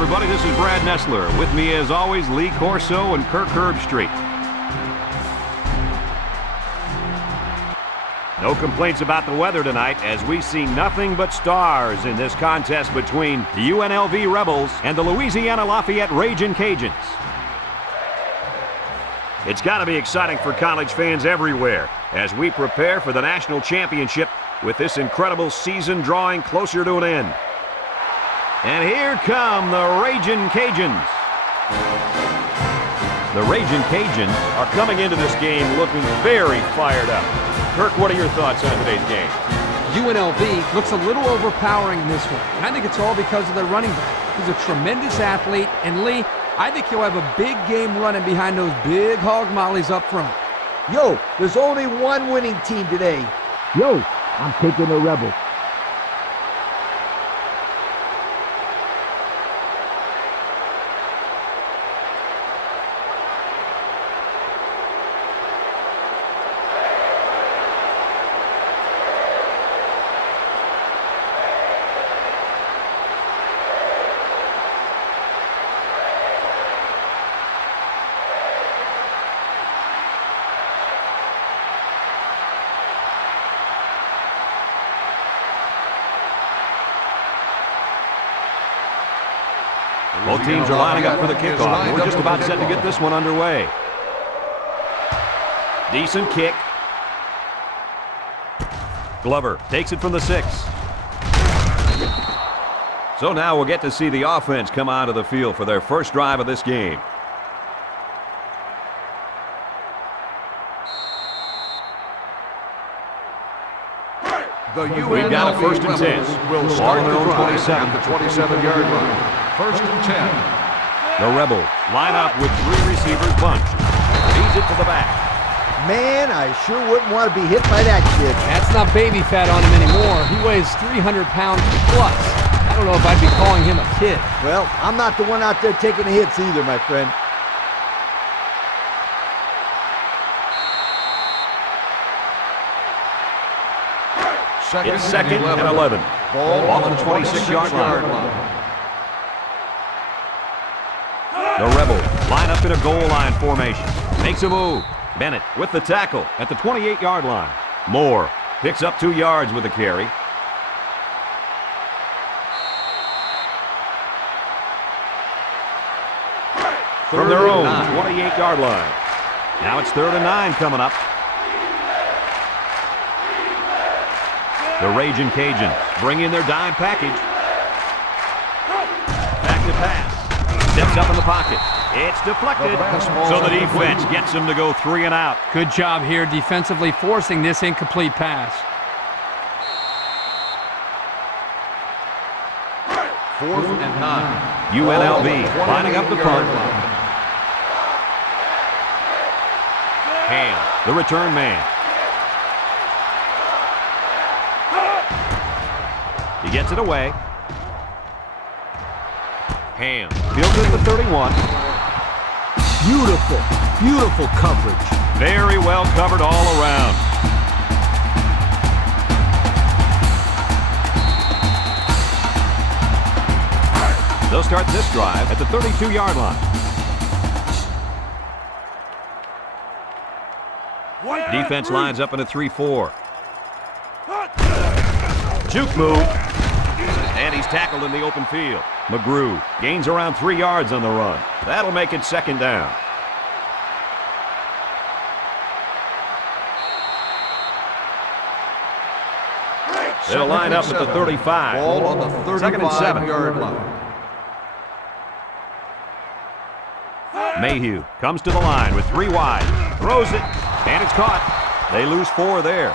everybody, this is Brad Nessler. With me, as always, Lee Corso and Kirk Herbstreit. No complaints about the weather tonight, as we see nothing but stars in this contest between the UNLV Rebels and the Louisiana Lafayette Rajin Cajuns. It's got to be exciting for college fans everywhere as we prepare for the national championship with this incredible season drawing closer to an end. And here come the Rajin Cajuns. The Rajin Cajuns are coming into this game looking very fired up. Kirk, what are your thoughts on today's game? UNLV looks a little overpowering in this one, and I think it's all because of their running back. He's a tremendous athlete, and Lee, I think he'll have a big game running behind those big hog mollies up front. Yo, there's only one winning team today. Yo, I'm taking the Rebels. Both teams are lining up for the kickoff. We're just about set to get this one underway. Decent kick. Glover takes it from the 6. So now we'll get to see the offense come onto the field for their first drive of this game. We've got a 1st and 10. Will start the drive at the 27-yard line. 1st and 10. The Rebels line up with 3 receivers bunched. Feeds it to the back. Man, I sure wouldn't want to be hit by that kid. That's not baby fat on him anymore. He weighs 300 pounds plus. I don't know if I'd be calling him a kid. Well, I'm not the one out there taking the hits either, my friend. It's 2nd and 11. Ball on the 26-yard line. The Rebels line up in a goal line formation. Makes a move. Bennett with the tackle at the 28-yard line. Moore picks up 2 yards with the carry. From their own 28-yard line. Now it's 3rd and 9 coming up. The Rajin Cajuns bring in their dime package. Back to pass. Steps up in the pocket. It's deflected. So the defense gets him to go 3 and out. Good job here defensively forcing this incomplete pass. 4th and 9. UNLV lining up the punt. Ham, the return man. He gets it away. Ham fields it at the 31. Beautiful, beautiful coverage. Very well covered all around. They'll start this drive at the 32-yard line. Defense lines up in a 3-4. Juke move. And he's tackled in the open field. McGrew gains around 3 yards on the run. That'll make it 2nd down. They'll line up at the 35. Ball on the 35-yard line. Mayhew comes to the line with 3 wide. Throws it, and it's caught. They lose 4 there.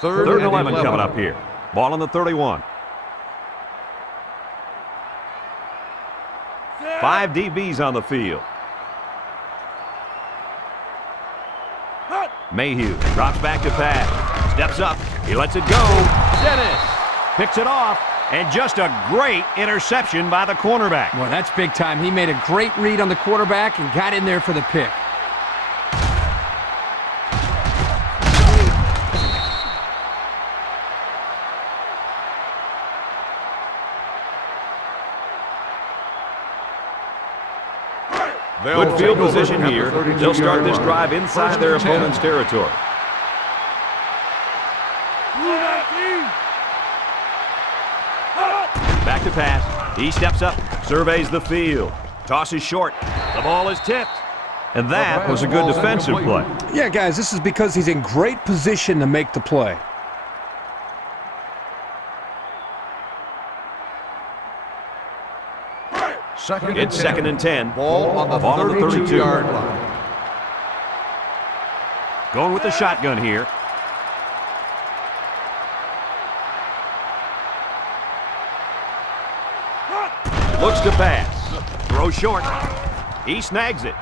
Third and 11 coming up here. Ball on the 31. 5 DBs on the field. Mayhew drops back to pass. Steps up. He lets it go. Dennis picks it off. And just a great interception by the cornerback. Well, that's big time. He made a great read on the quarterback and got in there for the pick. Good field position here. They'll start this drive inside their opponent's territory. Back to pass. He steps up, surveys the field, tosses short. The ball is tipped. And that was a good defensive play. Yeah, guys, this is because he's in great position to make the play. It's 2nd and 10. Ball on the 32-yard line. Going with the shotgun here. Looks to pass. Throw short. He snags it.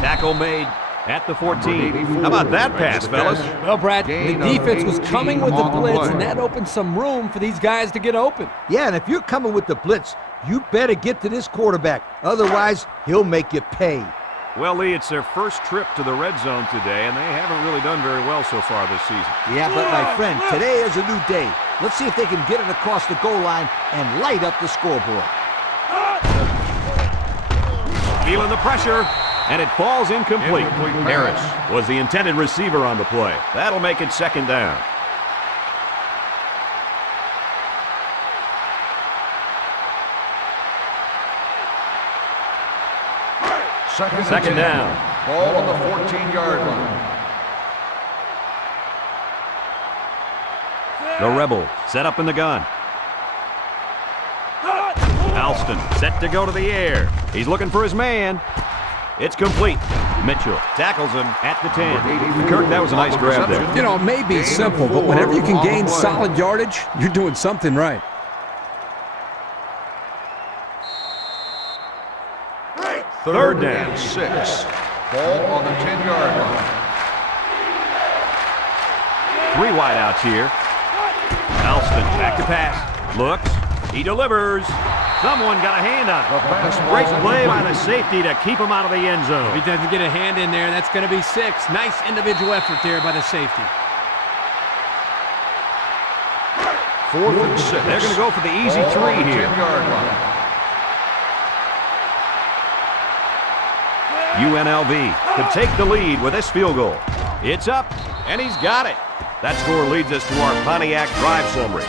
Tackle made at the 14. How about that pass, fellas? Well, Brad, the defense was coming with the blitz, and that opened some room for these guys to get open. Yeah, and if you're coming with the blitz, you better get to this quarterback. Otherwise, he'll make you pay. Well, Lee, it's their first trip to the red zone today, and they haven't really done very well so far this season. Yeah, but my friend, today is a new day. Let's see if they can get it across the goal line and light up the scoreboard. Feeling the pressure, and it falls incomplete. Harris was the intended receiver on the play. That'll make it 2nd down. Second down. Ball on the 14-yard line. The Rebels set up in the gun. Alston set to go to the air. He's looking for his man. It's complete. Mitchell tackles him at the 10. Kirk, that was a nice grab there. You know, it may be simple, but whenever you can gain solid yardage, you're doing something right. Third down. 6. Ball on the 10-yard line. 3 wideouts here. Alston back to pass. Looks. He delivers. Someone got a hand on it. Great play by the safety to keep him out of the end zone. If he doesn't get a hand in there, that's going to be 6. Nice individual effort there by the safety. 4th and 6. They're going to go for the easy 3 here. 10-yard line. UNLV could take the lead with this field goal. It's up, and he's got it. That score leads us to our Pontiac drive summary.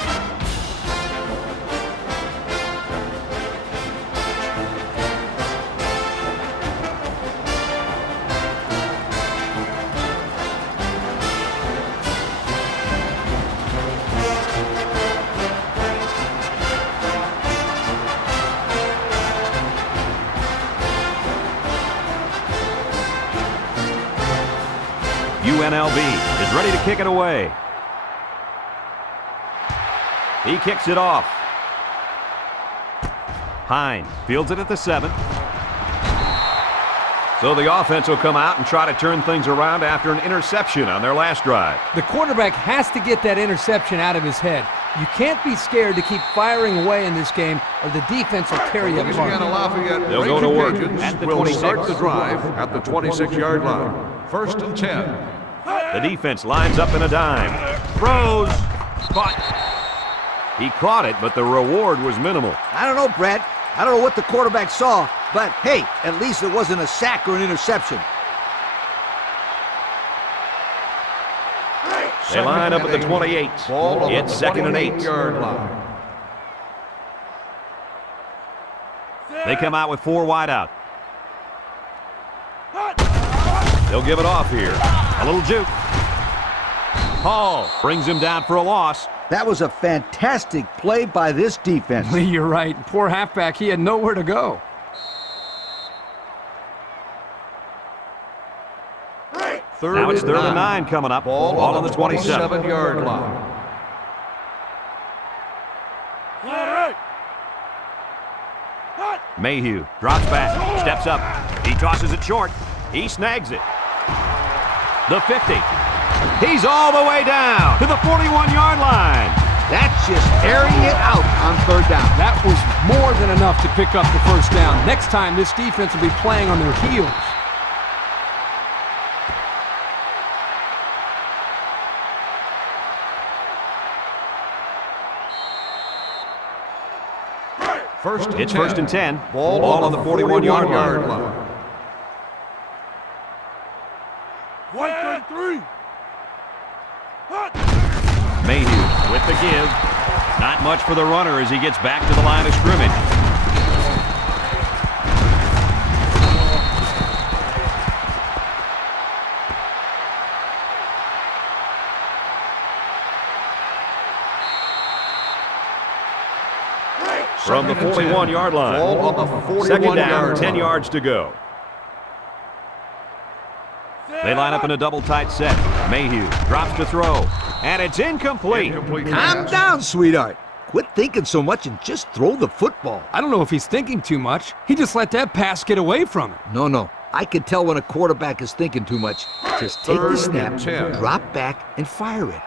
UNLV is ready to kick it away. He kicks it off. Hines fields it at the 7. So the offense will come out and try to turn things around after an interception on their last drive. The quarterback has to get that interception out of his head. You can't be scared to keep firing away in this game, or the defense will tear you apart. Louisiana Lafayette They'll go to work Cajuns at the will 26. start the drive at the 26-yard line. 1st and 10. The defense lines up in a dime. Throws. Caught. He caught it, but the reward was minimal. I don't know, Brad. I don't know what the quarterback saw, but hey, at least it wasn't a sack or an interception. They line up at the 28. It's 2nd and 8. Line. They come out with 4 wide out. They'll give it off here. A little juke. Hall brings him down for a loss. That was a fantastic play by this defense. Lee, you're right. Poor halfback, he had nowhere to go. Now it's 3rd and 9 coming up. Ball on the 27. 27-yard line. Mayhew drops back, steps up. He tosses it short. He snags it. The 50. He's all the way down to the 41-yard line. That's just airing it out on 3rd down. That was more than enough to pick up the 1st down. Next time, this defense will be playing on their heels. It's 1st and 10. Ball on the 41-yard line. much for the runner as he gets back to the line of scrimmage. From the 41-yard line. Ball on the 41-yard Second down, line. 10 yards to go. They line up in a double tight set. Mayhew drops to throw, and it's incomplete. Calm down, sweetheart. Quit thinking so much and just throw the football. I don't know if he's thinking too much. He just let that pass get away from him. No. I can tell when a quarterback is thinking too much. Just take the snap, 10. drop back, and fire it.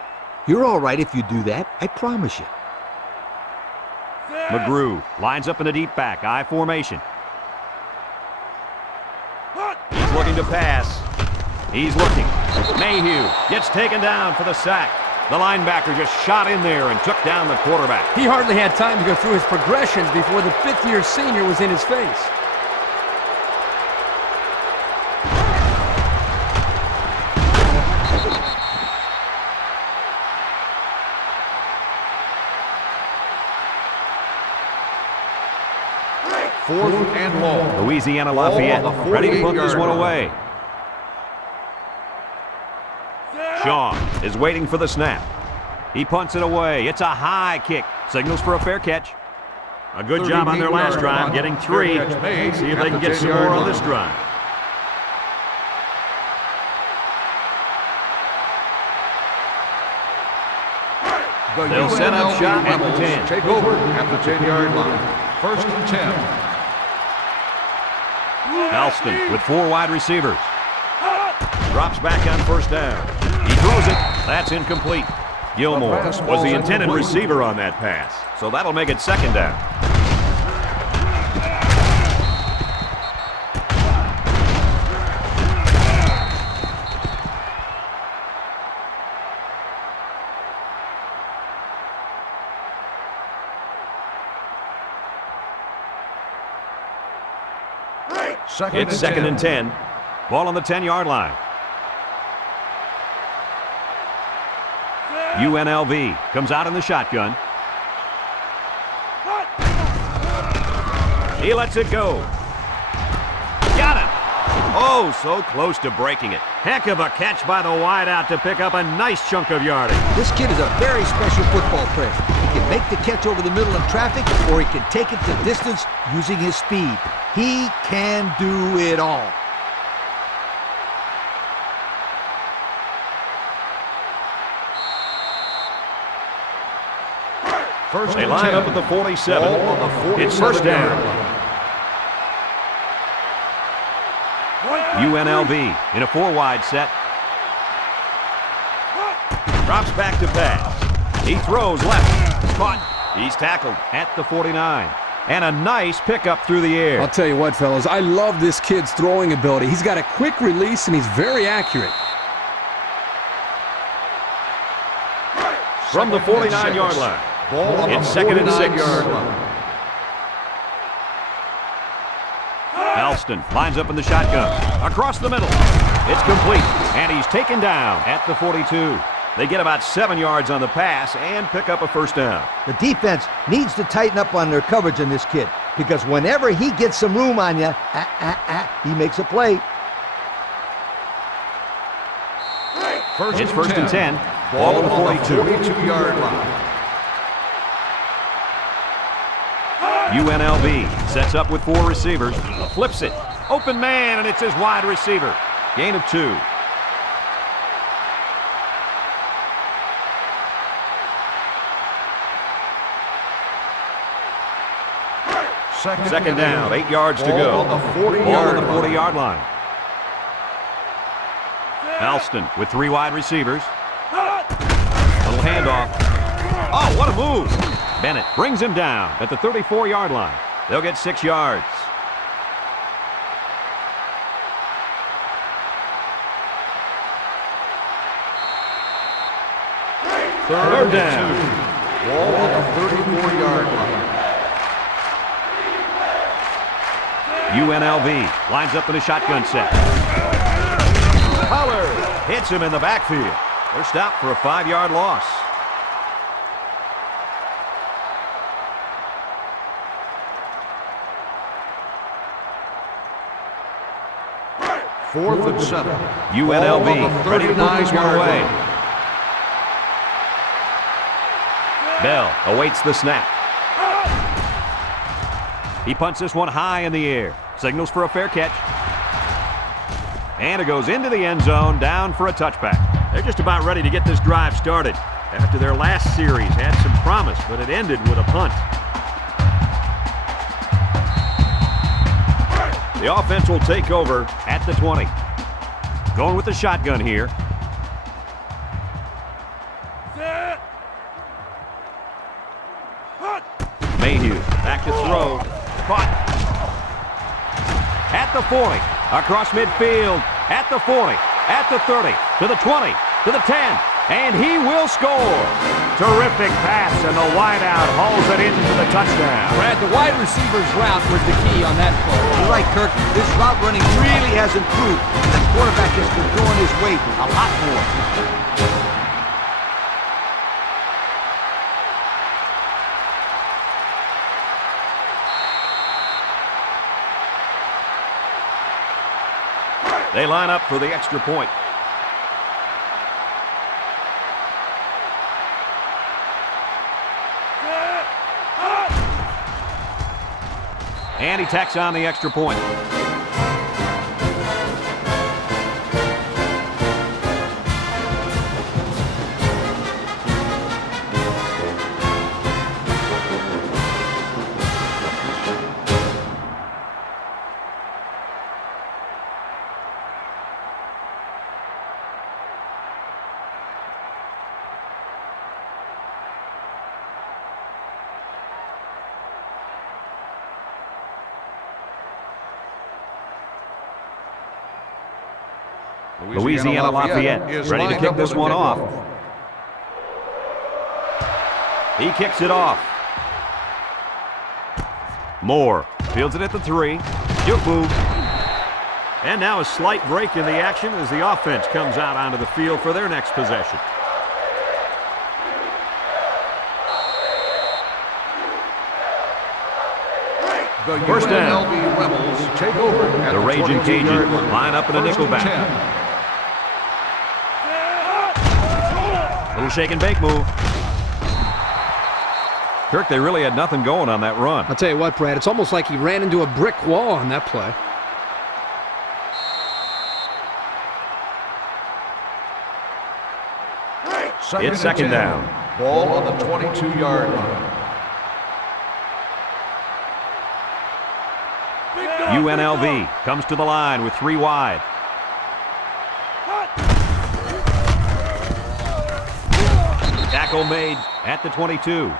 You're all right if you do that, I promise you. McGrew lines up in a deep back, I formation. He's looking to pass. He's looking. Mayhew gets taken down for the sack. The linebacker just shot in there and took down the quarterback. He hardly had time to go through his progressions before the fifth-year senior was in his face. Fourth and long. Louisiana Lafayette Ball on the ready to put this 48-yard one line. away. Shaw is waiting for the snap. He punts it away. It's a high kick. Signals for a fair catch. A good job on their last drive, getting 3. See if they can get some more on this drive. They'll set up shop at the 10. Take over at the 10-yard line. First and 10. Alston with 4 wide receivers. Drops back on first down. He throws it. That's incomplete. Gilmore was the intended receiver on that pass, so that'll make it second down. It's second and 10. Ball on the 10-yard line. UNLV comes out in the shotgun. He lets it go. Got him. Oh, so close to breaking it. Heck of a catch by the wideout to pick up a nice chunk of yardage. This kid is a very special football player. He can make the catch over the middle of traffic, or he can take it to distance using his speed. He can do it all. They line up at the 47. It's first down. UNLV in a 4-wide set. Drops back to pass. He throws left. Caught. He's tackled at the 49. And a nice pickup through the air. I'll tell you what, fellas, I love this kid's throwing ability. He's got a quick release, and he's very accurate. From the 49-yard line. It's second and 6. Alston lines up in the shotgun. Across the middle. It's complete. And he's taken down at the 42. They get about 7 yards on the pass and pick up a first down. The defense needs to tighten up on their coverage on this kid, because whenever he gets some room on you, he makes a play. It's first and 10. Ball on the 42-yard line. UNLV sets up with 4 receivers. Flips it. Open man, and it's his wide receiver. Gain of 2. Second down, 8 yards to go. Ball on the 40-yard line. Alston with 3 wide receivers. Little handoff. Oh, what a move. Bennett brings him down at the 34-yard line. They'll get 6 yards. Third down. Ball on the 34-yard line. UNLV lines up in a shotgun set. Pollard hits him in the backfield. They're stopped for a 5-yard loss. 4th and 7. UNLV ready to move this one away. Bell awaits the snap. He punts this one high in the air. Signals for a fair catch. And it goes into the end zone, down for a touchback. They're just about ready to get this drive started. After their last series had some promise, but it ended with a punt. The offense will take over at the 20. Going with the shotgun here. Mayhew back to throw. Caught. At the 40. Across midfield. At the 40. At the 30. To the 20. To the 10. And he will score. Terrific pass, and the wideout hauls it into the touchdown. Brad, the wide receiver's route was the key on that play. You're right, Kirk. This route running really has improved. The quarterback has been throwing his weight a lot more. They line up for the extra point. And he tacks on the extra point. Louisiana Lafayette ready to kick this one off. He kicks it off. Moore fields it at the 3. Juke move. And now a slight break in the action as the offense comes out onto the field for their next possession. The First down. UNLV Rebels take over at The Rajin Canjin line up in a nickel back. 10. Little shake and bake move. Kirk, they really had nothing going on that run. I'll tell you what, Brad, it's almost like he ran into a brick wall on that play. It's second down. Ball on the 22-yard line. UNLV comes to the line with 3 wide. Tackle made at the 22.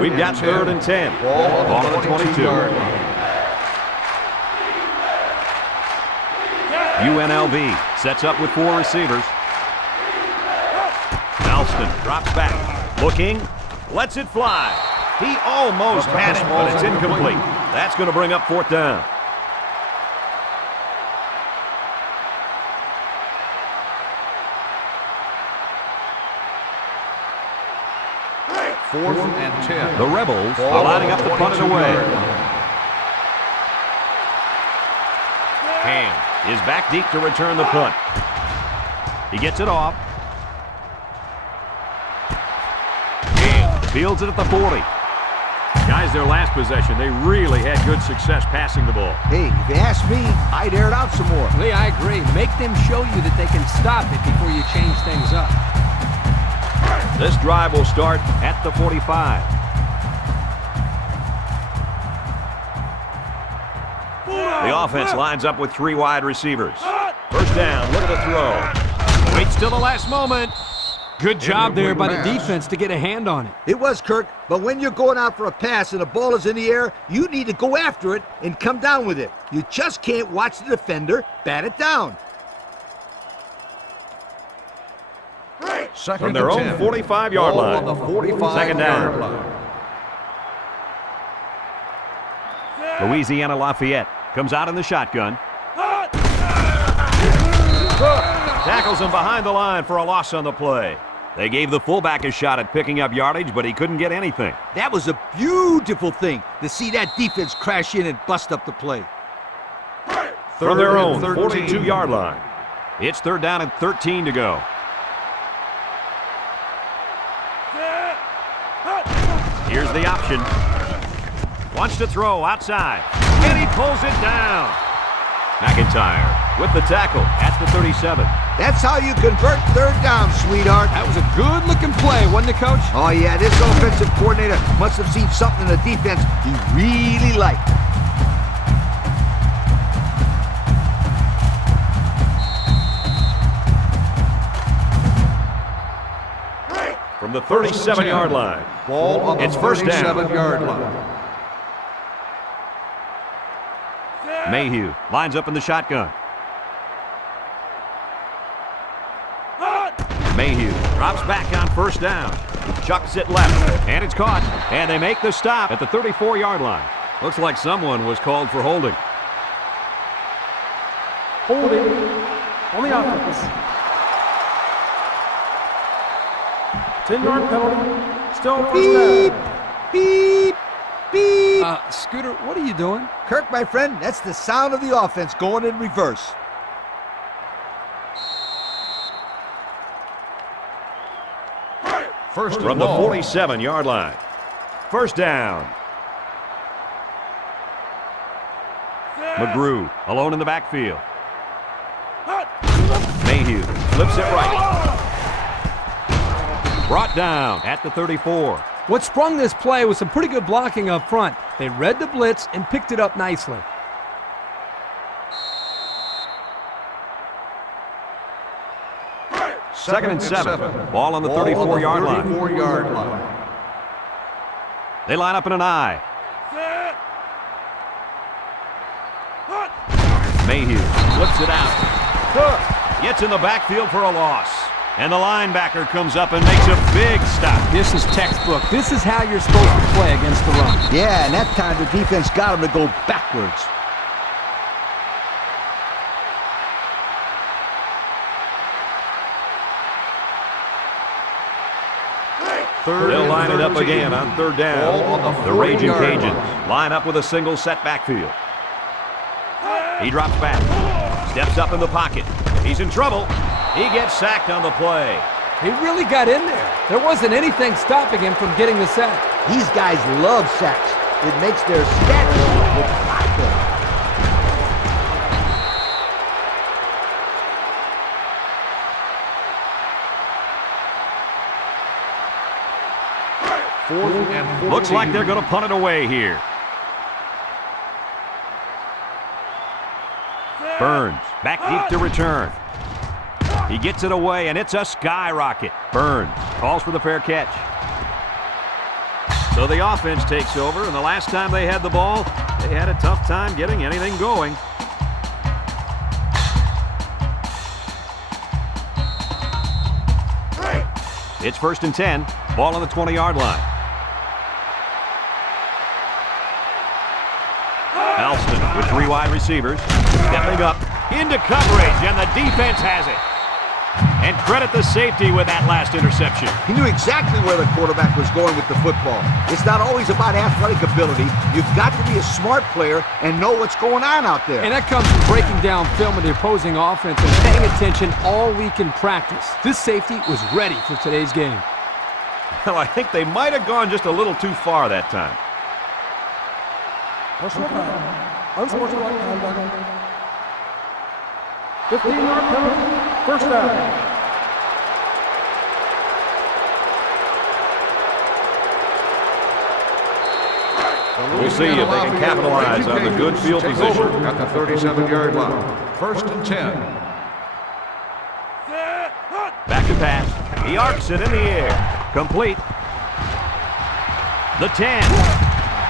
We've got 3rd and 10. Ball on the 22. UNLV sets up with 4 receivers. Alston drops back. Looking. Lets it fly. He almost had it, but it's incomplete. That's going to bring up 4th down. Fourth and 10. The Rebels are lining up to punt it away. Ham is back deep to return the punt. He gets it off. Ham fields it at the 40. Guys, their last possession, they really had good success passing the ball. Hey, if you ask me, I'd air it out some more. Lee, I agree. Make them show you that they can stop it before you change things up. This drive will start at the 45. The offense lines up with 3 wide receivers. First down, look at the throw. Waits till the last moment. Good job there by the defense to get a hand on it. It was, Kirk, but when you're going out for a pass and the ball is in the air, you need to go after it and come down with it. You just can't watch the defender bat it down. From their own 45-yard line. On the 45 Second down. line. Louisiana Lafayette comes out in the shotgun. Tackles him behind the line for a loss on the play. They gave the fullback a shot at picking up yardage, but he couldn't get anything. That was a beautiful thing to see that defense crash in and bust up the play. From their own 42-yard line. It's 3rd down and 13 to go. Here's the option. Wants to throw outside. And he pulls it down. McIntyre with the tackle at the 37. That's how you convert 3rd down, sweetheart. That was a good-looking play, wasn't it, Coach? Oh, yeah, this offensive coordinator must have seen something in the defense he really liked. From the 37-yard line. Ball on the 37-yard line. Mayhew lines up in the shotgun. Mayhew drops back on 1st down. Chucks it left, and it's caught. And they make the stop at the 34-yard line. Looks like someone was called for holding. Holding on the offense. 10-yard penalty. Still 1st down. Beep, beep. Scooter, what are you doing? Kirk, my friend, that's the sound of the offense going in reverse. First From the 47-yard line. 1st down. McGrew alone in the backfield. Mayhew flips it right. Brought down at the 34. What sprung this play was some pretty good blocking up front. They read the blitz and picked it up nicely. Second and 7. Ball on the 34-yard line. 34-yard line. They line up in an I. Mayhew flips it out. Gets in the backfield for a loss. And the linebacker comes up and makes a big stop. This is textbook. This is how you're supposed to play against the run. Yeah, and that time the defense got him to go backwards. They'll line it up again on 3rd down. The Raging Cajuns line up with a single set backfield. He drops back. Steps up in the pocket. He's in trouble. He gets sacked on the play. He really got in there. There wasn't anything stopping him from getting the sack. These guys love sacks. It makes their stat sheet look popular. Looks like they're going to punt it away here. Burns back deep to return. He gets it away, and it's a skyrocket. Burns calls for the fair catch. So the offense takes over, and the last time they had the ball, they had a tough time getting anything going. It's 1st and 10. Ball on the 20-yard line. Alston with 3 wide receivers. Stepping up into coverage, and the defense has it. And credit the safety with that last interception. He knew exactly where the quarterback was going with the football. It's not always about athletic ability. You've got to be a smart player and know what's going on out there. And that comes from breaking down film of the opposing offense and paying attention all week in practice. This safety was ready for today's game. Well, I think they might have gone just a little too far that time. Unsportsmanlike conduct. 15-yard penalty. 1st down. We'll see if they can capitalize on the good field position. At the 37-yard line. 1st and 10. Back to pass. He arcs it in the air. Complete. The 10.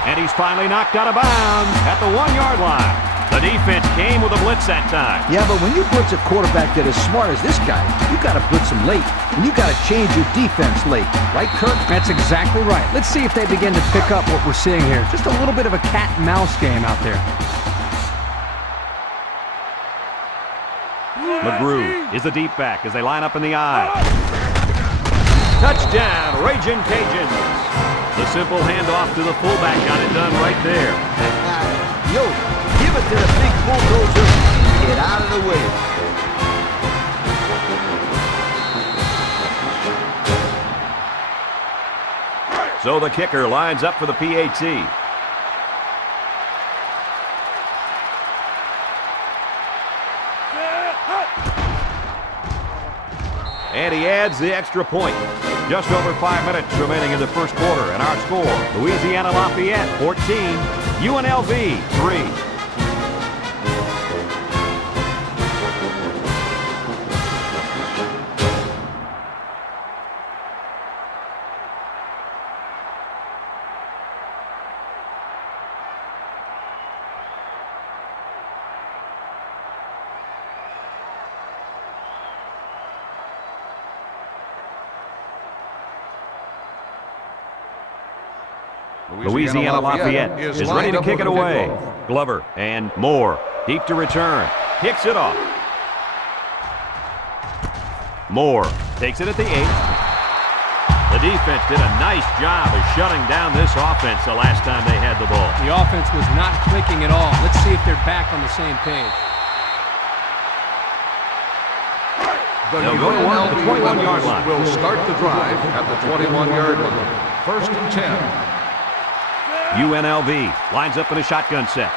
And he's finally knocked out of bounds at the 1-yard line. The defense came with a blitz that time. Yeah, but when you blitz a quarterback that is smart as this guy, you got to blitz him late. And you got to change your defense late. Right, Kirk? That's exactly right. Let's see if they begin to pick up what we're seeing here. Just a little bit of a cat and mouse game out there. McGrew is the deep back as they line up in the I. Touchdown, Rajin Canjin. The simple handoff to the fullback got it done right there. Yo, give it to the big bulldozer. Get out of the way. So the kicker lines up for the PAT. And he adds the extra point. Just over 5 minutes remaining in the first quarter. And our score, Louisiana Lafayette 14, UNLV 3. Louisiana Lafayette is ready to kick it away. Glover and Moore, deep to return. Kicks it off. Moore takes it at the 8. The defense did a nice job of shutting down this offense the last time they had the ball. The offense was not clicking at all. Let's see if they're back on the same page. They'll go to the 21-yard line. Will start the drive at the 21-yard line. First and 10. UNLV lines up in a shotgun set.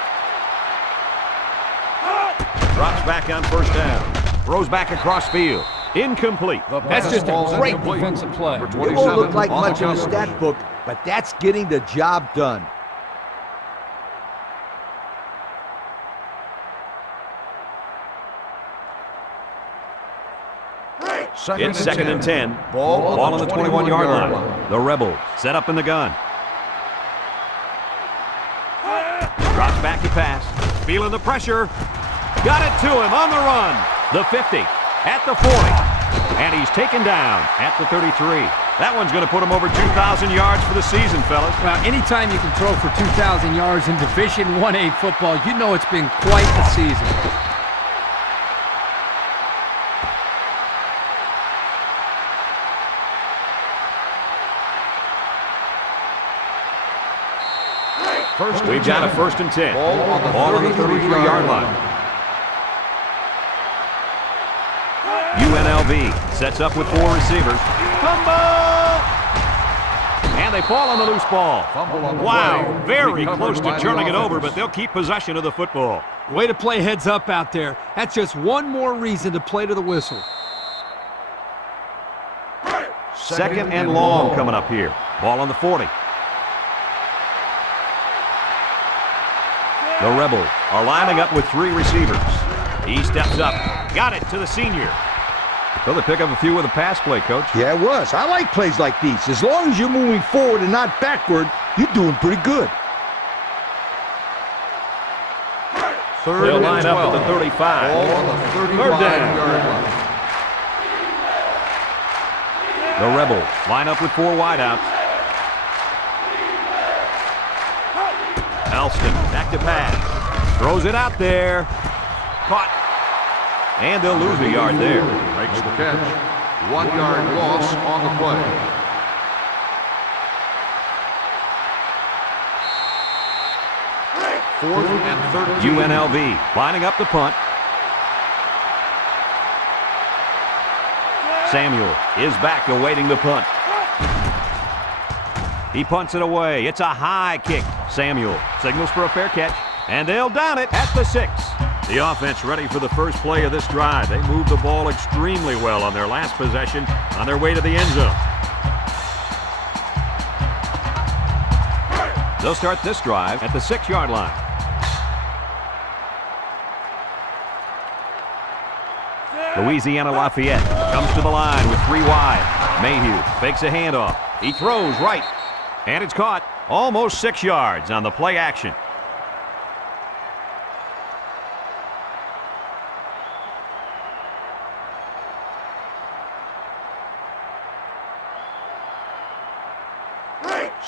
Drops back on first down. Throws back across field. Incomplete. That's just a great defensive play. It won't look like much in the stat book, but that's getting the job done. It's second and 10. Ball on the 21-yard line. The Rebels set up in the gun. Drops back to pass. Feeling the pressure. Got it to him on the run. The 50 at the 40. And he's taken down at the 33. That one's going to put him over 2,000 yards for the season, fellas. Well, anytime you can throw for 2,000 yards in Division 1A football, you know it's been quite a season. We've got a first and 10. Ball on the 33-yard line. UNLV sets up with 4 receivers. Fumble! And they fall on the loose ball. Wow, very close to turning it over, but they'll keep possession of the football. Way to play heads up out there. That's just one more reason to play to the whistle. Second and long coming up here. Ball on the 40. The Rebels are lining up with 3 receivers. He steps up. Got it to the senior. So they pick up a few with a pass play, Coach. Yeah, it was. I like plays like these. As long as you're moving forward and not backward, you're doing pretty good. They'll line up at the 35. Third down. The Rebels line up with 4 wideouts. Elston back to pass. Throws it out there. Caught. And they'll lose a yard there. Makes the catch. 1-yard loss on the play. Fourth and 13. UNLV lining up the punt. Samuel is back awaiting the punt. He punts it away. It's a high kick. Samuel signals for a fair catch, and they'll down it at the 6. The offense ready for the first play of this drive. They moved the ball extremely well on their last possession on their way to the end zone. They'll start this drive at the 6-yard line. Louisiana Lafayette comes to the line with 3 wide. Mayhew fakes a handoff. He throws right. And it's caught almost 6 yards on the play action.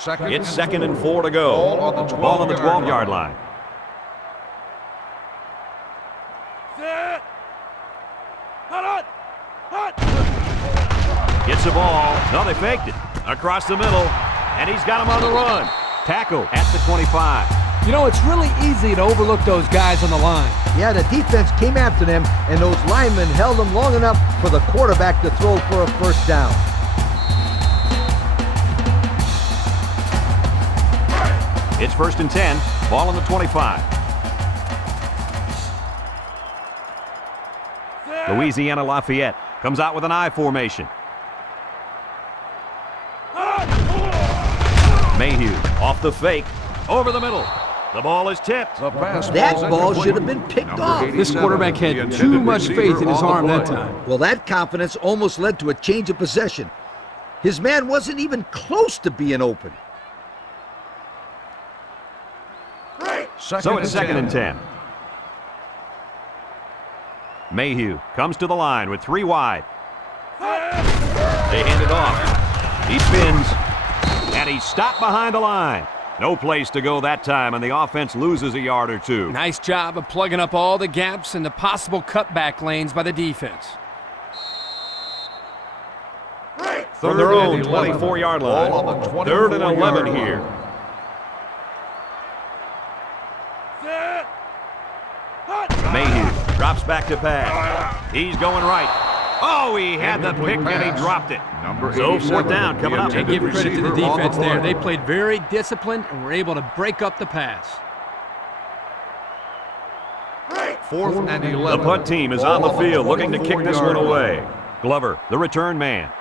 It's second and 4 to go. Ball on the 12-yard line. Gets the ball. No, they faked it. Across the middle. And he's got him on the run. Tackle at the 25. You know, it's really easy to overlook those guys on the line. Yeah, the defense came after them, and those linemen held them long enough for the quarterback to throw for a first down. It's 1st and 10. Ball on the 25. Louisiana Lafayette comes out with an I formation. Mayhew off the fake. Over the middle. The ball is tipped. That ball should have been picked off. This quarterback had too much faith in his arm that time. Well, that confidence almost led to a change of possession. His man wasn't even close to being open. So it's 2nd and 10. Mayhew comes to the line with 3 wide. They hand it off. He spins. And he's stopped behind the line. No place to go that time, and the offense loses a yard or 2. Nice job of plugging up all the gaps and the possible cutback lanes by the defense. From their own 24-yard line. 3rd and 11 here. Mayhew drops back to pass. He's going right. Oh, he had the pick and he dropped it. So 4th down coming up. And give credit to the defense there. They played very disciplined and were able to break up the pass. 4th and 11. The punt team is on the field looking to kick this one away. Glover, the return man.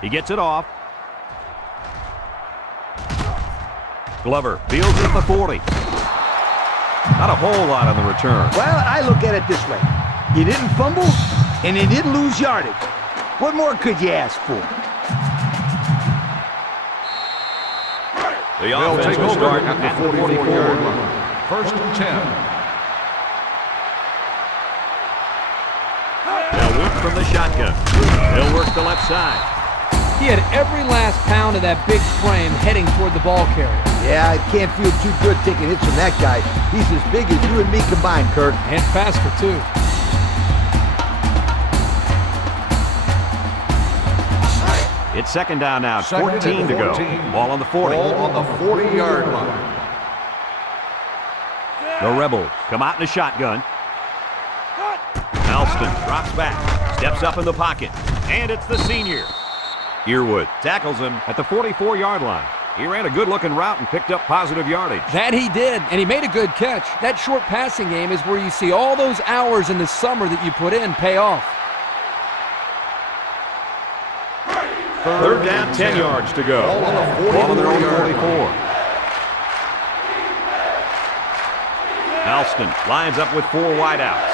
He gets it off. Glover fields it at the 40. Not a whole lot on the return. Well, I look at it this way. You didn't fumble, and you didn't lose yardage. What more could you ask for? The offense will start at the 44-yard line. 1st and 10. They'll work from the shotgun. They'll work the left side. He had every last pound of that big frame heading toward the ball carrier. Yeah, I can't feel too good taking hits from that guy. He's as big as you and me combined, Kurt. And faster, too. It's 2nd down now. 14 to go. Ball on the 40. Ball on the 40-yard line. The Rebels come out in a shotgun. Alston drops back, steps up in the pocket, and it's the senior. Earwood tackles him at the 44-yard line. He ran a good-looking route and picked up positive yardage. That he did, and he made a good catch. That short passing game is where you see all those hours in the summer that you put in pay off. 3rd down, 10 yards to go. Ball on their own 44. Alston lines up with 4 wideouts.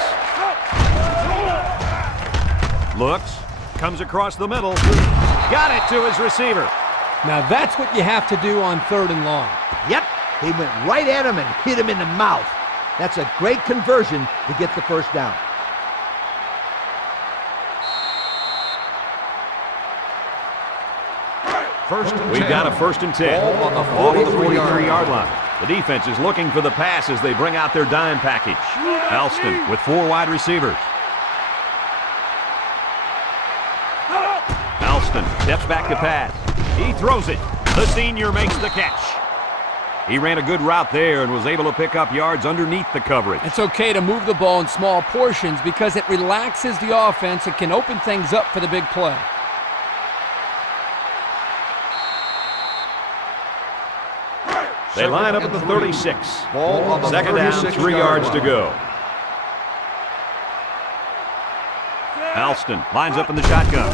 Looks, comes across the middle. Got it to his receiver. Now that's what you have to do on 3rd and long. Yep, they went right at him and hit him in the mouth. That's a great conversion to get the first down. We've got a 1st and 10. Ball on the 43-yard line. The defense is looking for the pass as they bring out their dime package. Alston with 4 wide receivers. Alston steps back to pass. He throws it. The senior makes the catch. He ran a good route there and was able to pick up yards underneath the coverage. It's okay to move the ball in small portions because it relaxes the offense and can open things up for the big play. They line up at the 36. Ball on the 2nd down, 3 yards to go. Alston lines up in the shotgun.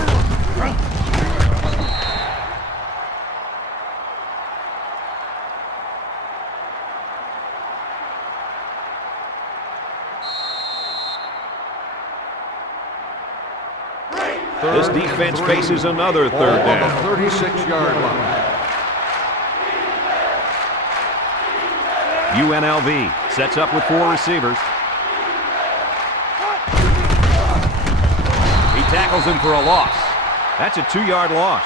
This defense faces another 3rd down. On the 36-yard line. UNLV sets up with 4 receivers. He tackles him for a loss. That's a 2-yard loss.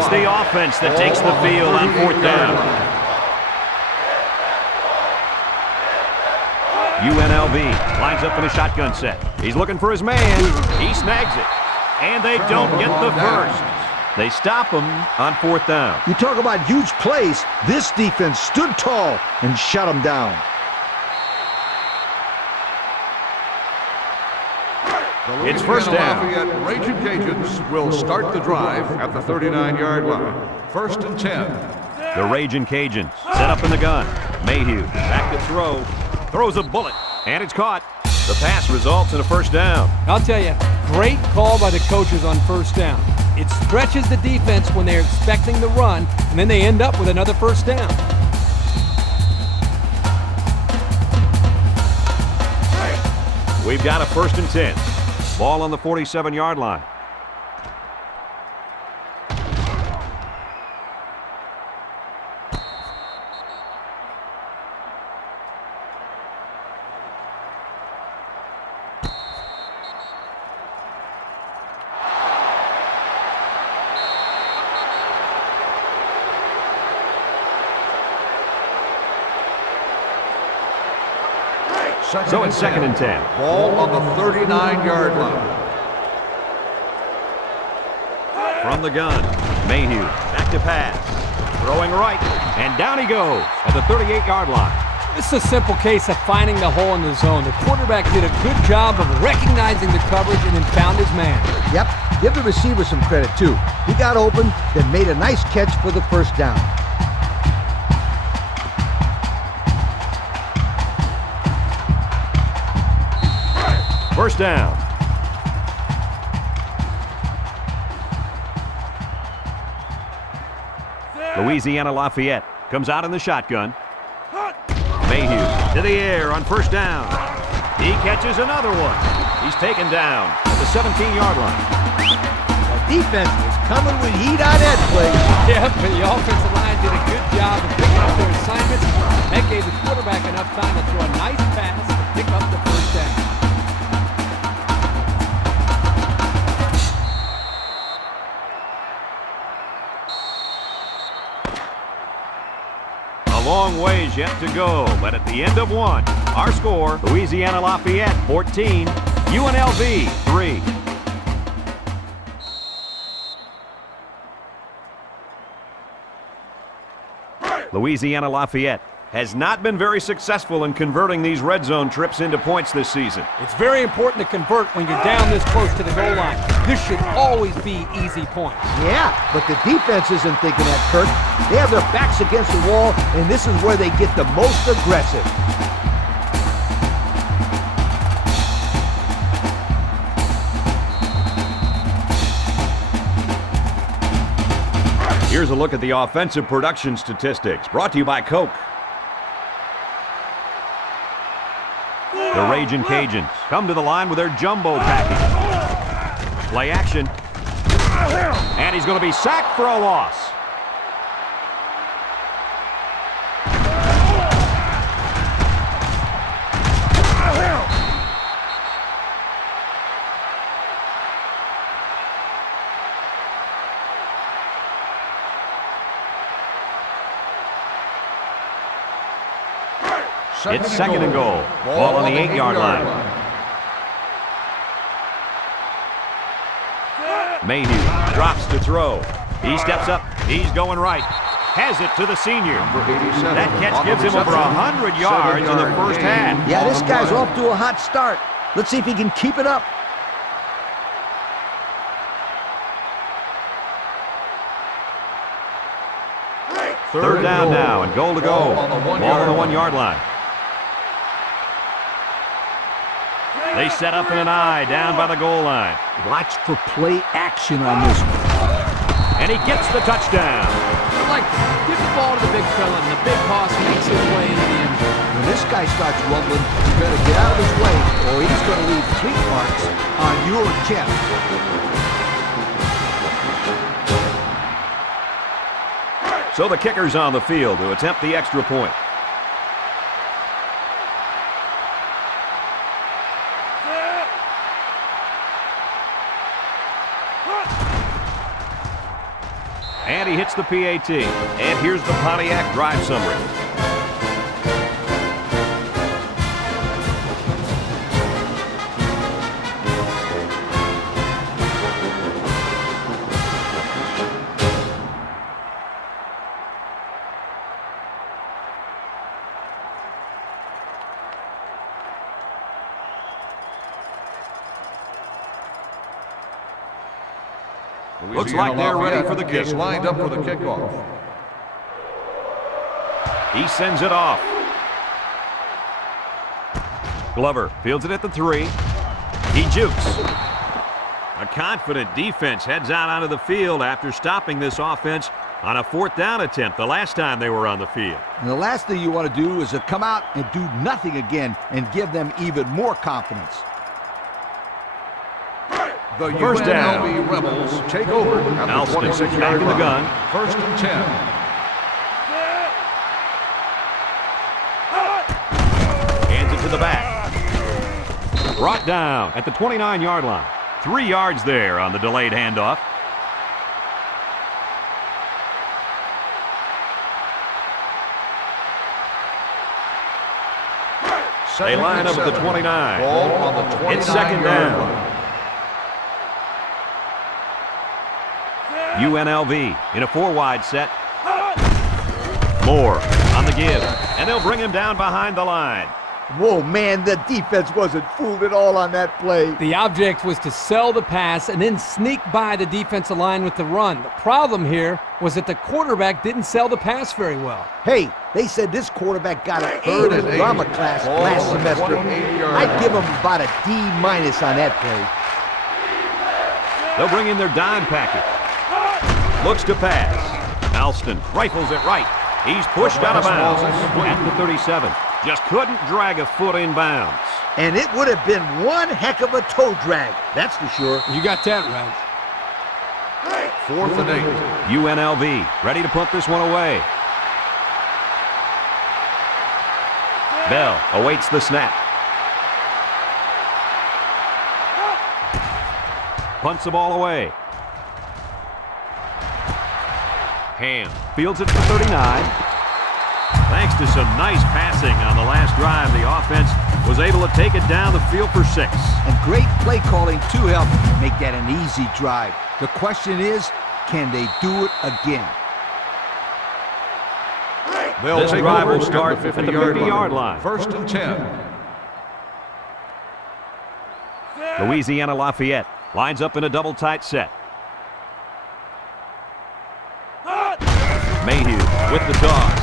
It's the offense that takes the field on 4th down. UNLV lines up in a shotgun set. He's looking for his man. He snags it. And they don't get the first. They stop him on 4th down. You talk about huge plays. This defense stood tall and shut them down. It's 1st down. Lafayette Ragin' Cajuns will start the drive at the 39-yard line. 1st and 10. The Ragin' Cajuns set up in the gun. Mayhew back to throw. Throws a bullet, and it's caught. The pass results in a 1st down. I'll tell you, great call by the coaches on 1st down. It stretches the defense when they're expecting the run, and then they end up with another 1st down. We've got a 1st and 10. Ball on the 47-yard line. So it's 2nd and 10. Ball on the 39-yard line. From the gun, Mayhew back to pass. Throwing right, and down he goes at the 38-yard line. This is a simple case of finding the hole in the zone. The quarterback did a good job of recognizing the coverage and then found his man. Yep, give the receiver some credit too. He got open, then made a nice catch for the 1st down. First down. Louisiana Lafayette comes out in the shotgun. Mayhew to the air on 1st down. He catches another one. He's taken down at the 17-yard line. The defense was coming with heat on that play. Yeah, but the offensive line did a good job of picking up their assignments. That gave the quarterback enough time to throw a nice pass to pick up the 1st down. A long ways yet to go, but at the end of one, our score, Louisiana Lafayette 14, UNLV 3. Louisiana Lafayette has not been very successful in converting these red zone trips into points this season. It's very important to convert when you're down this close to the goal line. This should always be easy points. Yeah, but the defense isn't thinking that, Kurt. They have their backs against the wall, and this is where they get the most aggressive. Here's a look at the offensive production statistics, brought to you by Coke. The Ragin' Cajuns come to the line with their jumbo package. Play action. And he's going to be sacked for a loss. It's 2nd and goal. Ball on the 8-yard line. Mayhew drops to throw. He steps up. He's going right. Has it to the senior. That catch gives him over 100 yards in the 1st half. Yeah, this guy's off to a hot start. Let's see if he can keep it up. Third down now and goal to go. Ball on the 1-yard line. They set up in an eye down by the goal line. Watch for play action on this one. And he gets the touchdown. Like, give the ball to the big fella, and the big boss makes his way into the end zone. When this guy starts rumbling, you better get out of his way, or he's going to leave cleat marks on your chest. So the kicker's on the field to attempt the extra point. gets the PAT. And here's the Pontiac drive summary. Looks like they're ready for the kick. Is lined up for the kickoff. He sends it off. Glover fields it at the 3. He jukes. A confident defense heads out onto the field after stopping this offense on a 4th down attempt the last time they were on the field. And the last thing you want to do is to come out and do nothing again and give them even more confidence. The First down. UNLV Rebels take over at the Alston 26-yard back in the line. gun. 1st and 10. Hands it to the back. Brought down at the 29-yard line. 3 yards there on the delayed handoff. They line up at the 29. Ball on the 29-yard It's second down. line. UNLV in a 4-wide set. Moore on the give, and they'll bring him down behind the line. Whoa, man, the defense wasn't fooled at all on that play. The object was to sell the pass and then sneak by the defensive line with the run. The problem here was that the quarterback didn't sell the pass very well. Hey, they said this quarterback got an A Third in and his 8. drama class Ball last on the semester. 28-yard I'd line. give him about a D- on that play. They'll bring in their dime package. Looks to pass. Alston rifles it right. He's pushed out of bounds at the 37. Just couldn't drag a foot in bounds. And it would have been one heck of a toe drag, that's for sure. You got that right. 4th and 8. UNLV ready to punt this one away. Bell awaits the snap. Punts the ball away. Ham fields it to 39. Thanks to some nice passing on the last drive, the offense was able to take it down the field for 6. And great play calling to help make that an easy drive. The question is, can they do it again? They'll This take drive over will start at the at the 50-yard 50-yard line. 1st and 10. Louisiana Lafayette lines up in a double tight set. Mayhew with the toss.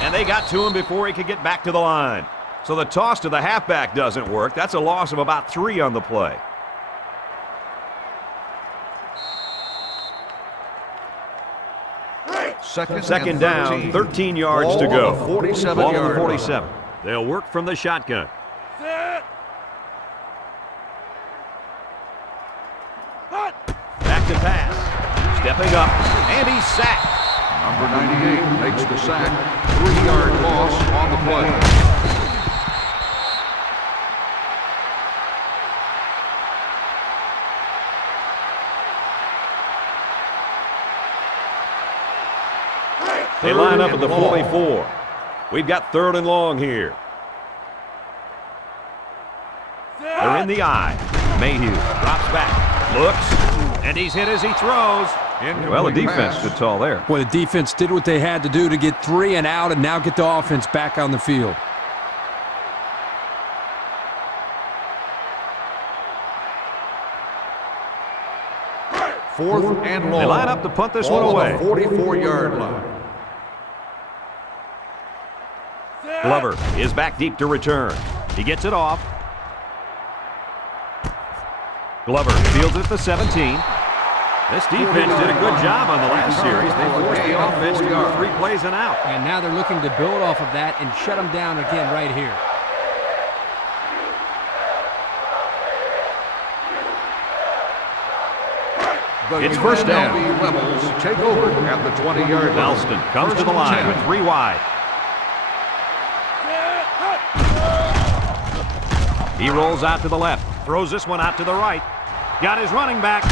And they got to him before he could get back to the line. So the toss to the halfback doesn't work. That's a loss of about 3 on the play. Second down, 13 yards to go. Ball on the 47-yard Ball on the line. 47. They'll work from the shotgun. Back to pass. Stepping up, and he's sacked. Number 98 makes the sack. 3-yard loss on the play. They line up at the 44. We've got 3rd and long here. They're in the eye. Mayhew drops back, looks, and he's hit as he throws. Well, the defense stood tall there. Well, the defense did what they had to do to get 3 and out and now get the offense back on the field. Fourth and long. They line up to punt this one Ball away. on the 44-yard line. Glover is back deep to return. He gets it off. Glover fields it at the 17. This defense did a good job on the last series. They forced the offense to go 3 plays and out. And now they're looking to build off of that and shut them down again right here. It's first down. UNLV Rebels take over at the 20-yard line. Alston comes to the line with 3 wide. He rolls out to the left, throws this one out to the right. Got his running back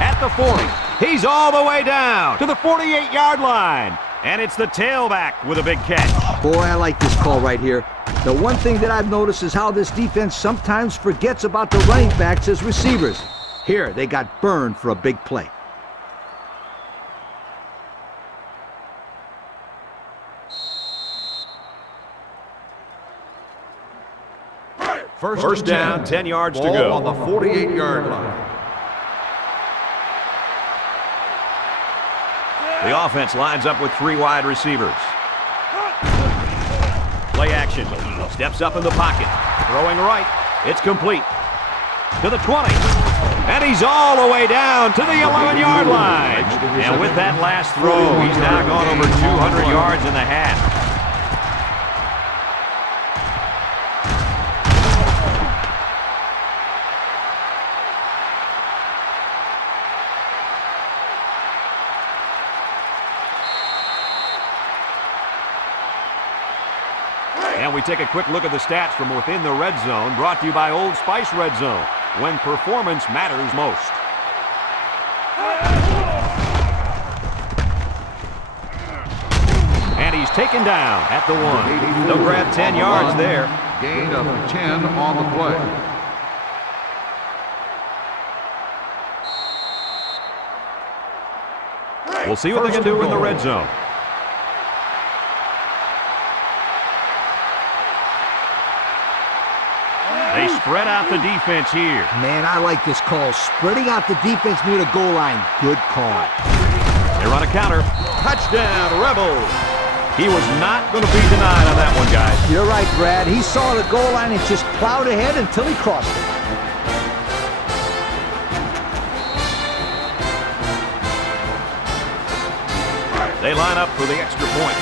at the 40. He's all the way down to the 48-yard line. And it's the tailback with a big catch. Boy, I like this call right here. The one thing that I've noticed is how this defense sometimes forgets about the running backs as receivers. Here, they got burned for a big play. First down, 10 yards to Ball go. on the 48-yard line. The offense lines up with 3 wide receivers. Play action. Steps up in the pocket. Throwing right. It's complete. To the 20. And he's all the way down to the 11-yard line. And with that last throw, he's now gone over 200 yards in the half. And we take a quick look at the stats from within the red zone, brought to you by Old Spice Red Zone, when performance matters most. And he's taken down at the 1. They'll grab 10 yards there. Gain of 10 on the play. We'll see what they can do in the red zone. They spread out the defense here. Man, I like this call. Spreading out the defense near the goal line. Good call. They run a counter. Touchdown, Rebels. He was not going to be denied on that one, guys. You're right, Brad. He saw the goal line and just plowed ahead until he crossed it. They line up for the extra point.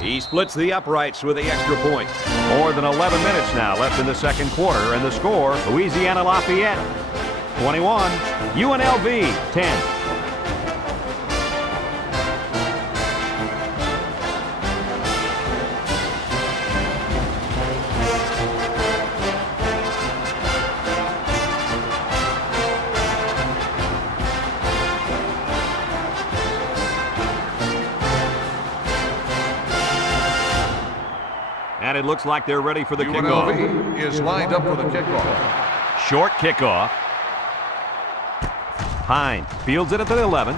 He splits the uprights with the extra point. More than 11 minutes now left in the second quarter, and the score, Louisiana Lafayette 21, UNLV 10. And it looks like they're ready for the kickoff. UNLV is lined up for the kickoff. Short kickoff. Hine fields it at the 11.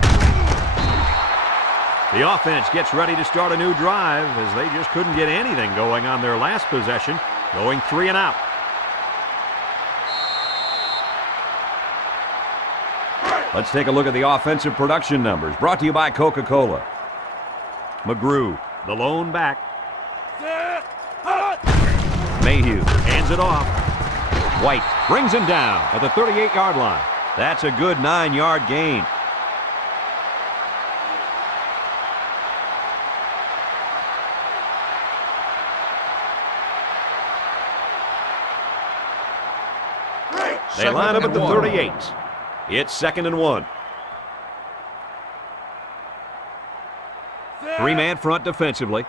The offense gets ready to start a new drive as they just couldn't get anything going on their last possession, going 3 and out. Let's take a look at the offensive production numbers, brought to you by Coca-Cola. McGrew, the lone back. Mayhew hands it off. White brings him down at the 38-yard line. That's a good 9-yard gain. They line up at the 38. It's 2nd and 1. 3-man front defensively.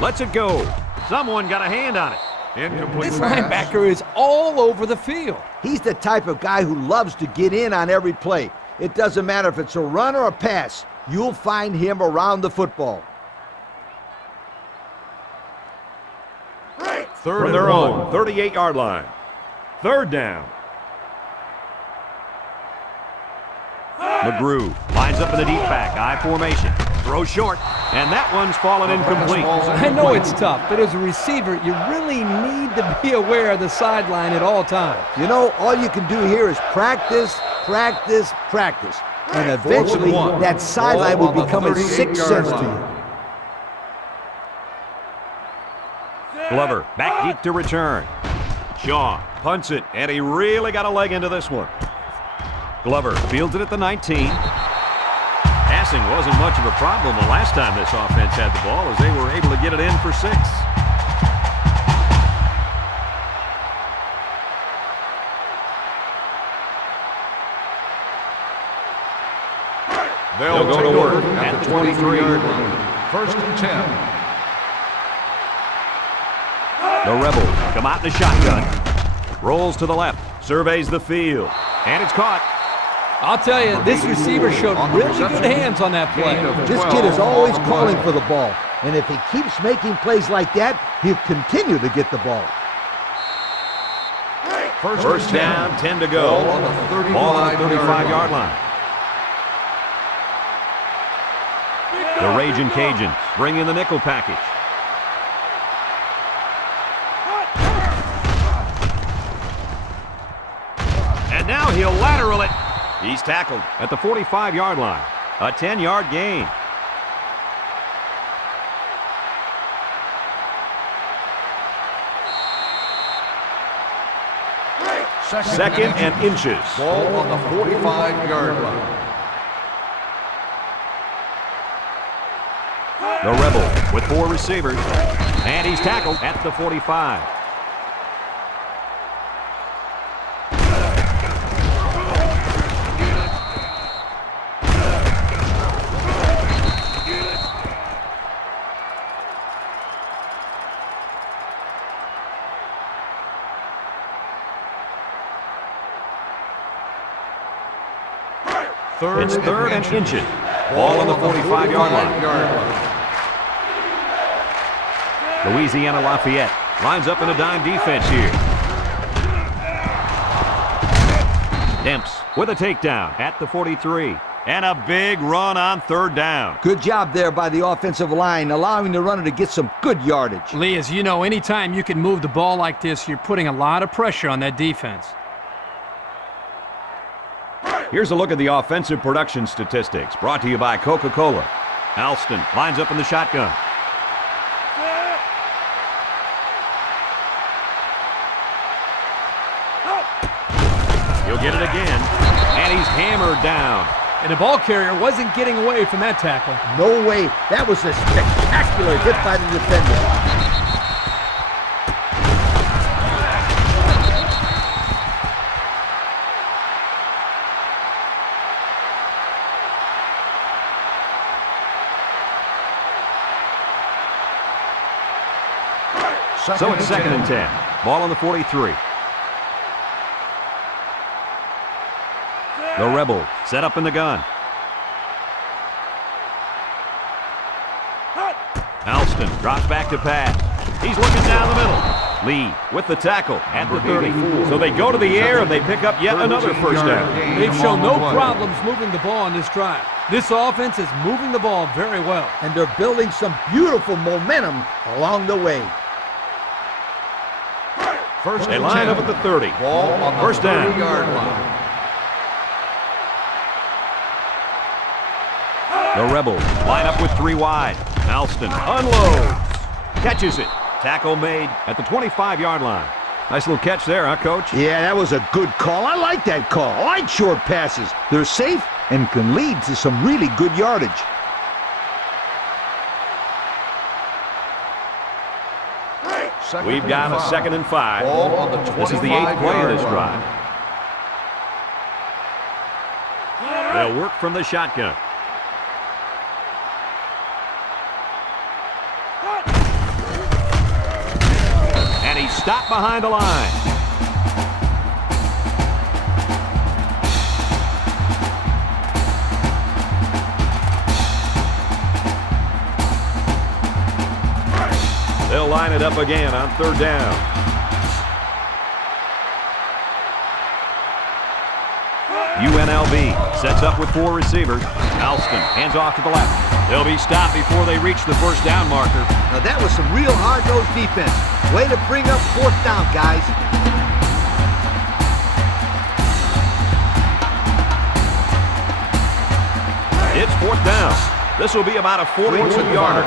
Lets it go. Someone got a hand on it. Incomplete This pass. linebacker is all over the field. He's the type of guy who loves to get in on every play. It doesn't matter if it's a run or a pass. You'll find him around the football. From their own 38-yard line. 3rd down. McGrew lines up in the deep back, I formation. Throw short, and that one's fallen incomplete. I know it's tough, but as a receiver, you really need to be aware of the sideline at all times. You know, all you can do here is practice, practice, practice. And eventually, that sideline will become a sixth sense to you. Glover back deep to return. Shaw punts it, and he really got a leg into this one. Glover fields it at the 19. Passing wasn't much of a problem the last time this offense had the ball, as they were able to get it in for 6. They'll go to work at the 23-yard line. First and 10. The Rebels come out in the shotgun. Rolls to the left. Surveys the field. And it's caught. I'll tell you, this receiver showed really good hands on that play. This kid is always calling for the ball. And if he keeps making plays like that, he'll continue to get the ball. First down, 10 to go. Ball on the 35-yard line. The Ragin' Cajuns bring in the nickel package. And now he'll lateral it. He's tackled at the 45-yard line. A 10-yard gain. Second and inches. Ball on the 45-yard line. The Rebel with 4 receivers. And he's tackled at the 45. It's third and inches. Ball on the 45-yard line. Louisiana Lafayette lines up in a dime defense here. Demps with a takedown at the 43. And a big run on third down. Good job there by the offensive line, allowing the runner to get some good yardage. Lee, as you know, anytime you can move the ball like this, you're putting a lot of pressure on that defense. Here's a look at the offensive production statistics brought to you by Coca-Cola. Alston lines up in the shotgun. He'll get it again, and he's hammered down. And the ball carrier wasn't getting away from that tackle. No way. That was a spectacular hit by the defender. So it's second and 10. Ball on the 43. The Rebel set up in the gun. Alston drops back to pass. He's looking down the middle. Lee with the tackle at the 34. So they go to the air and they pick up yet another first down. They've shown no problems moving the ball on this drive. This offense is moving the ball very well. And they're building some beautiful momentum along the way. They line up at the 30. Ball on the first down. 30-yard line. The Rebels line up with 3 wide. Alston unloads. Catches it. Tackle made at the 25-yard line. Nice little catch there, huh, Coach? Yeah, that was a good call. I like that call. I like short passes. They're safe and can lead to some really good yardage. We've got a second and 5. Ball on the 25-yard This is the 8th play of this drive. They'll work from the shotgun. And he's stopped behind the line. They'll line it up again on third down. UNLV sets up with 4 receivers. Alston hands off to the left. They'll be stopped before they reach the first down marker. Now that was some real hard-nosed defense. Way to bring up fourth down, guys. It's fourth down. This will be about a 42-yarder.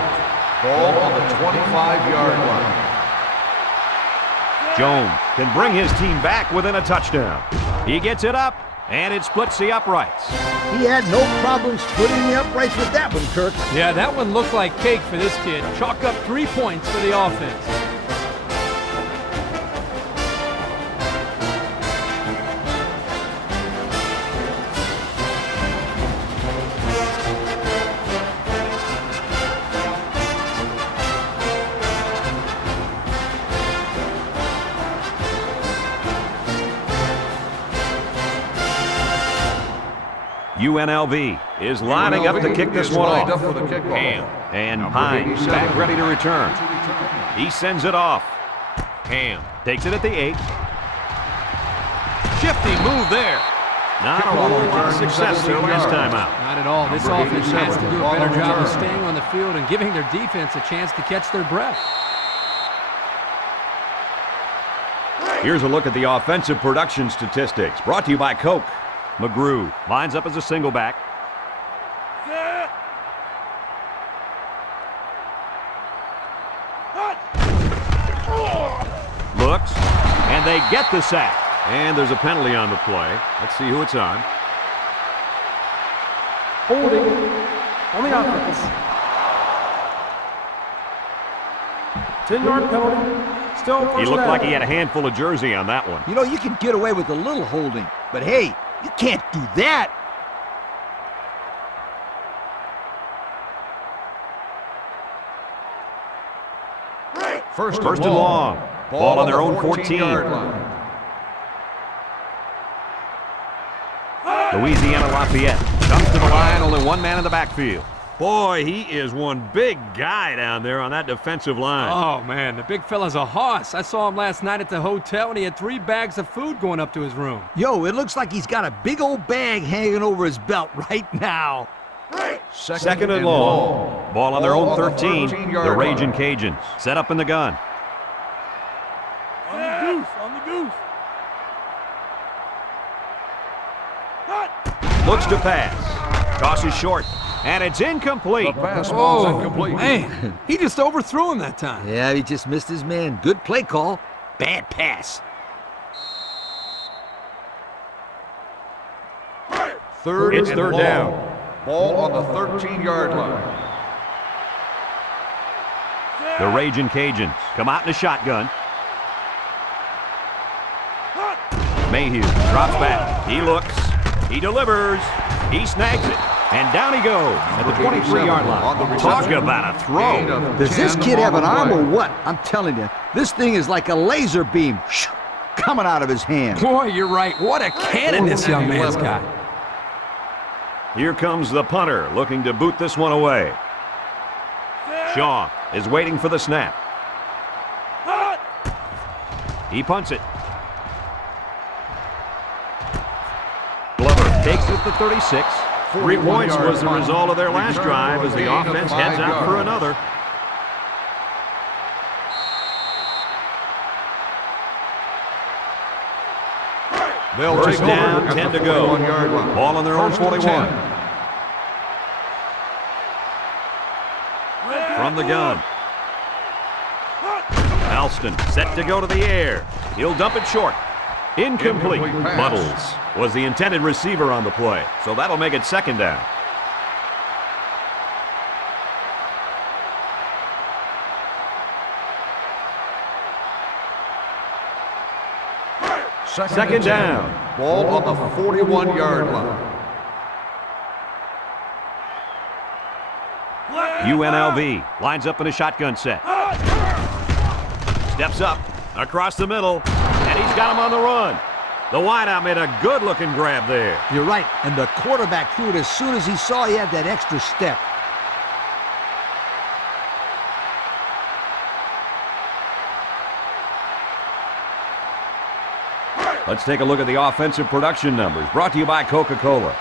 Ball on the 25-yard line. Jones can bring his team back within a touchdown. He gets it up, and it splits the uprights. He had no problem splitting the uprights with that one, Kirk. Yeah, that one looked like cake for this kid. Chalk up 3 points for the offense. UNLV is lining up to kick this one off. Ham And Hines back ready to return. He sends it off. Ham takes it at the 8. Shifty move there. Not a whole lot of success their last time out. Not at all. This offense has to do a better job of staying on the field and giving their defense a chance to catch their breath. Here's a look at the offensive production statistics, brought to you by Coke. McGrew lines up as a single back. Looks, and they get the sack. And there's a penalty on the play. Let's see who it's on. Holding on the offense. 10-yard penalty. Still first He looked down. like he had a handful of jersey on that one. You know, you can get away with a little holding, but hey, you can't do that. First and long. Ball on their own 14. Louisiana Lafayette comes to the line, only one man in the backfield. Boy, he is one big guy down there on that defensive line. Oh, man, the big fella's a hoss. I saw him last night at the hotel, and he had 3 bags of food going up to his room. Yo, it looks like he's got a big old bag hanging over his belt right now. Second and long. Ball on their own 13. The Ragin' Cajuns set up in the gun. On the goose, on the goose. Looks to pass. Tosses short. And it's incomplete. The pass ball's incomplete. Man, he just overthrew him that time. Yeah, he just missed his man. Good play call. Bad pass. It's third down. Ball on the 13-yard line. The Ragin' Cajuns come out in a shotgun. Mayhew drops back. He looks. He delivers. He snags it. And down he goes at the 23-yard line. Talk about a throw. Does this kid have an arm or what? I'm telling you, this thing is like a laser beam coming out of his hand. Boy, you're right. What a cannon this young man's got. Here comes the punter looking to boot this one away. Shaw is waiting for the snap. He punts it. Glover takes it at the 36. 3 points was the result of their last drive as the offense heads out for another. First down, 10 to go. Ball on their own 41. From the gun. Alston set to go to the air. He'll dump it short. Incomplete. Buttles was the intended receiver on the play, so that'll make it second down. Second down. Ball on the 41-yard line. UNLV lines up in a shotgun set. Steps up across the middle, and he's got him on the run. The wideout made a good-looking grab there. You're right, and the quarterback threw it as soon as he saw he had that extra step. Let's take a look at the offensive production numbers, brought to you by Coca-Cola.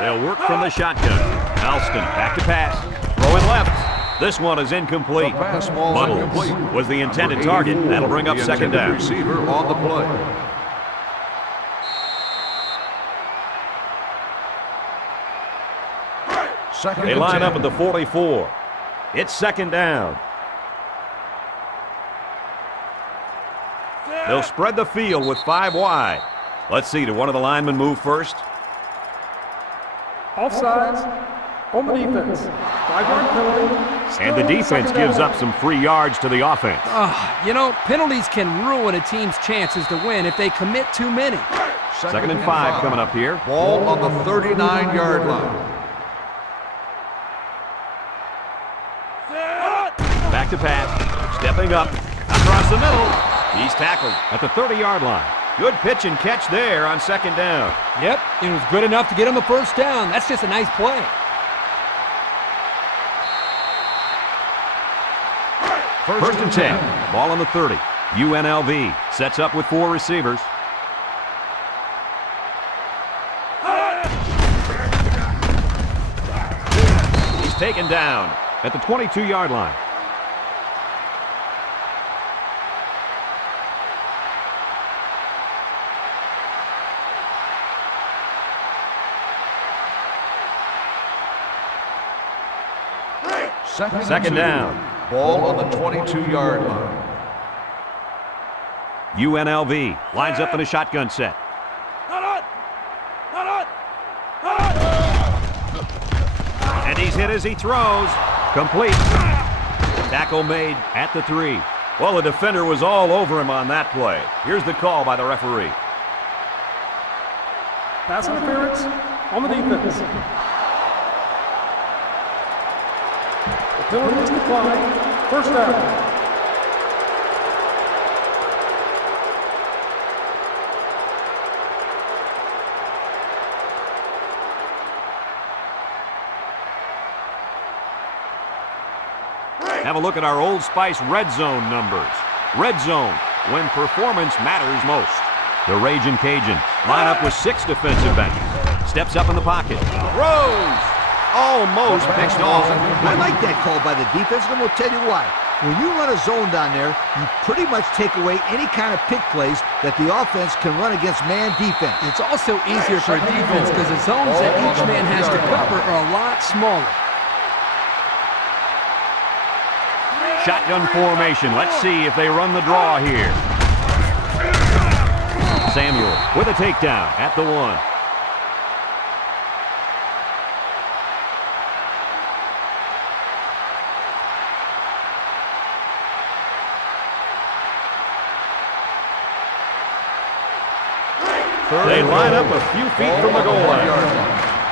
They'll work from the shotgun. Alston back to pass. Throwing left. This one is incomplete. Buttles was the intended target. That'll bring up second down. Receiver on the play. They line up at the 44. It's second down. They'll spread the field with 5 wide. Let's see, did one of the linemen move first? Offsides on the defense. 5-yard penalty. And the defense gives up some free yards to the offense. You know, penalties can ruin a team's chances to win if they commit too many. Second and 5 coming up here. Ball on the 39-yard line. Back to pass. Stepping up. Across the middle. He's tackled at the 30-yard line. Good pitch and catch there on second down. Yep, it was good enough to get him a first down. That's just a nice play. First and 10. Ball on the 30. UNLV sets up with 4 receivers. He's taken down at the 22-yard line. Second down. Ball on the 22-yard line. UNLV lines up in a shotgun set. And he's hit as he throws. Complete. Tackle made at the 3. Well, the defender was all over him on that play. Here's the call by the referee. Pass interference on the defense. The penalty is declined. First down. Have a look at our Old Spice red zone numbers. Red zone, when performance matters most. The Rajin Canjin line up with 6 defensive backs. Steps up in the pocket. Throws! Almost picked off. I like that call by the defense, and I'm going to tell you why. When you run a zone down there, you pretty much take away any kind of pick plays that the offense can run against man defense. It's also easier for a defense because the zones that each man has to cover are a lot smaller. Shotgun formation. Let's see if they run the draw here. Samuel with a takedown at the 1. They line up a few feet from the goal line.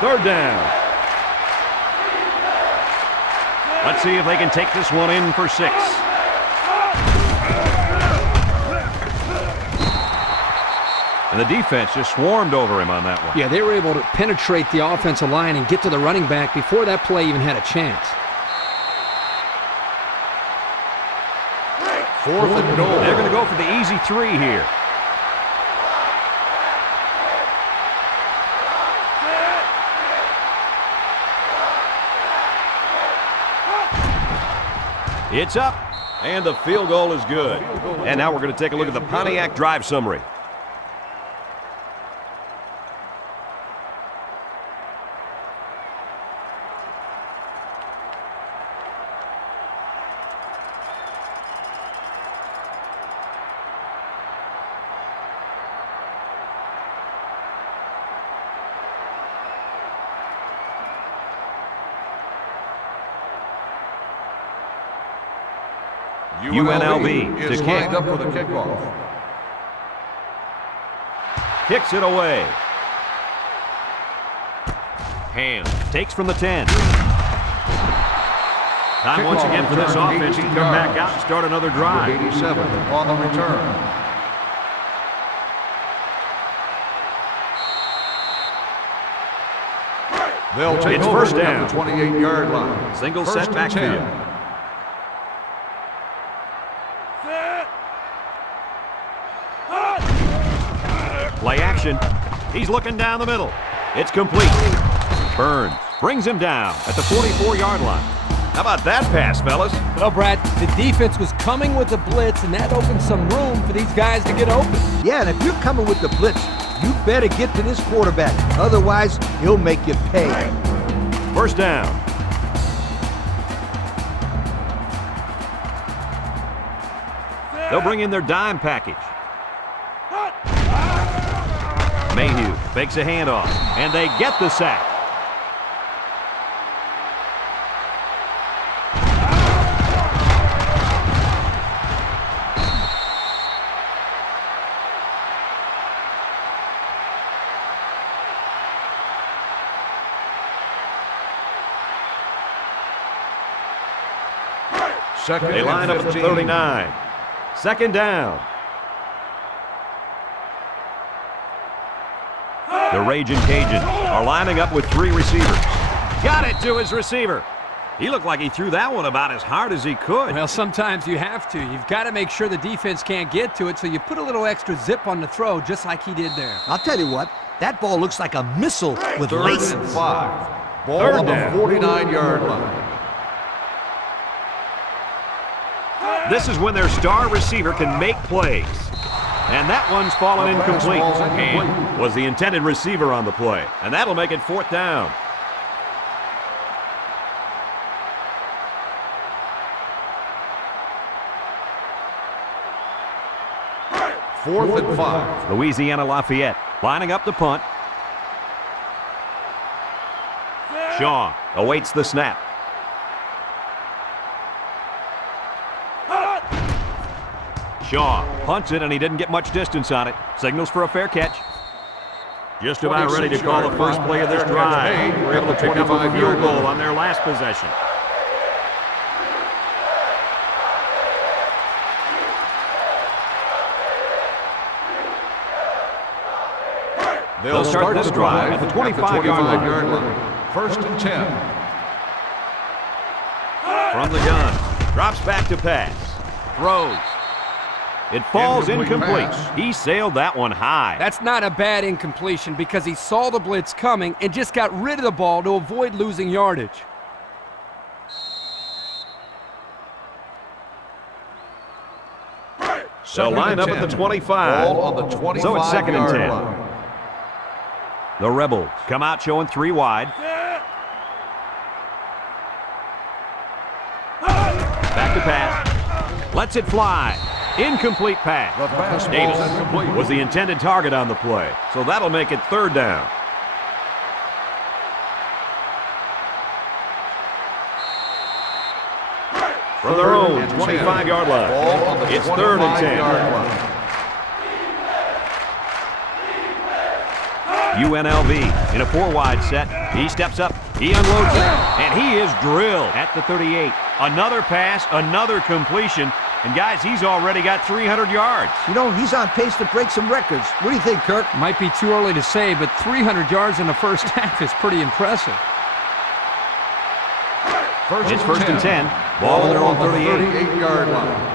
Third down. Let's see if they can take this one in for 6. And the defense just swarmed over him on that one. Yeah, they were able to penetrate the offensive line and get to the running back before that play even had a chance. 4th and goal. They're going to go for the easy 3 here. It's up, and the field goal is good. And now we're going to take a look at the Pontiac drive summary. UNLV is to lined kick. up for the kickoff. Kicks it away. Hand takes from the 10. Time once again for this offense to come back out and start another drive. 87 on the return. They'll take It's over first at down. the 28-yard line. Single First set and backfield. 10. Play action. He's looking down the middle. It's complete. Burns brings him down at the 44-yard line. How about that pass, fellas? Well, Brad, the defense was coming with the blitz, and that opened some room for these guys to get open. Yeah, and if you're coming with the blitz, you better get to this quarterback. Otherwise, he'll make you pay. First down. They'll bring in their dime package. Mayhew fakes a handoff, and they get the sack. They line up at the 39. Second down. The Ragin' Cajuns are lining up with 3 receivers. Got it to his receiver. He looked like he threw that one about as hard as he could. Well, sometimes you have to. You've got to make sure the defense can't get to it, so you put a little extra zip on the throw, just like he did there. I'll tell you what, that ball looks like a missile with 3rd laces. and 5. Ball on the 49-yard line. This is when their star receiver can make plays. And that one's fallen incomplete. And was the intended receiver on the play. And that'll make it 4th down. Fourth and 5. Louisiana Lafayette lining up the punt. Shaw awaits the snap. Shaw punts it, and he didn't get much distance on it. Signals for a fair catch. Just about ready to call the first play of this drive. They were able to pick up a field goal on their last possession. They'll start this drive at the 25-yard line. 1st and 10. From the gun. Drops back to pass. Throws. It falls incomplete. He sailed that one high. That's not a bad incompletion because he saw the blitz coming and just got rid of the ball to avoid losing yardage. They'll line up at the 25. Ball on the 25-yard So it's 2nd and 10. line. The Rebels come out showing 3 wide. Back to pass. Lets it fly. Incomplete pass. The pass Davis ball incomplete. was the intended target on the play. So that'll make it 3rd down. From their own 25-yard line. Ball on the It's 3rd and 10. 25-yard line. UNLV in a 4-wide set. He steps up. He unloads it. And he is drilled at the 38. Another pass, another completion. And guys, he's already got 300 yards. You know, he's on pace to break some records. What do you think, Kirk? Might be too early to say, but 300 yards in the first half is pretty impressive. It's 1st and 10. Ball on their own 38. 38-yard line.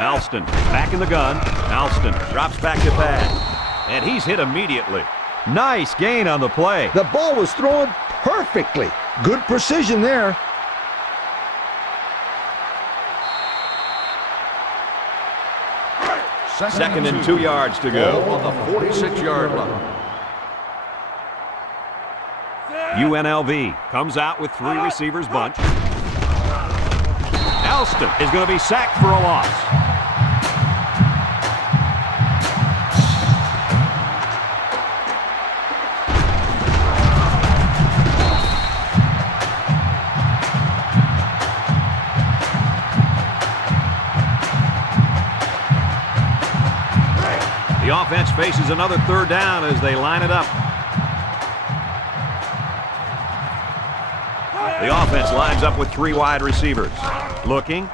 Alston back in the gun. Alston drops back to pass. And he's hit immediately. Nice gain on the play. The ball was thrown perfectly. Good precision there. Second and 2 yards to Ball go. on the 46-yard line. UNLV comes out with 3 receivers bunch. Alston is going to be sacked for a loss. The offense faces another 3rd down as they line it up. The offense lines up with 3 wide receivers. Looking.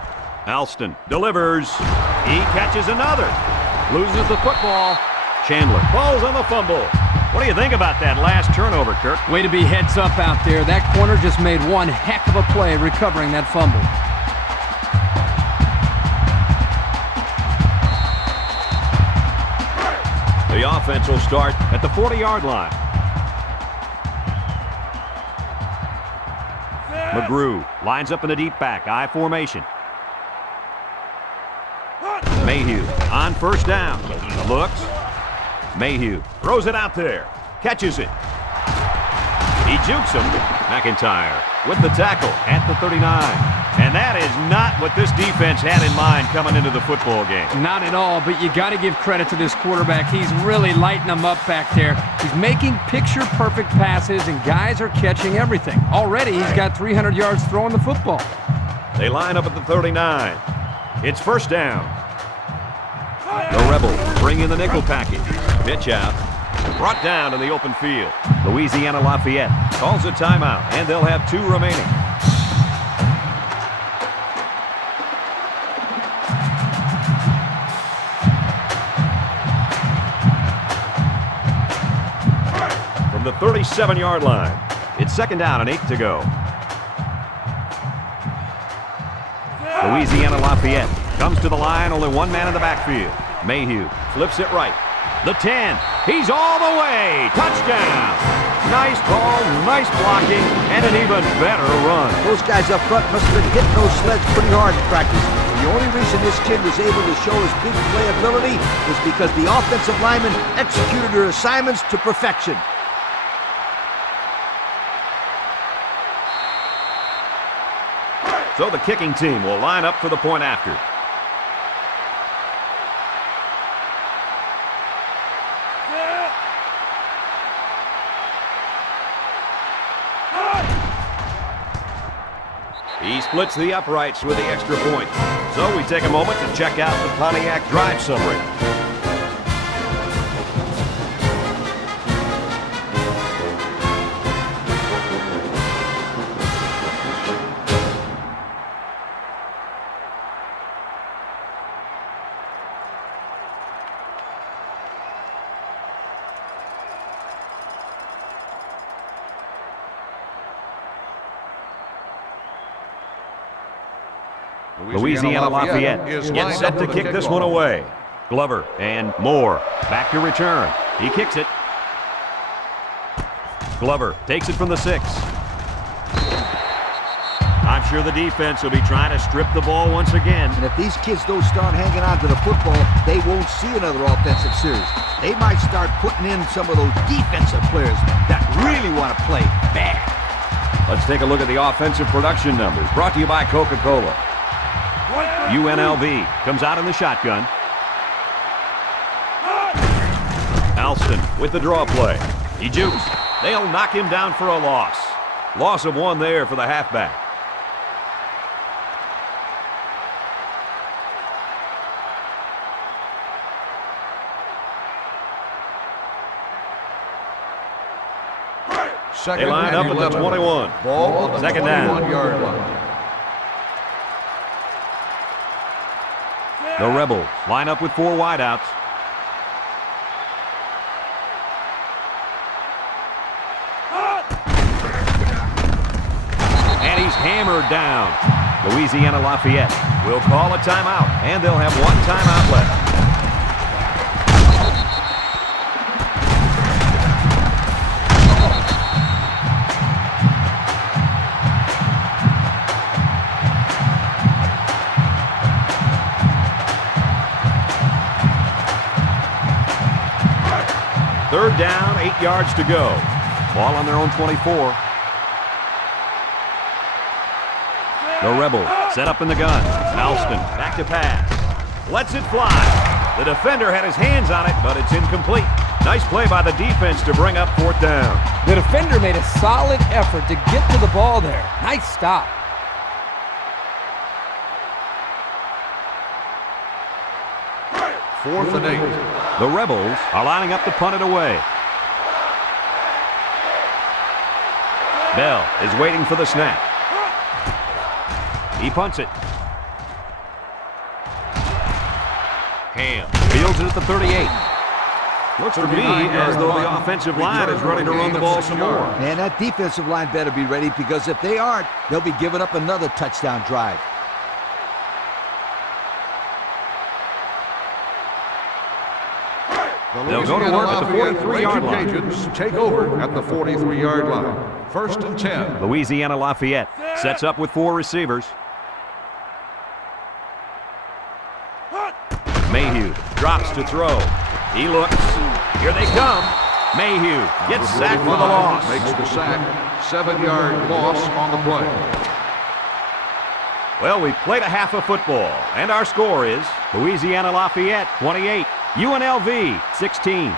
Alston delivers. He catches another. Loses the football. Chandler falls on the fumble. What do you think about that last turnover, Kirk? Way to be heads up out there. That corner just made one heck of a play recovering that fumble. The offense will start at the 40-yard line. McGrew lines up in the deep back, I formation. Mayhew on 1st down. Looks. Mayhew throws it out there. Catches it. He jukes him. McIntyre with the tackle at the 39. And that is not what this defense had in mind coming into the football game. Not at all, but you got to give credit to this quarterback. He's really lighting them up back there. He's making picture-perfect passes, and guys are catching everything. Already, he's got 300 yards throwing the football. They line up at the 39. It's 1st down. The Rebels bring in the nickel package. Pitch out. Brought down in the open field. Louisiana Lafayette calls a timeout, and they'll have 2 remaining. 37-yard line. It's 2nd down and 8 to go. Louisiana Lafayette comes to the line, only one man in the backfield. Mayhew flips it right. The 10. He's all the way. Touchdown. Nice call, nice blocking, and an even better run. Those guys up front must have been hitting those sleds pretty hard in practice. The only reason this kid was able to show his big playability was because the offensive linemen executed their assignments to perfection. So the kicking team will line up for the point after. He splits the uprights with the extra point. So we take a moment to check out the Pontiac drive summary. Louisiana Lafayette gets set to kick this one away. Glover and Moore back to return. He kicks it. Glover takes it from the 6. I'm sure the defense will be trying to strip the ball once again. And if these kids don't start hanging on to the football, they won't see another offensive series. They might start putting in some of those defensive players that really want to play bad. Let's take a look at the offensive production numbers. Brought to you by Coca-Cola. UNLV comes out in the shotgun. Alston with the draw play. He jukes. They'll knock him down for a loss. Loss of 1 there for the halfback. They line up at the 21. Ball on the 2nd down. 21-yard line. The Rebels line up with 4 wideouts. And he's hammered down. Louisiana Lafayette will call a timeout, and they'll have 1 timeout left. Third down, 8 yards to go. Ball on their own 24. The Rebels set up in the gun. Alston back to pass. Lets it fly. The defender had his hands on it, but it's incomplete. Nice play by the defense to bring up 4th down. The defender made a solid effort to get to the ball there. Nice stop. Fourth and 8. The Rebels are lining up to punt it away. Bell is waiting for the snap. He punts it. Ham fields it at the 38. Looks to me as though the offensive line is ready to run the ball some more. And that defensive line better be ready, because if they aren't, they'll be giving up another touchdown drive. They'll go to work at the 43-yard line. Cajuns take over at the 43-yard line. 1st and 10. Louisiana Lafayette sets up with 4 receivers. Mayhew drops to throw. He looks. Here they come. Mayhew gets sacked for the loss. Makes the sack. 7-yard loss on the play. Well, we played a half of football, and our score is Louisiana Lafayette 28, UNLV 16.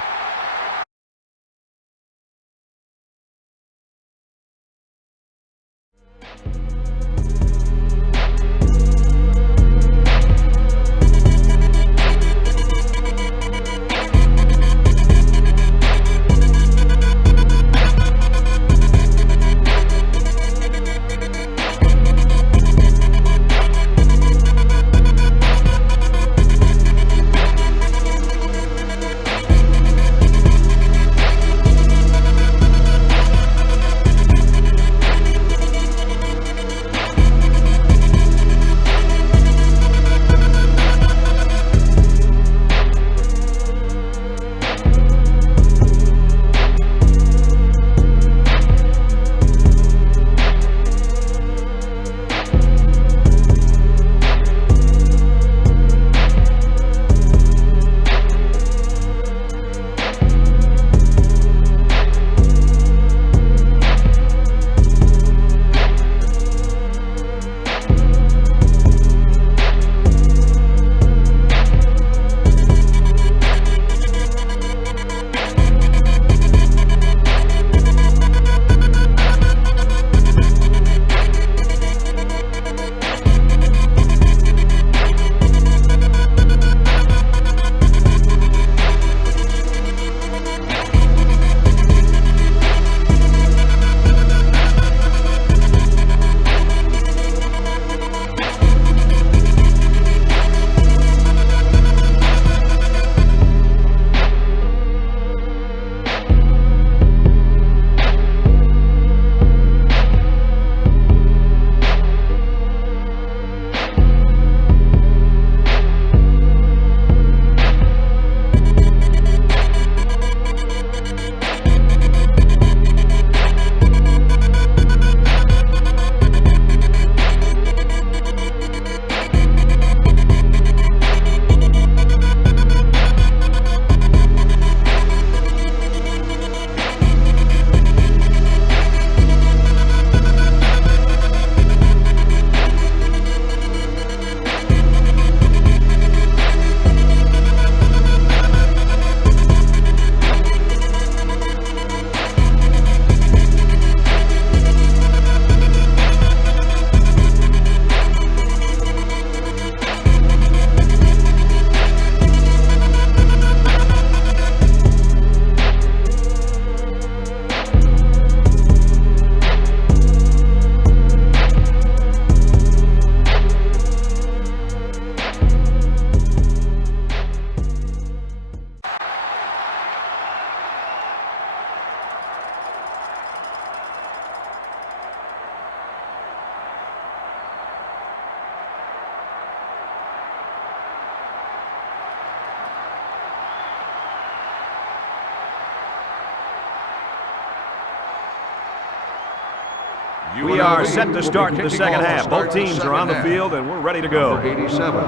We are set to start the second half. Both teams are on the field, and we're ready to go. Number 87.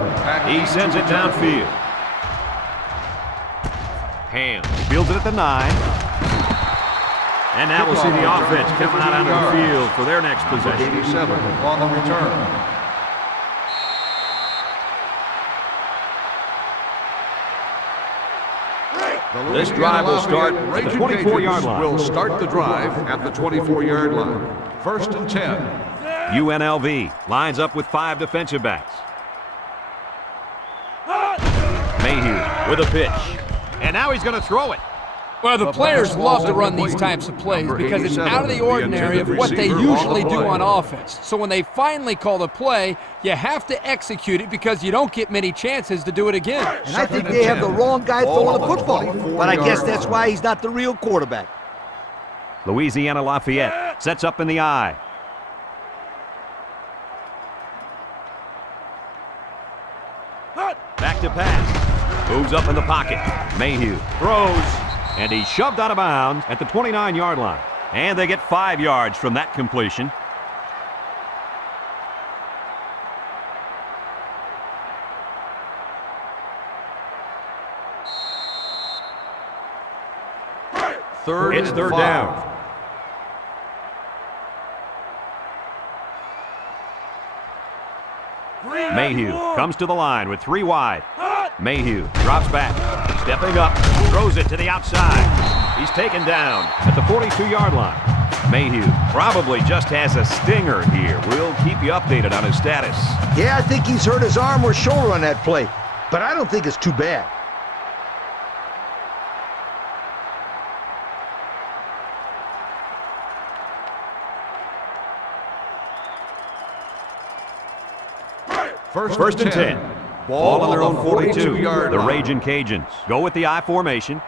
He sends it downfield. Ham fields it at the 9. And now we'll see the offense coming out onto the field for their next possession. 87 on the return. This drive will start at the 24-yard line. Will start the drive at the 24-yard line. 1st and 10. UNLV lines up with 5 defensive backs. Mayhew with a pitch. And now he's going to throw it. Well, the players love to run these types of plays because it's out of the ordinary of what they usually do on offense. So when they finally call the play, you have to execute it because you don't get many chances to do it again. And I think they have the wrong guy throwing the football. But I guess that's why he's not the real quarterback. Louisiana Lafayette sets up in the I. Back to pass. Moves up in the pocket. Mayhew throws. And he's shoved out of bounds at the 29-yard line. And they get 5 yards from that completion. It's third down. Mayhew comes to the line with 3 wide. Mayhew drops back, stepping up, throws it to the outside. He's taken down at the 42-yard line. Mayhew probably just has a stinger here. We'll keep you updated on his status. Yeah, I think he's hurt his arm or shoulder on that play, but I don't think it's too bad. First and 10. Ball on their own 42. 42-yard The line. Ragin' Cajuns go with the I formation.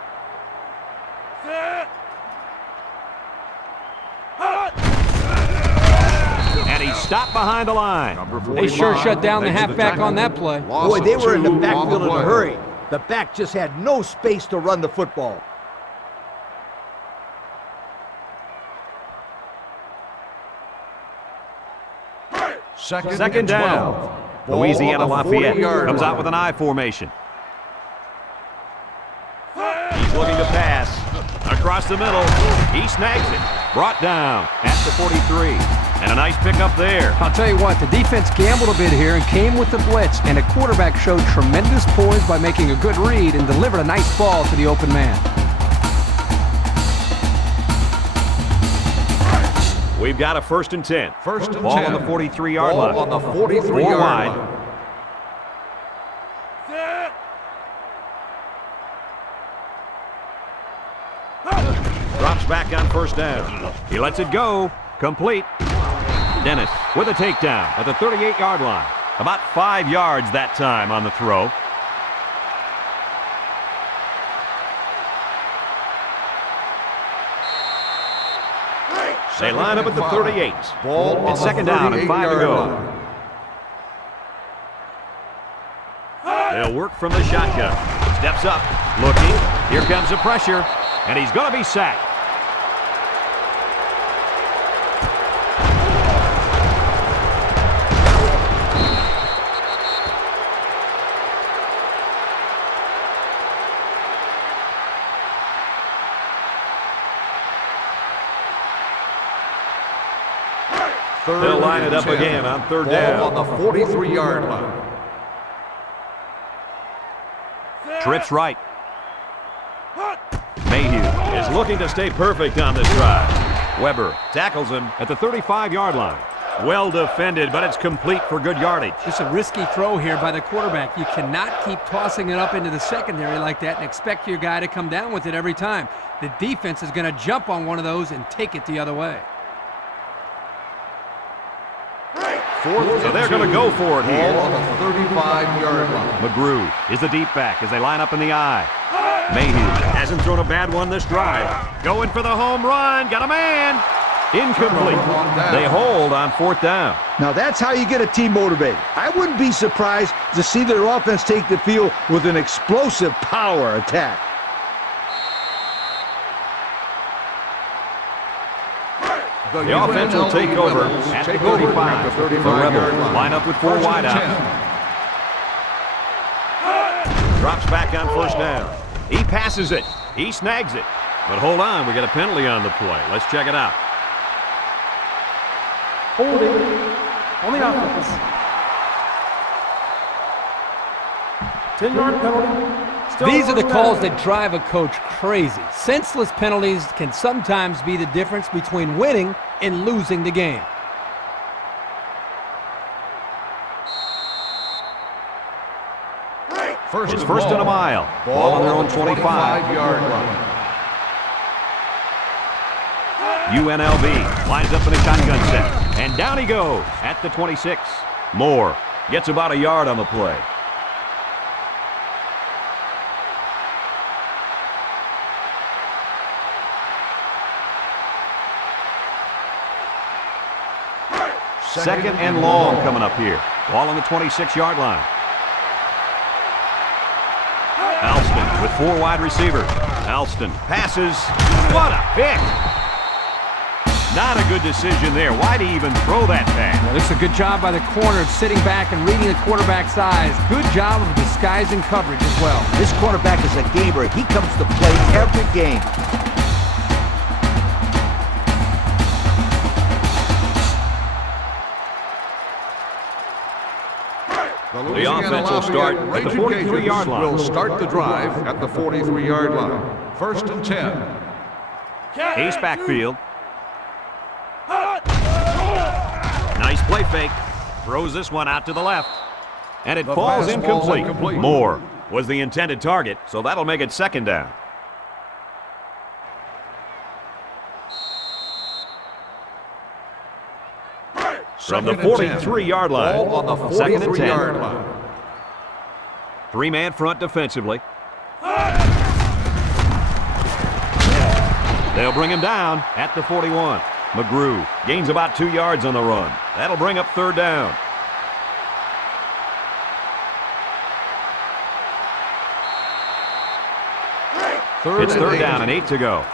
And he's stopped behind the line. They sure shut down the halfback on that play. Boy, they were in the backfield in a hurry. The back just had no space to run the football. Second down. Louisiana Lafayette 40-yard comes line. out with an I formation. He's looking to pass. Across the middle. He snags it. Brought down at the 43. And a nice pickup there. I'll tell you what, the defense gambled a bit here and came with the blitz, and the quarterback showed tremendous poise by making a good read and delivered a nice ball to the open man. We've got a 1st and 10. First and Ball 10. on the 43-yard line. Ball on the 43-yard 4 wide. line. Drops back on 1st down. He lets it go. Complete. Dennis with a takedown at the 38-yard line. About 5 yards that time on the throw. They line up at the 38. Ball on It's the 2nd down and 5 to 38-yard go. line. They'll work from the shotgun. Steps up, looking. Here comes the pressure, and he's going to be sacked. They'll line it up again on 3rd down. Ball on the 43-yard line. Trips right. Mayhew is looking to stay perfect on this drive. Weber tackles him at the 35-yard line. Well defended, but it's complete for good yardage. It's a risky throw here by the quarterback. You cannot keep tossing it up into the secondary like that and expect your guy to come down with it every time. The defense is going to jump on one of those and take it the other way. So they're going to go for it here. Ball on the 35-yard line. McGrew is the deep back as they line up in the I. Mayhew hasn't thrown a bad one this drive. Going for the home run. Got a man. Incomplete. They hold on 4th down. Now that's how you get a team motivated. I wouldn't be surprised to see their offense take the field with an explosive power attack. The offense will take over at the 35. The Rebels line up with 4 wideouts. Drops back on first down. He passes it. He snags it. But hold on, we got a penalty on the play. Let's check it out. Holding on the offense. 10-yard penalty. Still These are the on calls down. that drive a coach crazy. Senseless penalties can sometimes be the difference between winning and losing the game. It's first and a mile. Ball on their own 25-yard line. UNLV lines up in a shotgun set. And down he goes at the 26. Moore gets about a yard on the play. Second and long coming up here. Ball on the 26-yard line. Alston with 4 wide receivers. Alston passes. What a pick! Not a good decision there. Why'd he even throw that pass? Well, this is a good job by the corner of sitting back and reading the quarterback's eyes. Good job of disguising coverage as well. This quarterback is a gamer. He comes to play every game. The offense will start at the 43-yard line. Will start the drive at the 43-yard line. First and 10. Ace backfield. Nice play fake. Throws this one out to the left. And it falls incomplete. Moore was the intended target, so that'll make it second down. From the 43-yard line. Ball on the 43-yard line. 3-man front defensively. They'll bring him down at the 41. McGrew gains about 2 yards on the run. That'll bring up third down. It's third down and 8 to go.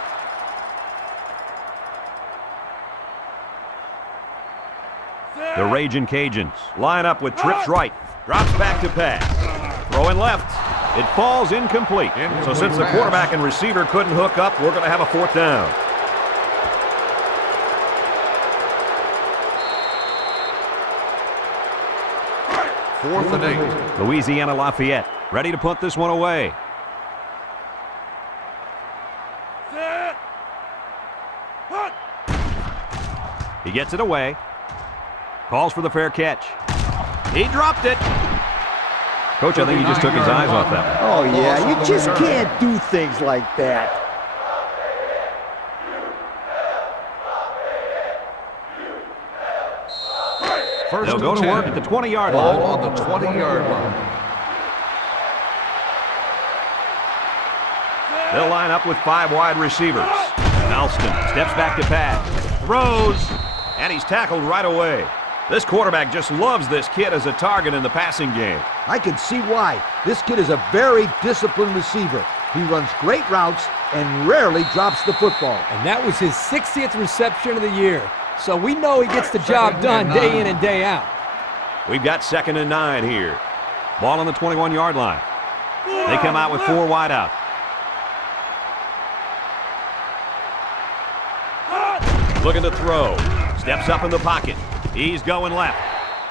The Ragin' Cajuns line up with trips right. Drops back to pass. Throwing left. It falls incomplete. So since the quarterback and receiver couldn't hook up, we're going to have a fourth down. Fourth and 8. Louisiana Lafayette ready to punt this one away. He gets it away. Calls for the fair catch. He dropped it. Coach, I think he just took his eyes off that one. Oh, yeah, you just can't do things like that. They'll go to work at the 20-yard Ball line. on the 20-yard line. They'll line up with 5 wide receivers. Alston steps back to pass. Throws. And he's tackled right away. This quarterback just loves this kid as a target in the passing game. I can see why. This kid is a very disciplined receiver. He runs great routes and rarely drops the football. And that was his 60th reception of the year. So we know he gets the job done day in and day out. We've got second and 9 here. Ball on the 21-yard line. They come out with 4 wide out. Looking to throw. Steps up in the pocket. He's going left.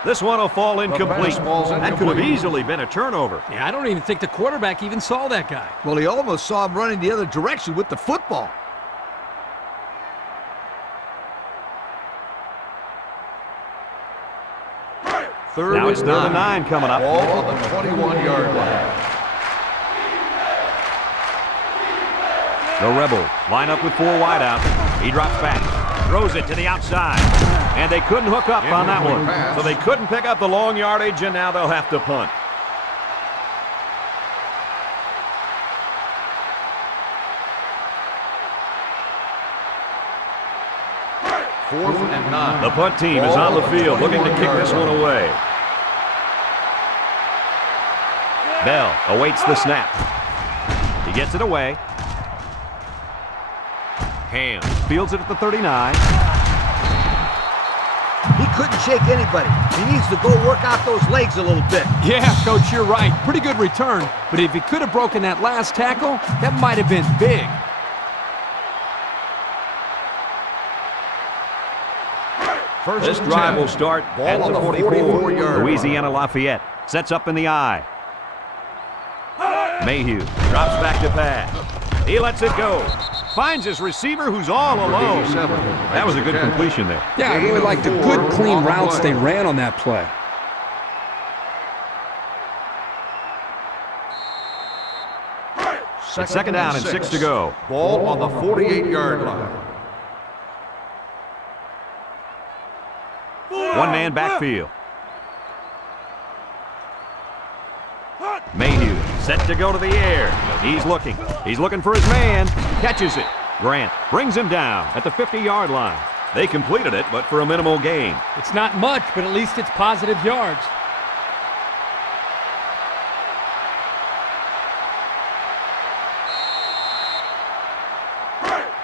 This one will fall incomplete. That could have easily been a turnover. Yeah, I don't even think the quarterback even saw that guy. Well, he almost saw him running the other direction with the football. Now it's third and 9 coming up. Ball on the 21-yard line. The Rebels line up with 4 wide out. He drops back. Throws it to the outside. And they couldn't hook up on that one. So they couldn't pick up the long yardage, and now they'll have to punt. Fourth and 9. The punt team is on the field looking to kick this one away. Bell awaits the snap. He gets it away. Ham fields it at the 39. couldn't shake anybody. He needs to go work out those legs a little bit. Yeah, Coach, you're right. Pretty good return. But if he could have broken that last tackle, that might have been big. This drive will start at the 44. Louisiana Lafayette sets up in the I. Mayhew drops back to pass. He lets it go. Finds his receiver who's all alone. That was a good completion there. Yeah, I really liked the good, clean routes they ran on that play. It's second down and 6 to go. Ball on the 48-yard line. One-man backfield. Mayhew set to go to the air. He's looking. He's looking for his man. Catches it. Grant brings him down at the 50-yard line. They completed it, but for a minimal gain. It's not much, but at least it's positive yards.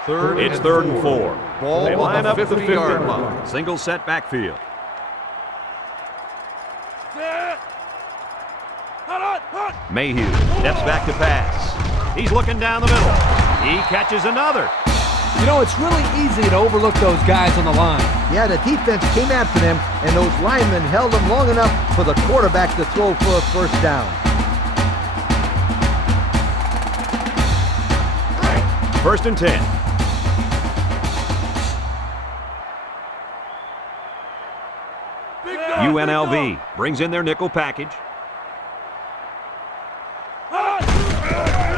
It's third and 4. Ball They line on the up the 50-yard 50. line. Single set backfield. Mayhew steps back to pass. He's looking down the middle. He catches another. You know, it's really easy to overlook those guys on the line. Yeah, the defense came after them, and those linemen held them long enough for the quarterback to throw for a first down. First and 10. UNLV brings in their nickel package.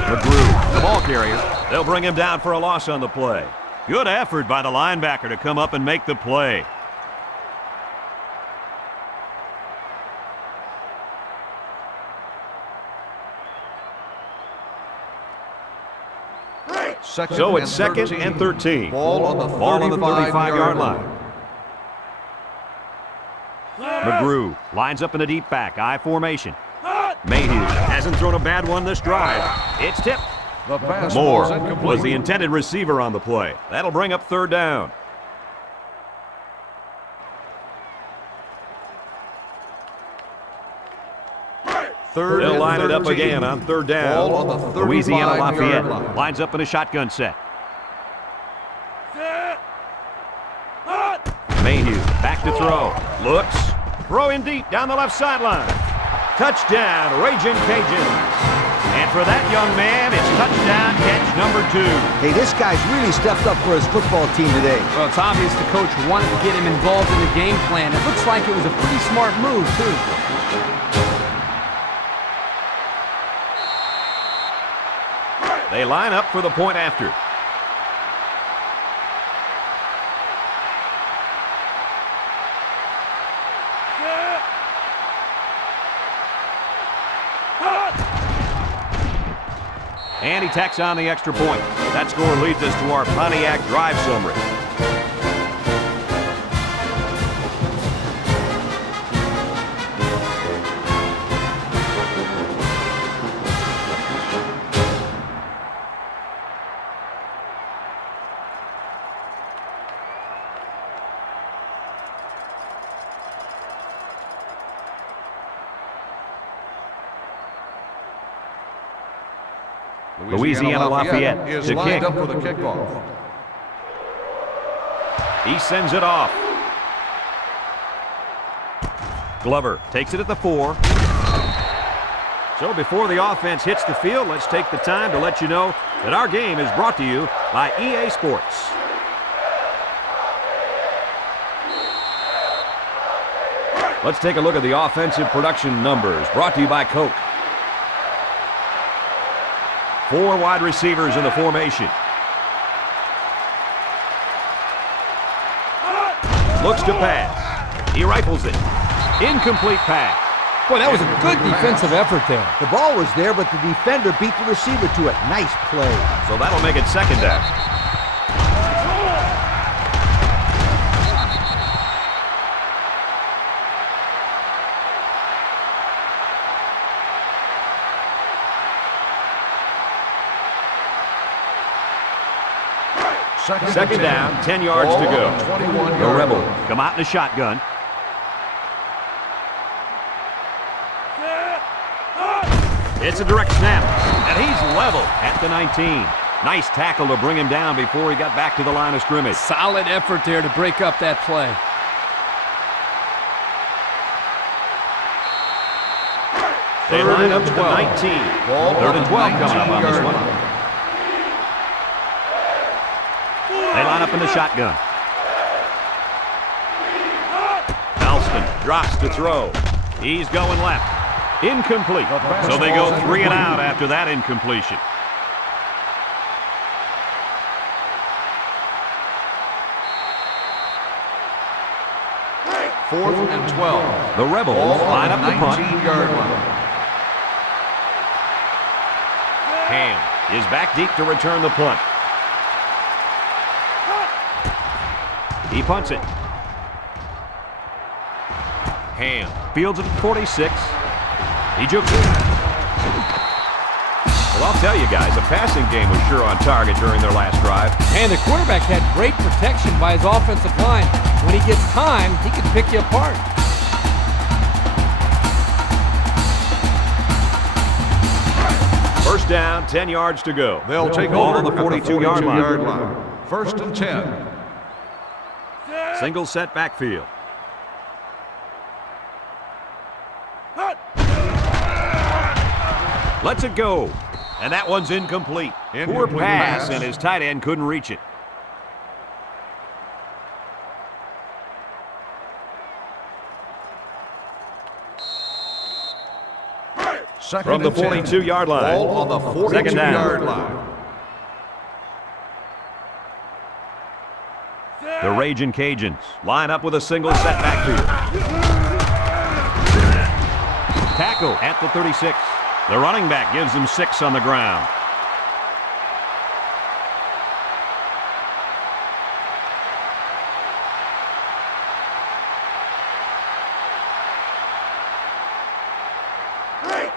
McGrew, the ball carrier. They'll bring him down for a loss on the play. Good effort by the linebacker to come up and make the play. So it's second and 13. Ball on the 35-yard line. McGrew lines up in the deep back, I formation. Mayhew hasn't thrown a bad one this drive. It's tipped. The pass Moore ball's incomplete. was the intended receiver on the play. That'll bring up third down. They'll line it up again on third down. Ball on the Louisiana 35-yard Lafayette line. lines up in a shotgun set. Mayhew back to throw. Looks. Throw in deep down the left sideline. Touchdown, Rajin Canjin. And for that young man, it's touchdown catch number 2. Hey, this guy's really stepped up for his football team today. Well, it's obvious the coach wanted to get him involved in the game plan. It looks like it was a pretty smart move, too. They line up for the point after. And he tacks on the extra point. That score leads us to our Pontiac drive summary. Louisiana Lafayette is to lined kick. up for the kickoff. He sends it off. Glover takes it at the 4. So before the offense hits the field, let's take the time to let you know that our game is brought to you by EA Sports. Let's take a look at the offensive production numbers brought to you by Coke. 4 wide receivers in the formation. Looks to pass. He rifles it. Incomplete pass. Boy, that was a good defensive effort there. The ball was there, but the defender beat the receiver to it. Nice play. So that'll make it second down. Second down, 10 yards to go. The Rebels come out in a shotgun. It's a direct snap, and he's level at the 19. Nice tackle to bring him down before he got back to the line of scrimmage. Solid effort there to break up that play. They line up to the 19. Third and 12 coming up on this one. They line up in the shotgun. Alston drops to throw. He's going left. Incomplete. So they go 3 and out after that incompletion. Fourth and 12. The Rebels line up the punt. 19-yard line. Ham is back deep to return the punt. He punts it. Ham fields it at 46. He jukes it. Well, I'll tell you guys, the passing game was sure on target during their last drive. And the quarterback had great protection by his offensive line. When he gets time, he can pick you apart. First down, 10 yards to go. They'll take Ball over on the at 42-yard line. line. First and 10. Single set backfield. Lets it go. And that one's incomplete. Poor pass, and his tight end couldn't reach it. From the 42-yard line. Ball on the 42-yard line. The Ragin' Cajuns line up with a single set backfield. Tackle at the 36. The running back gives them 6 on the ground.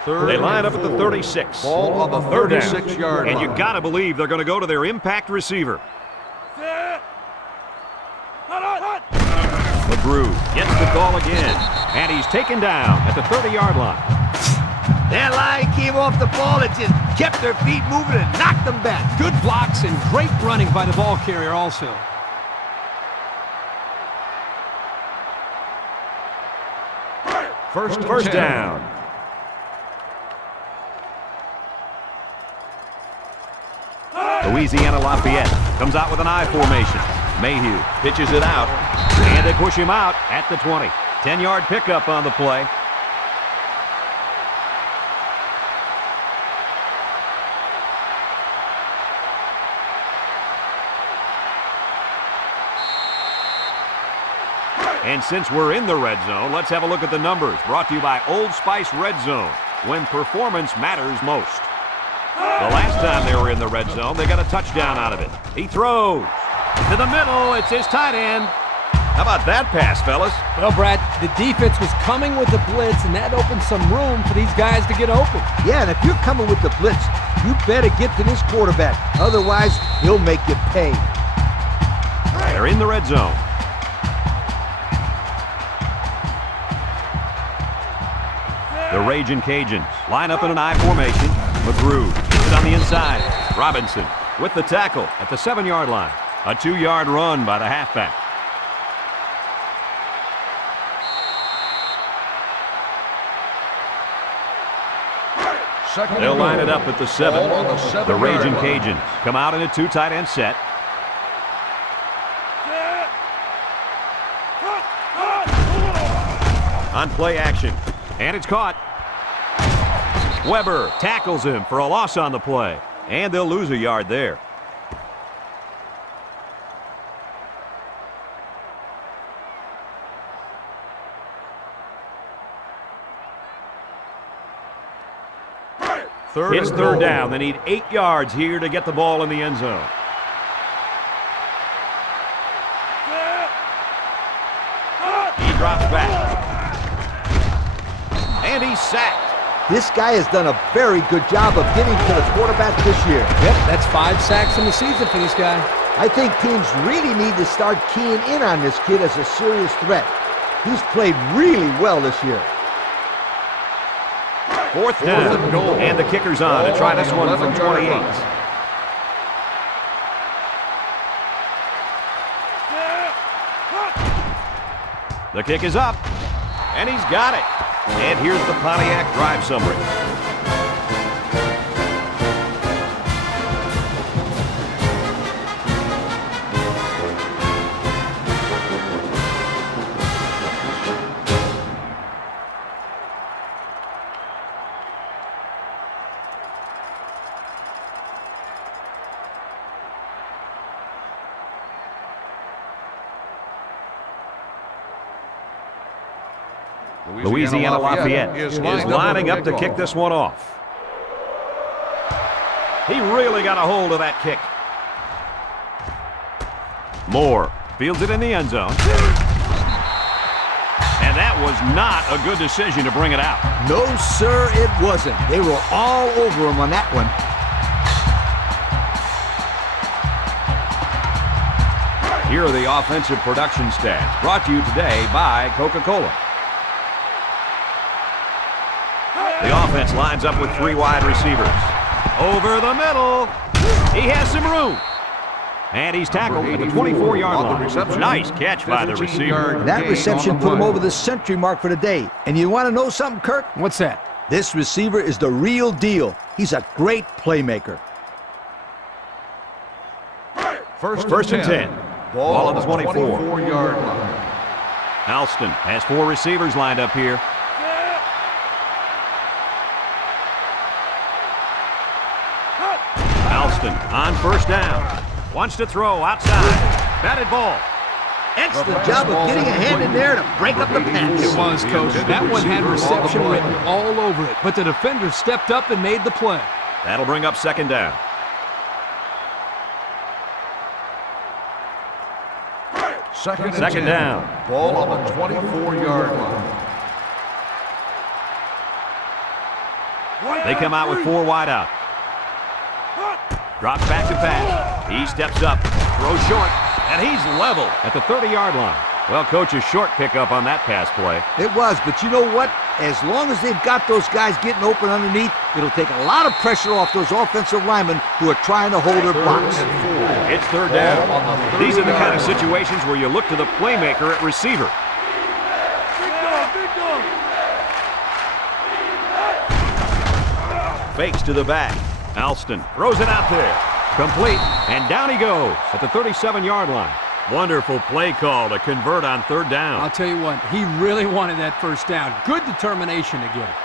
They line up at the 36. Ball on the 36-yard line. And you got to believe they're going to go to their impact receiver. McGrew gets the call again. And he's taken down at the 30-yard line. That line came off the ball and just kept their feet moving and knocked them back. Good blocks and great running by the ball carrier also. First down. Louisiana Lafayette comes out with an I formation. Mayhew pitches it out, and they push him out at the 20. 10-yard pickup on the play. And since we're in the red zone, let's have a look at the numbers. Brought to you by Old Spice Red Zone, when performance matters most. The last time they were in the red zone, they got a touchdown out of it. He throws to the middle. It's his tight end. How about that pass, fellas? Well, Brad, the defense was coming with the blitz, and that opened some room for these guys to get open. Yeah, and if you're coming with the blitz, you better get to this quarterback. Otherwise, he'll make you pay. They're in the red zone. The Ragin' Cajuns line up in an I formation. McGrew gets it on the inside. Robinson with the tackle at the 7-yard line. A 2-yard run by the halfback. They'll line it up at the 7. The Ragin' Cajuns come out in a 2 tight end set. On play action. And it's caught. Weber tackles him for a loss on the play. And they'll lose a yard there. It's third down. They need 8 yards here to get the ball in the end zone. He drops back. And he's sacked. This guy has done a very good job of getting to the quarterback this year. Yep, that's 5 sacks in the season for this guy. I think teams really need to start keying in on this kid as a serious threat. He's played really well this year. Fourth down. and goal. And the kicker's on to try this one from 28. The kick is up, and he's got it. And here's the Pontiac drive summary. Louisiana Lafayette is lining up to kick this one off. He really got a hold of that kick. Moore fields it in the end zone. And that was not a good decision to bring it out. No, sir, it wasn't. They were all over him on that one. Here are the offensive production stats, brought to you today by Coca-Cola. The offense lines up with 3 wide receivers. Over the middle. He has some room. And he's tackled at the 24-yard line. Nice catch by the receiver. That reception put him over the century mark for the day. And you want to know something, Kirk? What's that? This receiver is the real deal. He's a great playmaker. First and 10. Ball on the 24-yard line. Alston has 4 receivers lined up here. Alston on first down. Wants to throw outside. Batted ball. Excellent job of getting a hand in there to break up the pass. It was, Coach. That one had reception written all over it, but the defender stepped up and made the play. That'll bring up second down. Second down. Ball on the 24-yard line. They come out with 4 wide out. Drops back to pass. He steps up, throws short, and he's level at the 30-yard line. Well, Coach, a short pickup on that pass play. It was, but you know what? As long as they've got those guys getting open underneath, it'll take a lot of pressure off those offensive linemen who are trying to hold their blocks. It's third down. These are the kind of situations where you look to the playmaker at receiver. Fakes to the back. Alston throws it out there. Complete, and down he goes at the 37-yard line. Wonderful play call to convert on third down. I'll tell you what, he really wanted that first down. Good determination to get it.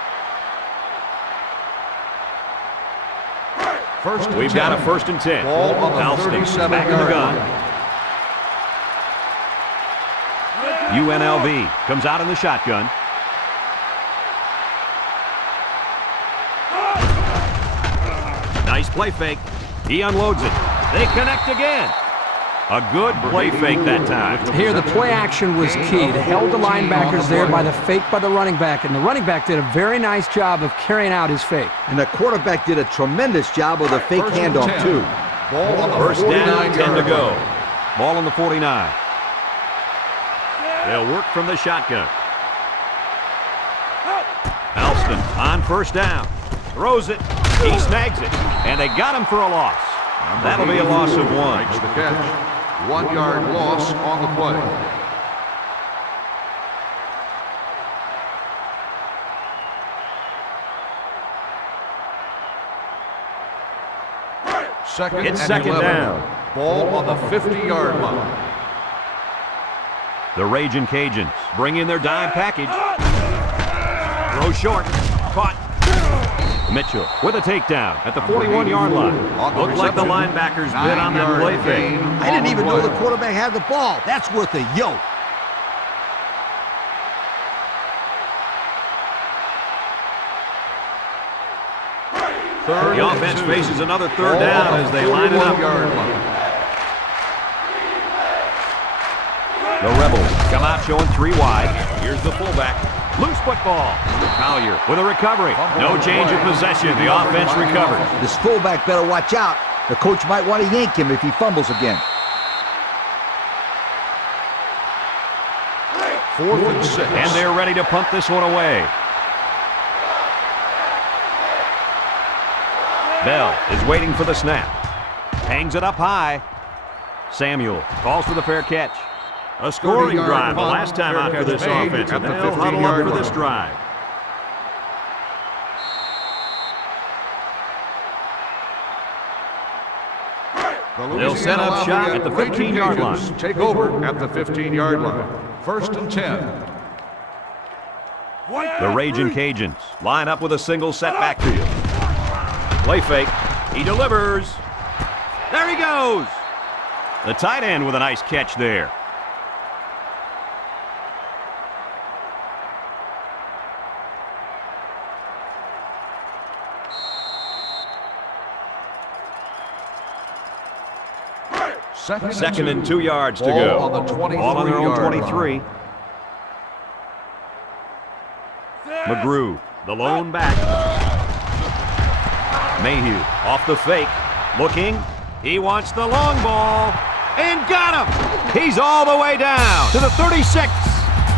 We've got a 1st and 10. Ball on the Alston 37-yard back in the gun. UNLV comes out in the shotgun. Nice play fake. He unloads it. They connect again. A good play fake that time. Here, the play action was key. They held the linebackers there by the fake by the running back, and the running back did a very nice job of carrying out his fake. And the quarterback did a tremendous job of the fake handoff, too. Ball on the First down, 10 to go. line. Ball on the 49. They'll work from the shotgun. Alston on first down. Throws it. He snags it. And they got him for a loss. That'll be a loss of 1. Makes the catch. 1-yard loss on the play. It's second 11. down. Ball on the 50-yard line. The Ragin' Cajuns bring in their dime package. Throw short. Caught. Mitchell with a takedown at the 41-yard line. Looked like the linebackers bid on that play fake. I didn't even know the quarterback had the ball. That's worth a yoke. The offense faces another third down as they line it up. The Rebels come out showing 3 wide. Here's the fullback. Loose football. Collier with a recovery. No change of possession. The offense recovers. This fullback better watch out. The coach might want to yank him if he fumbles again. 4th and 6. And they're ready to punt this one away. Bell is waiting for the snap. Hangs it up high. Samuel calls for the fair catch. A scoring drive the last time out for this offense, and they'll huddle up for this drive. They'll set up shop at the 15-yard line. Take over at the 15-yard line. 1st and 10. The Ragin' Cajuns line up with a single set backfield. Play fake. He delivers. There he goes. The tight end with a nice catch there. Second and 2 yards to go. Ball on their own 23. McGrew, the lone back. Mayhew off the fake. Looking. He wants the long ball. And got him. He's all the way down to the 36.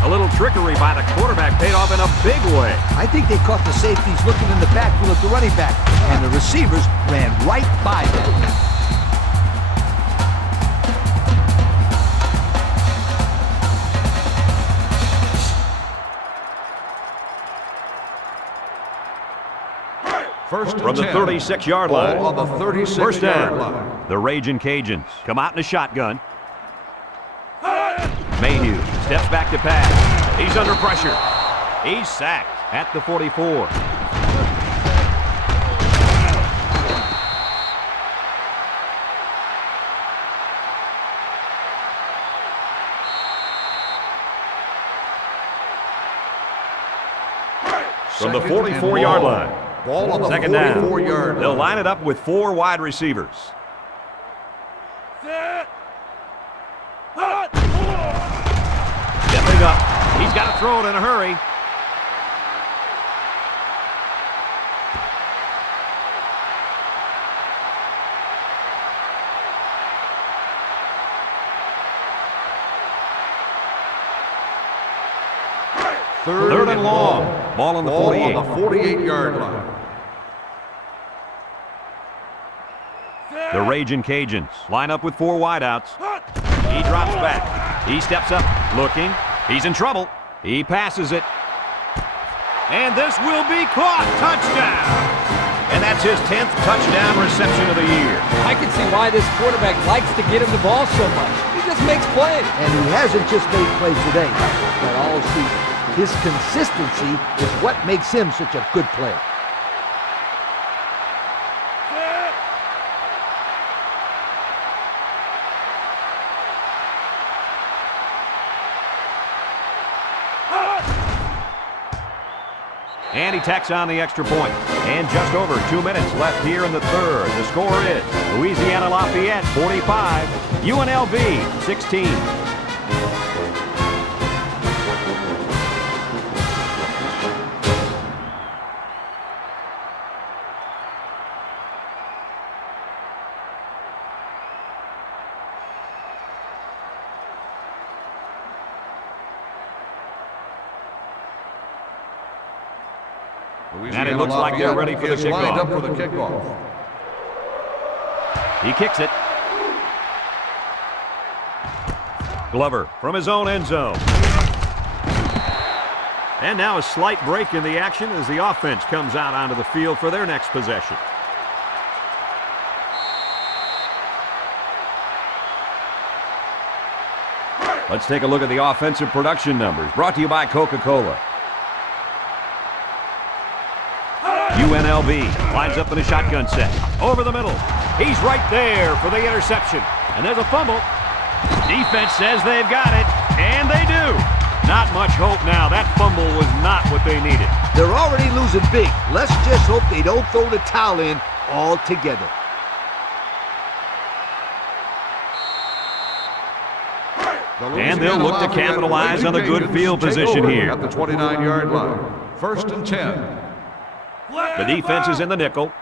A little trickery by the quarterback paid off in a big way. I think they caught the safeties looking in the backfield at the running back, and the receivers ran right by them. From the 36-yard line. On the 36-yard First down. line. The Ragin' Cajuns come out in a shotgun. Mayhew steps back to pass. He's under pressure. He's sacked at the 44. From the 44-yard line. Ball on the Second down. 44-yard line. They'll line it up with 4 wide receivers. Stepping up. He's got to throw it in a hurry. Third and long. Ball on the 48. On the 48-yard line. The Ragin' Cajuns line up with 4 wideouts. He drops back. He steps up, looking. He's in trouble. He passes it. And this will be caught. Touchdown. And that's his 10th touchdown reception of the year. I can see why this quarterback likes to get him the ball so much. He just makes plays. And he hasn't just made plays today, but all season. His consistency is what makes him such a good player. And he tacks on the extra point. And just over 2 minutes left here in the third. The score is Louisiana Lafayette 45, UNLV 16. And it looks like they're ready for the lined up kickoff. for the kickoff. He kicks it. Glover from his own end zone. And now a slight break in the action as the offense comes out onto the field for their next possession. Let's take a look at the offensive production numbers, brought to you by Coca-Cola. UNLV lines up in a shotgun set. Over the middle. He's right there for the interception. And there's a fumble. Defense says they've got it, and they do. Not much hope now. That fumble was not what they needed. They're already losing big. Let's just hope they don't throw the towel in altogether. And they'll look to capitalize on a good field position here. At the 29-yard line. 1st and 10. The defense is in the nickel.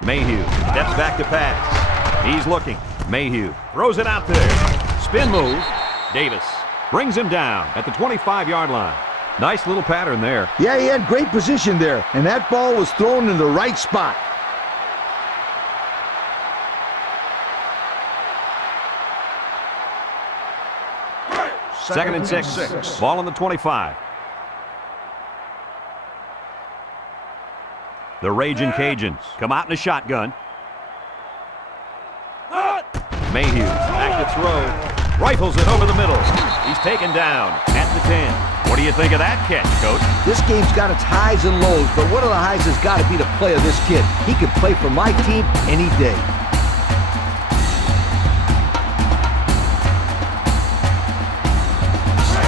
Mayhew steps back to pass. He's looking. Mayhew throws it out there. Spin move. Davis brings him down at the 25-yard line. Nice little pattern there. Yeah, he had great position there, and that ball was thrown in the right spot. Second and 6. Ball on the 25. The Ragin' Cajuns come out in a shotgun. Mayhew back to throw. Rifles it over the middle. He's taken down at the 10. What do you think of that catch, Coach? This game's got its highs and lows, but one of the highs has got to be the play of this kid. He can play for my team any day.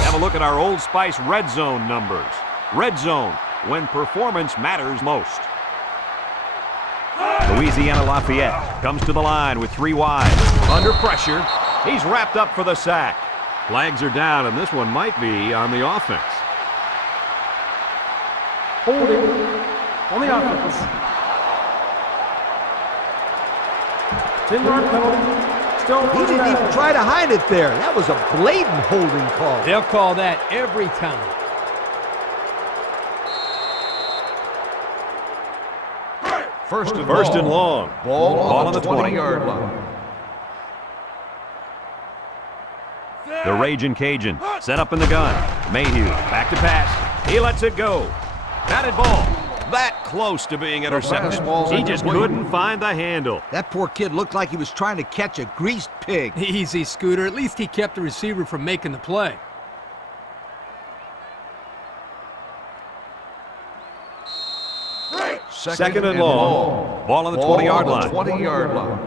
Have a look at our Old Spice red zone numbers. Red zone, when performance matters most. Louisiana Lafayette comes to the line with 3 wide. Under pressure, he's wrapped up for the sack. Flags are down, and this one might be on the offense. Holding on the offense. 10-yard penalty. Still He didn't even try to hide it there. That was a blatant holding call. They'll call that every time. First and long. Ball on the 20-yard line. The Ragin' Cajun set up in the gun. Mayhew back to pass. He lets it go. Batted ball. That close to being intercepted. He just couldn't find the handle. That poor kid looked like he was trying to catch a greased pig. Easy, Scooter. At least he kept the receiver from making the play. Second and long. Ball on the 20-yard line. 20-yard line.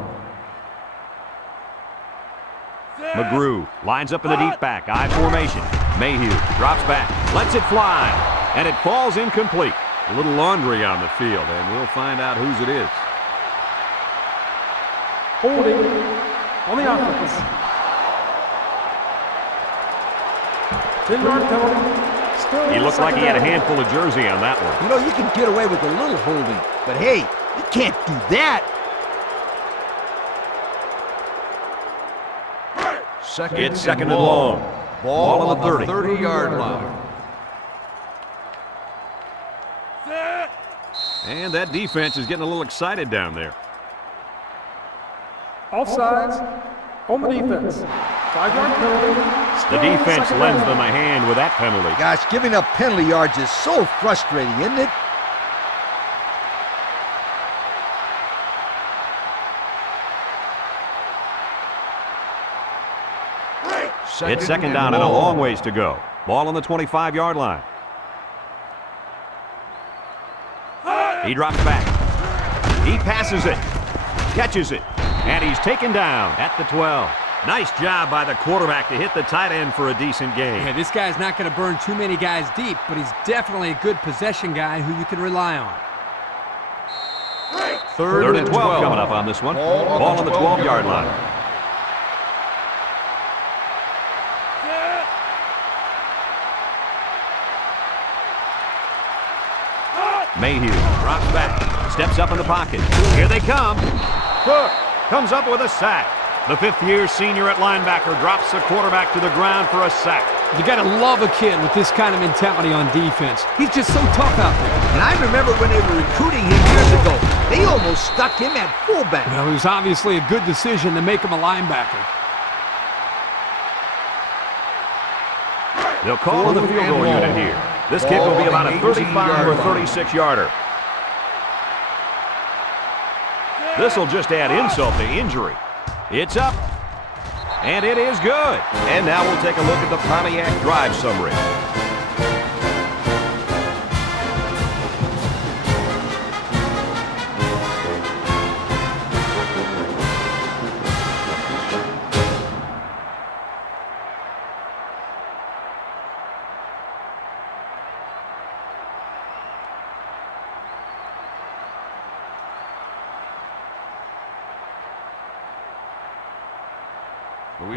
McGrew lines up in the deep back. I formation. Mayhew drops back. Lets it fly. And it falls incomplete. A little laundry on the field, and we'll find out whose it is. holding on the offense. 10-yard penalty. Still He looked like he had a handful of jersey on that one. You know, you can get away with a little holding, but hey, you can't do that. It's second and long. Ball on the 30. 30-yard line. And that defense is getting a little excited down there. Offsides on the defense. 5-yard penalty. The Still defense second lends down. them a hand with that penalty. Gosh, giving up penalty yards is so frustrating, isn't it? It's second down and a long ways to go. Ball on the 25-yard line. He drops back. He passes it. Catches it. And he's taken down at the 12. Nice job by the quarterback to hit the tight end for a decent game. Yeah, this guy's not going to burn too many guys deep, but he's definitely a good possession guy who you can rely on. Third and 12 coming up on this one. Ball on the 12-yard line. Mayhew drops back, steps up in the pocket. Here they come. Cook comes up with a sack. The fifth-year senior at linebacker drops the quarterback to the ground for a sack. You got to love a kid with this kind of mentality on defense. He's just so tough out there. And I remember when they were recruiting him years ago, they almost stuck him at fullback. Well, it was obviously a good decision to make him a linebacker. They'll call the field goal unit here. This kick will be about a 35 or 36-yarder. This will just add insult to injury. It's up, and it is good. And now we'll take a look at the Pontiac drive summary.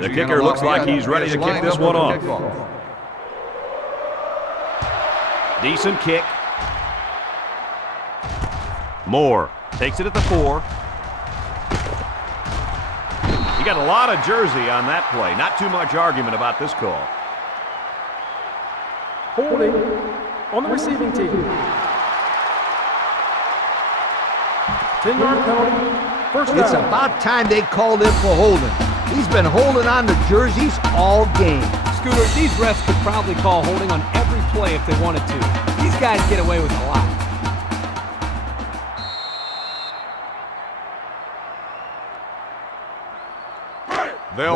The kicker looks like he's ready to kick this one off. Decent kick. Moore takes it at the 4. He got a lot of jersey on that play. Not too much argument about this call. Holding on the receiving team. 10-yard penalty. First down. It's about time they called him for holding. He's been holding on to jerseys all game. Scooter, these refs could probably call holding on every play if they wanted to. These guys get away with a lot.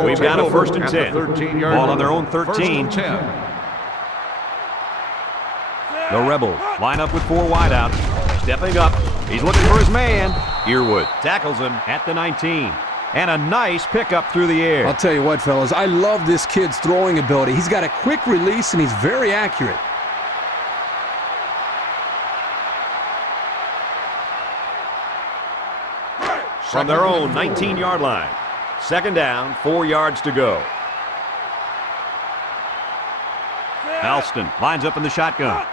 We've got a first and 10. Ball on their own 13. The Rebels line up with 4 wideouts. Stepping up, he's looking for his man. Earwood tackles him at the 19. And a nice pickup through the air. I'll tell you what, fellas, I love this kid's throwing ability. He's got a quick release, and he's very accurate. From their own 19-yard line. Second down, 4 yards to go. Alston lines up in the shotgun.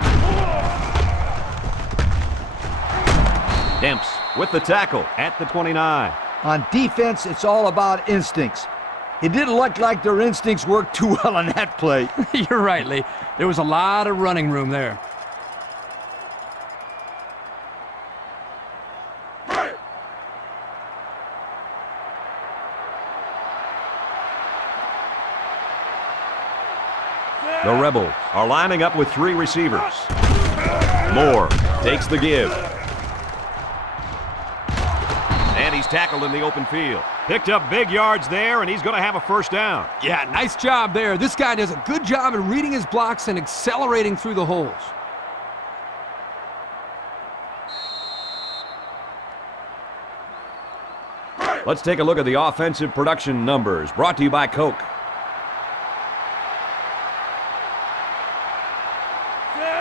Demps with the tackle at the 29. On defense, it's all about instincts. It didn't look like their instincts worked too well on that play. You're right, Lee. There was a lot of running room there. The Rebels are lining up with 3 receivers. Moore takes the give. And he's tackled in the open field. Picked up big yards there, and he's going to have a first down. Yeah, nice job there. This guy does a good job in reading his blocks and accelerating through the holes. Let's take a look at the offensive production numbers, brought to you by Coke.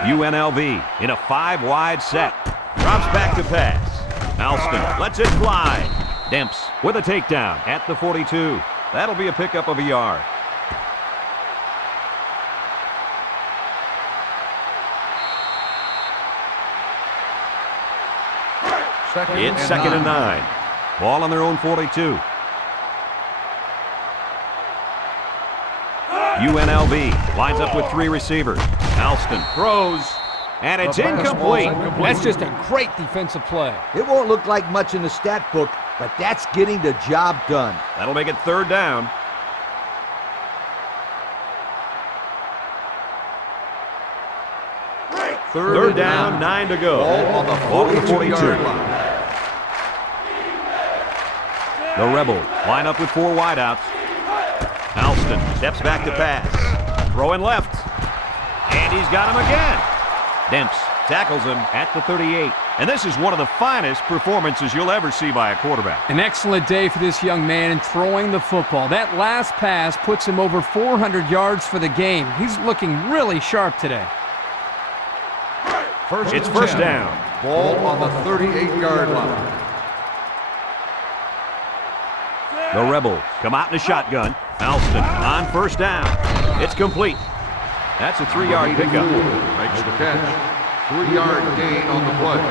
UNLV in a 5-wide set. Drops back to pass. Alston lets it fly. Demps with a takedown at the 42. That'll be a pickup of a yard. It's second and 9. Ball on their own 42. UNLV lines up with 3 receivers. Alston throws, and it's incomplete. That's just a great defensive play. It won't look like much in the stat book, but that's getting the job done. That'll make it third down. Third down, 9 to go. On the 42. The Rebels line up with 4 wideouts. Alston steps back to pass. Throwing left. And he's got him again. Demps tackles him at the 38. And this is one of the finest performances you'll ever see by a quarterback. An excellent day for this young man in throwing the football. That last pass puts him over 400 yards for the game. He's looking really sharp today. It's first down. Ball on the 38-yard line. The Rebels come out in a shotgun. Alston on first down. It's complete. That's a 3-yard pickup. Makes the catch. 3-yard gain on the play.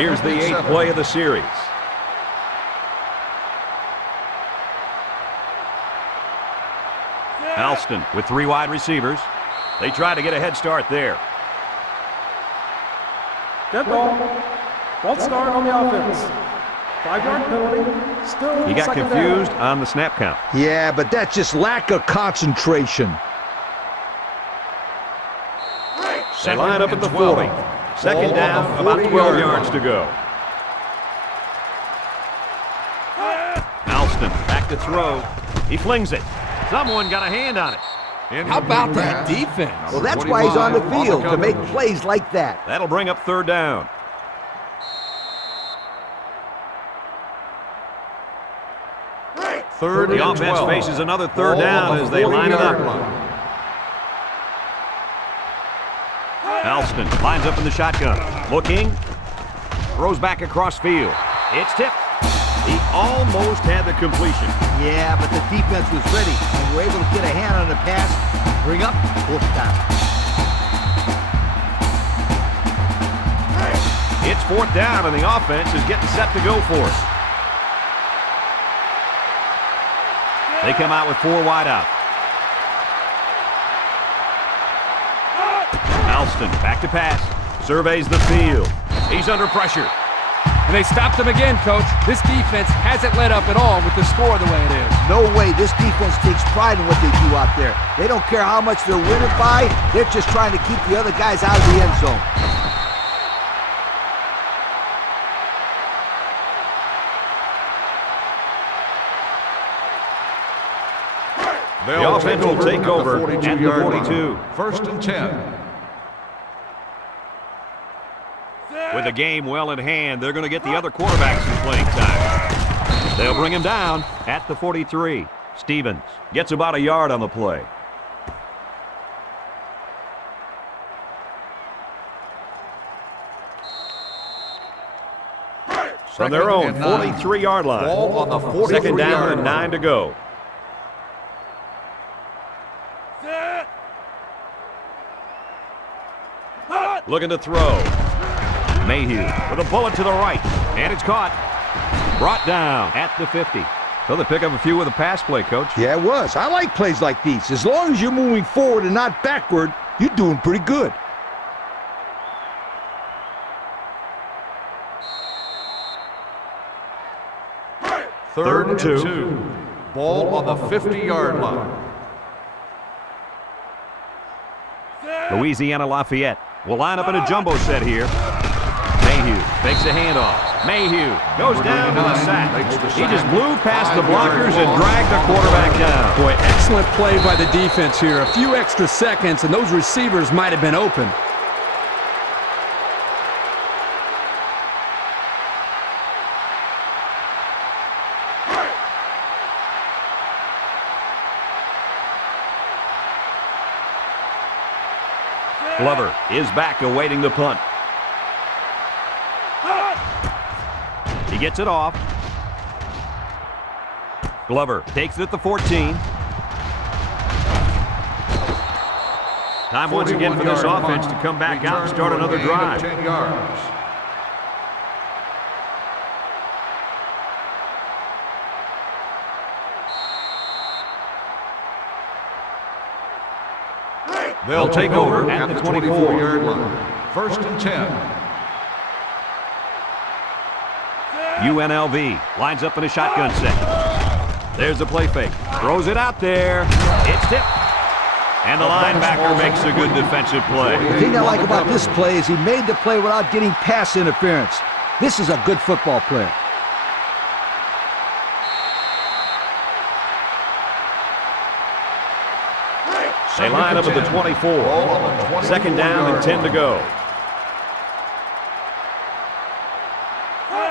Here's the 8th play of the series. Alston with 3 wide receivers. They try to get a head start there. Dead ball. False start on the offense. 5-yard penalty. Still He got second confused down. on the snap count. Yeah, but that's just lack of concentration. They line up at the 40. Second down, about 12 yards to go. Alston back to throw. He flings it. Someone got a hand on it. How about that defense? Well, that's why he's on the field, to make plays like that. That'll bring up third down. Third The and offense 12. faces another third down as they line it up. Alston lines up in the shotgun. Looking. Throws back across field. It's tipped. He almost had the completion. Yeah, but the defense was ready and were able to get a hand on the pass, bring up, fourth down. It's fourth down, and the offense is getting set to go for it. They come out with 4 wideouts. Alston back to pass. Surveys the field. He's under pressure. And they stopped them again, Coach. This defense hasn't let up at all with the score the way it is. No way. This defense takes pride in what they do out there. They don't care how much they're winning by. They're just trying to keep the other guys out of the end zone. The offense will take over at the 42. First and 10. With the game well in hand, they're going to get the other quarterbacks some playing time. They'll bring him down at the 43. Stevens gets about a yard on the play. From their own 43-yard line. Ball on the 43-yard Second down and line. 9 to go. Looking to throw. Mayhew with a bullet to the right. And it's caught. Brought down at the 50. So they pick up a few with a pass play, Coach. Yeah, it was. I like plays like these. As long as you're moving forward and not backward, you're doing pretty good. Third and 2. Ball on the 50-yard line. Louisiana Lafayette will line up in a jumbo set here. Mayhew fakes a handoff. Mayhew goes down to the sack. He just blew past the blockers and dragged the quarterback down. Boy, excellent play by the defense here. A few extra seconds, and those receivers might have been open. Glover is back awaiting the punt. He gets it off. Glover takes it at the 14. Time once again for this offense to come back out and start another drive. 10 yards. They'll take over at the 24-yard line. First and 10. UNLV lines up in a shotgun set. There's the play fake. Throws it out there. It's tipped. And the linebacker makes a good defensive play. The thing I like about this play is he made the play without getting pass interference. This is a good football player. They line up at the 24. Second down and 10 to go.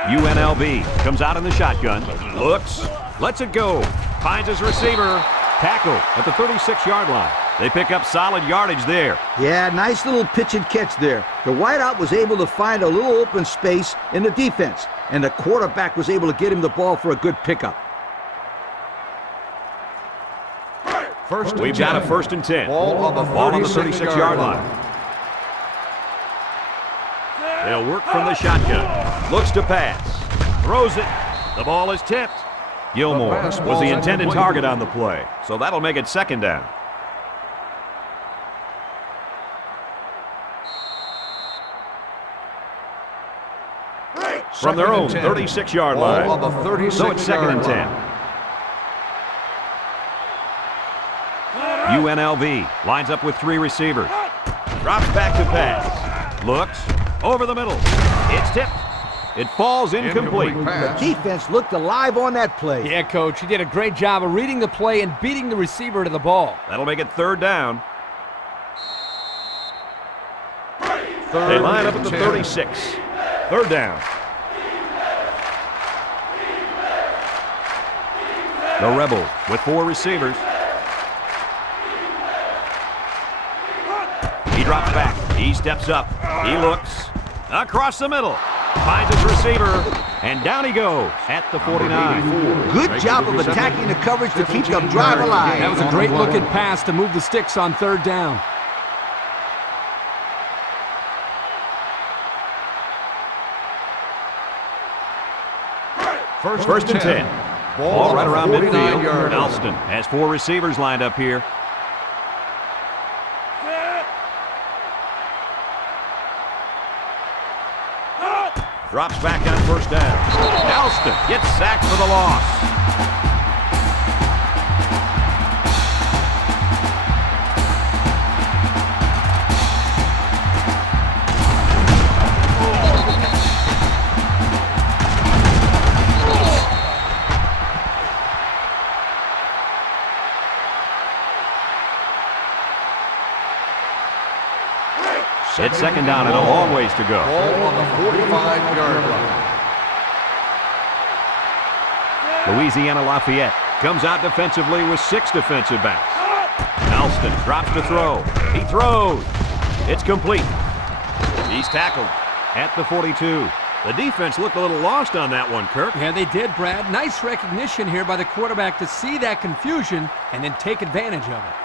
UNLV comes out in the shotgun. Looks. Lets it go. Finds his receiver. Tackle at the 36-yard line. They pick up solid yardage there. Yeah, nice little pitch and catch there. The wideout was able to find a little open space in the defense, and the quarterback was able to get him the ball for a good pickup. We've got a first and 10. Ball on the 36-yard line. They'll work from the shotgun. Looks to pass. Throws it. The ball is tipped. Gilmore was the intended target on the play, so that'll make it second down. From their own 36-yard line. So it's second and 10. UNLV lines up with 3 receivers. Drops back to pass. Looks. Over the middle. It's tipped. It falls incomplete. The defense looked alive on that play. Yeah, Coach, he did a great job of reading the play and beating the receiver to the ball. That'll make it third down. They line up at the 36. Third down. The Rebels with 4 receivers. He drops back. He steps up. He looks. Across the middle. Finds his receiver. And down he goes at the 49. Good job of attacking the coverage to keep the drive alive. That was a great looking pass to move the sticks on third down. First and 10. Ball right around midfield. Alston has 4 receivers lined up here. Drops back on first down. Alston gets sacked for the loss. It's second down and a long ways to go. Ball on the 45-yard line. Louisiana Lafayette comes out defensively with 6 defensive backs. Alston drops to throw. He throws. It's complete. He's tackled at the 42. The defense looked a little lost on that one, Kirk. Yeah, they did, Brad. Nice recognition here by the quarterback to see that confusion and then take advantage of it.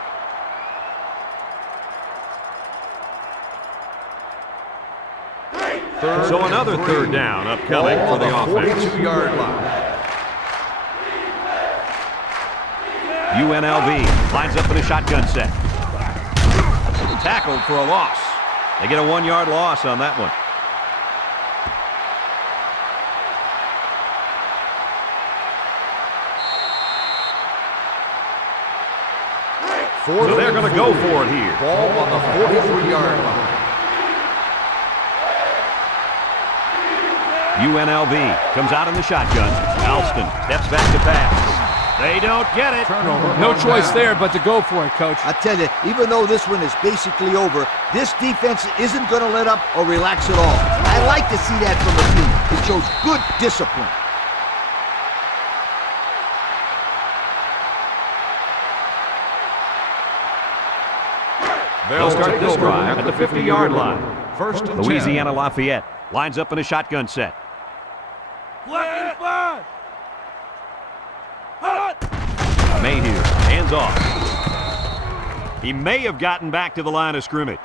So another third down upcoming for the offense. 42-yard line. UNLV lines up in a shotgun set. Tackled for a loss. They get a 1-yard loss on that one. So they're going to go for it here. Ball on the 43-yard line. UNLV comes out in the shotgun. Alston steps back to pass. They don't get it. No choice there but to go for it, Coach. I tell you, even though this one is basically over, this defense isn't going to let up or relax at all. I like to see that from a team. It shows good discipline. They'll start this drive at the 50-yard line. First and 10. Louisiana Lafayette lines up in a shotgun set. Mayhew, hands off. He may have gotten back to the line of scrimmage.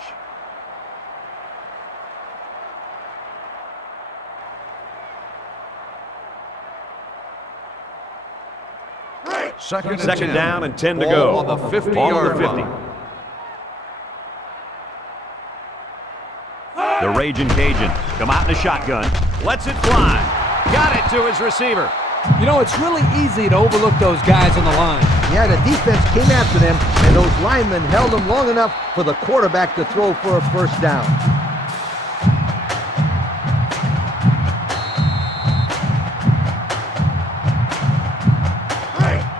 Second down and 10 to go. Ball on the 50-yard Ball on the 50. line. The Ragin' Cajuns come out in a shotgun. Lets it fly. Got it to his receiver. You know, it's really easy to overlook those guys on the line. Yeah, the defense came after them, and those linemen held them long enough for the quarterback to throw for a first down.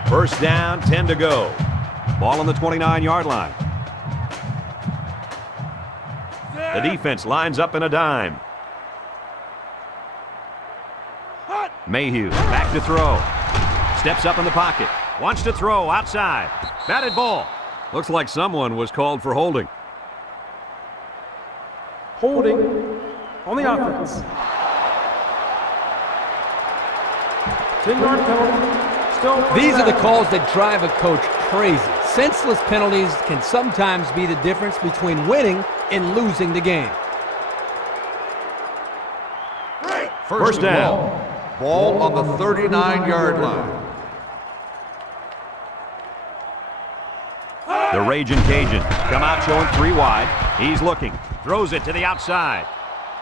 First down, 10 to go. Ball on the 29-yard line. The defense lines up in a dime. Mayhew back to throw. Steps up in the pocket. Wants to throw outside. Batted ball. Looks like someone was called for holding. Holding on the offense. 10-yard penalty. Still These are the calls that drive a coach crazy. Senseless penalties can sometimes be the difference between winning and losing the game. First down. Ball on the 39-yard line. The Ragin' Cajuns come out showing 3 wide. He's looking. Throws it to the outside.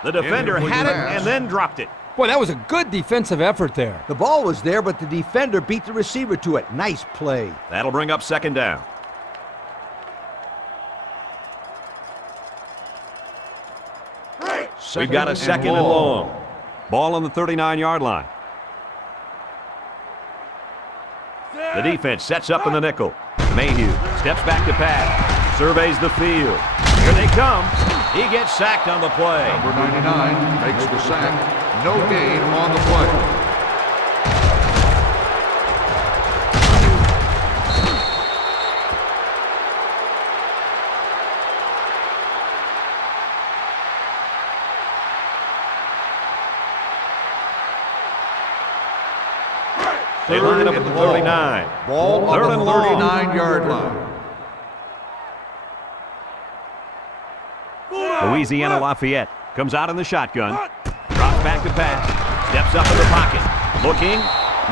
The defender had it and then dropped it. Boy, that was a good defensive effort there. The ball was there, but the defender beat the receiver to it. Nice play. That'll bring up second down. We've got a second and long. Ball on the 39-yard line. The defense sets up in the nickel. Mayhew steps back to pass. Surveys the field. Here they come. He gets sacked on the play. Number 99 makes the sack. No gain on the play. They line up at the 39. Ball on Third the and long. 39-yard line. Louisiana Lafayette comes out in the shotgun. Drops back to pass. Steps up in the pocket. Looking.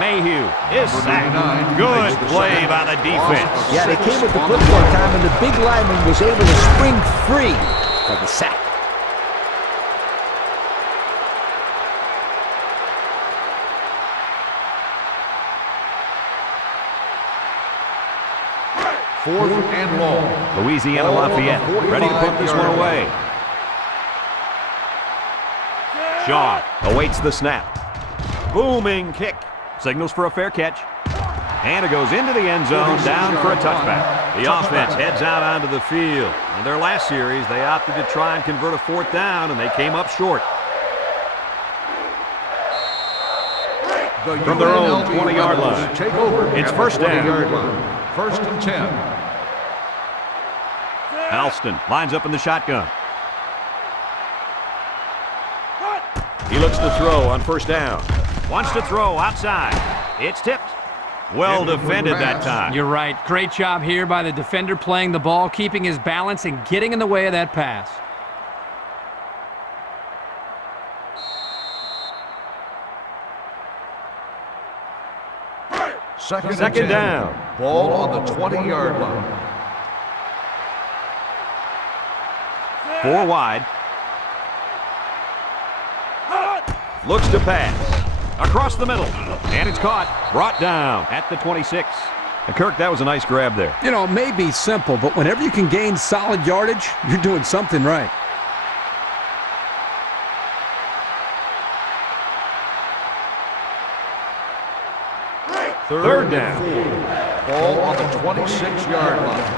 Mayhew is sacked. Good play by the defense. Yeah, they came with the football time, and the big lineman was able to spring free for the sack. 4th and long. Louisiana Lafayette ready to put this one away. Shaw awaits the snap. Booming kick. Signals for a fair catch. And it goes into the end zone, down for a touchback. The offense heads out onto the field. In their last series, they opted to try and convert a 4th down, and they came up short. From their own 20-yard line. Take over. It's first down. 20-yard line. 1st and 10. Alston lines up in the shotgun. He looks to throw on first down. Wants to throw outside. It's tipped. Well defended that time. You're right. Great job here by the defender playing the ball, keeping his balance, and getting in the way of that pass. Second down. Ball on the 20-yard line. 4 wide. Looks to pass. Across the middle. And it's caught. Brought down at the 26. And Kirk, that was a nice grab there. You know, it may be simple, but whenever you can gain solid yardage, you're doing something right. Third down. Ball on the 26-yard line.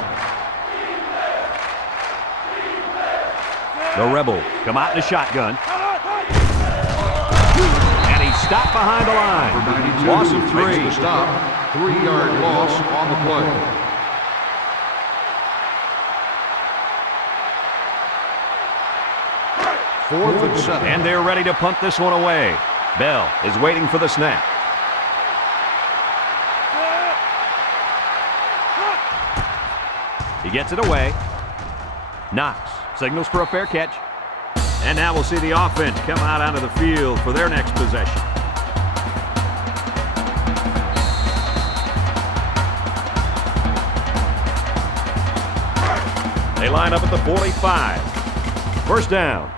The Rebels come out in a shotgun. And he's stopped behind the line. Loss of 3. Makes the stop. 3-yard loss on the play. Fourth and 7. And they're ready to punt this one away. Bell is waiting for the snap. He gets it away. Knox signals for a fair catch. And now we'll see the offense come out onto the field for their next possession. They line up at the 45. First down.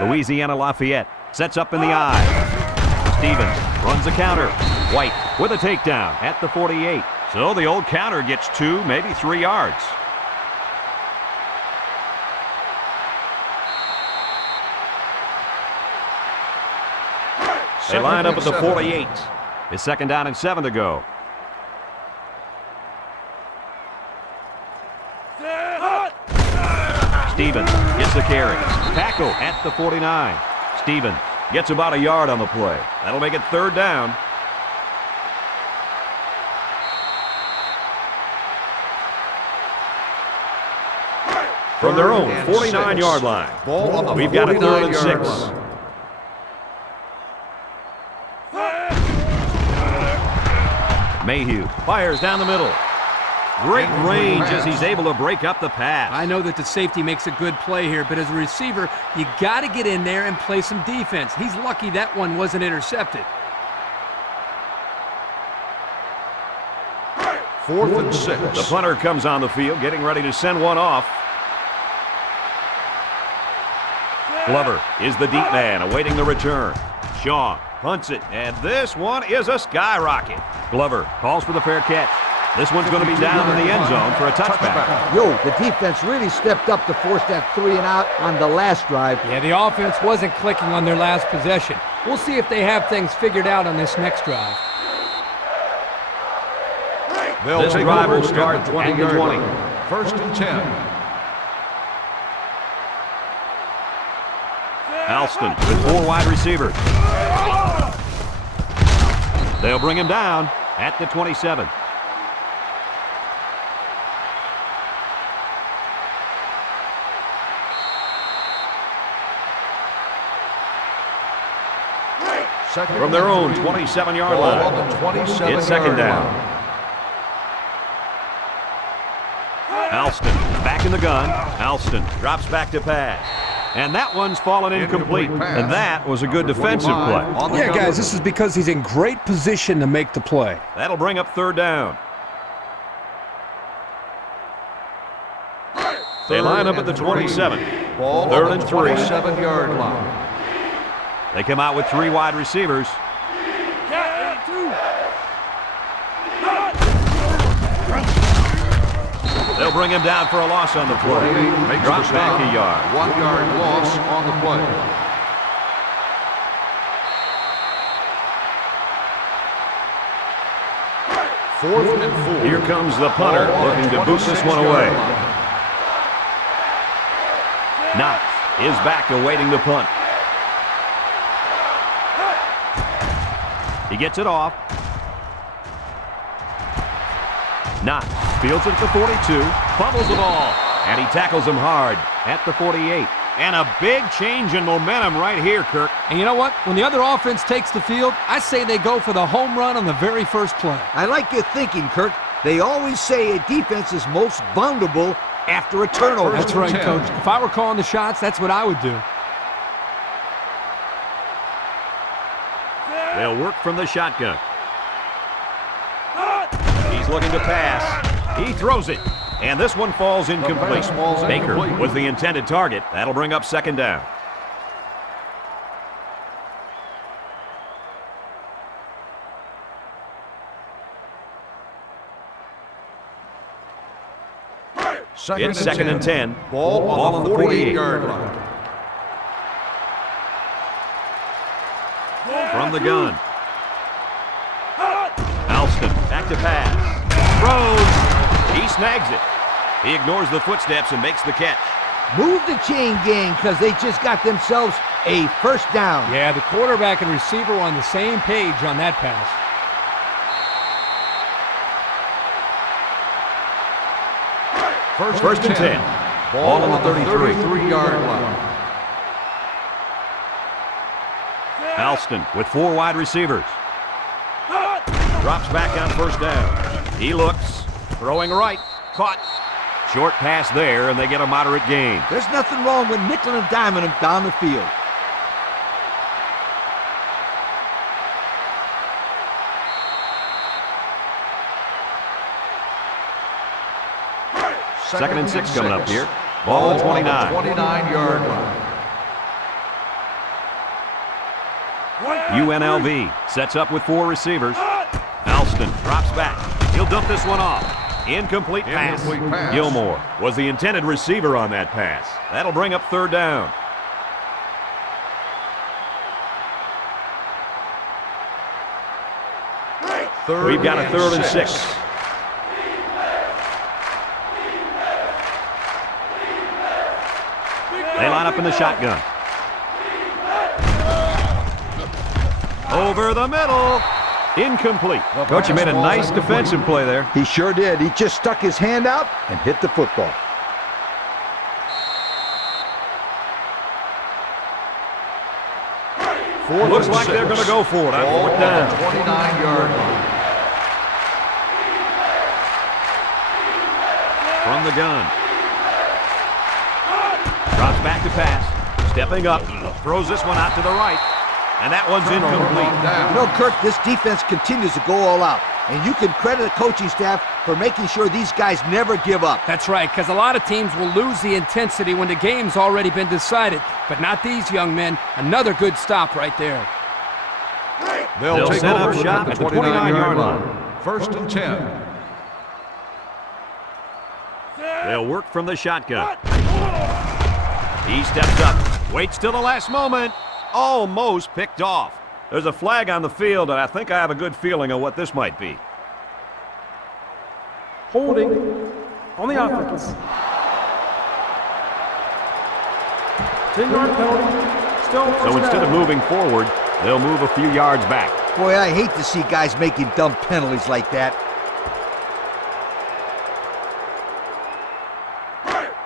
Louisiana Lafayette sets up in the I. Stevens runs a counter. White with a takedown at the 48. So the old counter gets 2, maybe 3 yards. They line up at the 48. It's 2nd down and 7 to go. Stevens gets the carry. Tackle at the 49. Stevens gets about a yard on the play. That'll make it 3rd down. From their own 49-yard line. Ball on the We've got a 3rd and 6. line. Mayhew fires down the middle. Great range as he's able to break up the pass. I know that the safety makes a good play here, but as a receiver, you got to get in there and play some defense. He's lucky that one wasn't intercepted. 4th and 6. The punter comes on the field, getting ready to send one off. Glover is the deep man, awaiting the return. Shaw punts it, and this one is a skyrocket. Glover calls for the fair catch. This one's going to be down in the end zone for a touchback. Yo, the defense really stepped up to force that 3 and out on the last drive. Yeah, the offense wasn't clicking on their last possession. We'll see if they have things figured out on this next drive. This drive will start at the 20. 1st and 10. Alston with 4 wide receivers. They'll bring him down at the 27. From their own 27-yard line. On the 27-yard It's 2nd down. line. Alston back in the gun. Alston drops back to pass. And that one's fallen incomplete. And that was a good defensive play. Yeah, guys, this is because he's in great position to make the play. That'll bring up 3rd down. They line up at the 27. Ball 3rd on and the 3. 27-yard line. They come out with 3 wide receivers. They'll bring him down for a loss on the play. 48 makes Drops the back stop. a yard. 1 yard loss on the play. Fourth and 4. Here comes the punter Ball on looking the to boot this 26 one yard away. line. Knox is back awaiting the punt. He gets it off. Knox fields it at the 42, fumbles the ball, and he tackles him hard at the 48. And a big change in momentum right here, Kirk. And you know what? When the other offense takes the field, I say they go for the home run on the very first play. I like your thinking, Kirk. They always say a defense is most vulnerable after a turnover. That's right, Coach. If I were calling the shots, that's what I would do. They'll work from the shotgun. He's looking to pass. He throws it. And this one falls incomplete. Baker was the intended target. That'll bring up second down. It's second and 10. Ball on the 48-yard line. From the gun. Alston back to pass. Throws. He snags it. He ignores the footsteps and makes the catch. Move the chain gang because they just got themselves a first down. Yeah, the quarterback and receiver were on the same page on that pass. First and 10. Ball on the 33-yard line. Alston with 4 wide receivers. Drops back on first down. He looks. Throwing right. Caught. Short pass there, and they get a moderate gain. There's nothing wrong with nickel and diming them down the field. Second and 6 coming up here. Ball at 29. 29-yard line. UNLV sets up with 4 receivers. Alston drops back. He'll dump this one off. Incomplete pass. Incomplete pass. Gilmore was the intended receiver on that pass. That'll bring up third down. We've got a third and 6. They line up in the shotgun. Over the middle. Incomplete. Coach, you made a nice defensive play there. He sure did. He just stuck his hand out and hit the football. Looks like they're going to go for it on fourth down. 29-yard line. From the gun. Drops back to pass. Stepping up. Throws this one out to the right. And that one's incomplete. You know, Kirk, this defense continues to go all out. And you can credit the coaching staff for making sure these guys never give up. That's right, because a lot of teams will lose the intensity when the game's already been decided. But not these young men. Another good stop right there. They'll take set up over shop at the 29-yard line. First and 10. They'll work from the shotgun. He steps up. Waits till the last moment. Almost picked off. There's a flag on the field, and I think I have a good feeling of what this might be. Holding on the offense. 10-yard penalty. Still first So instead of down. moving forward, they'll move a few yards back. Boy, I hate to see guys making dumb penalties like that.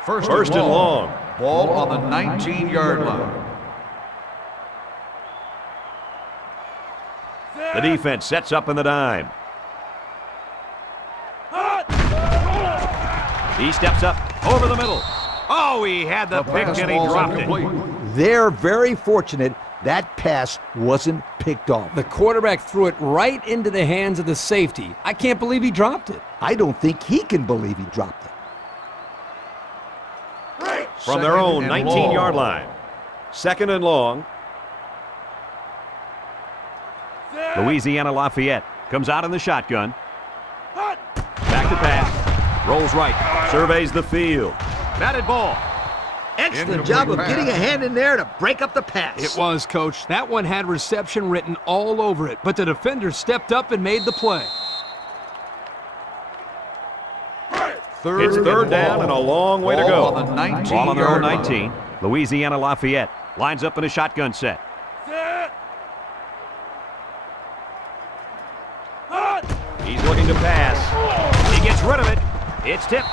First and long. Ball on the 19-yard line. The defense sets up in the dime. He steps up over the middle. Oh, he had the pick pass and he ball's dropped it. incomplete. They're very fortunate that pass wasn't picked off. The quarterback threw it right into the hands of the safety. I can't believe he dropped it. I don't think he can believe he dropped it. From their own 19-yard line. Second and long. Louisiana Lafayette comes out in the shotgun. Back to pass. Rolls right. Surveys the field. Batted ball. Excellent job of getting a hand in there to break up the pass. It was, Coach. That one had reception written all over it, but the defender stepped up and made the play. It's third down and a long way to go. Ball on the 19 Ball on their own yard 19. Louisiana Lafayette lines up in a shotgun set. He's looking to pass. He gets rid of it. It's tipped.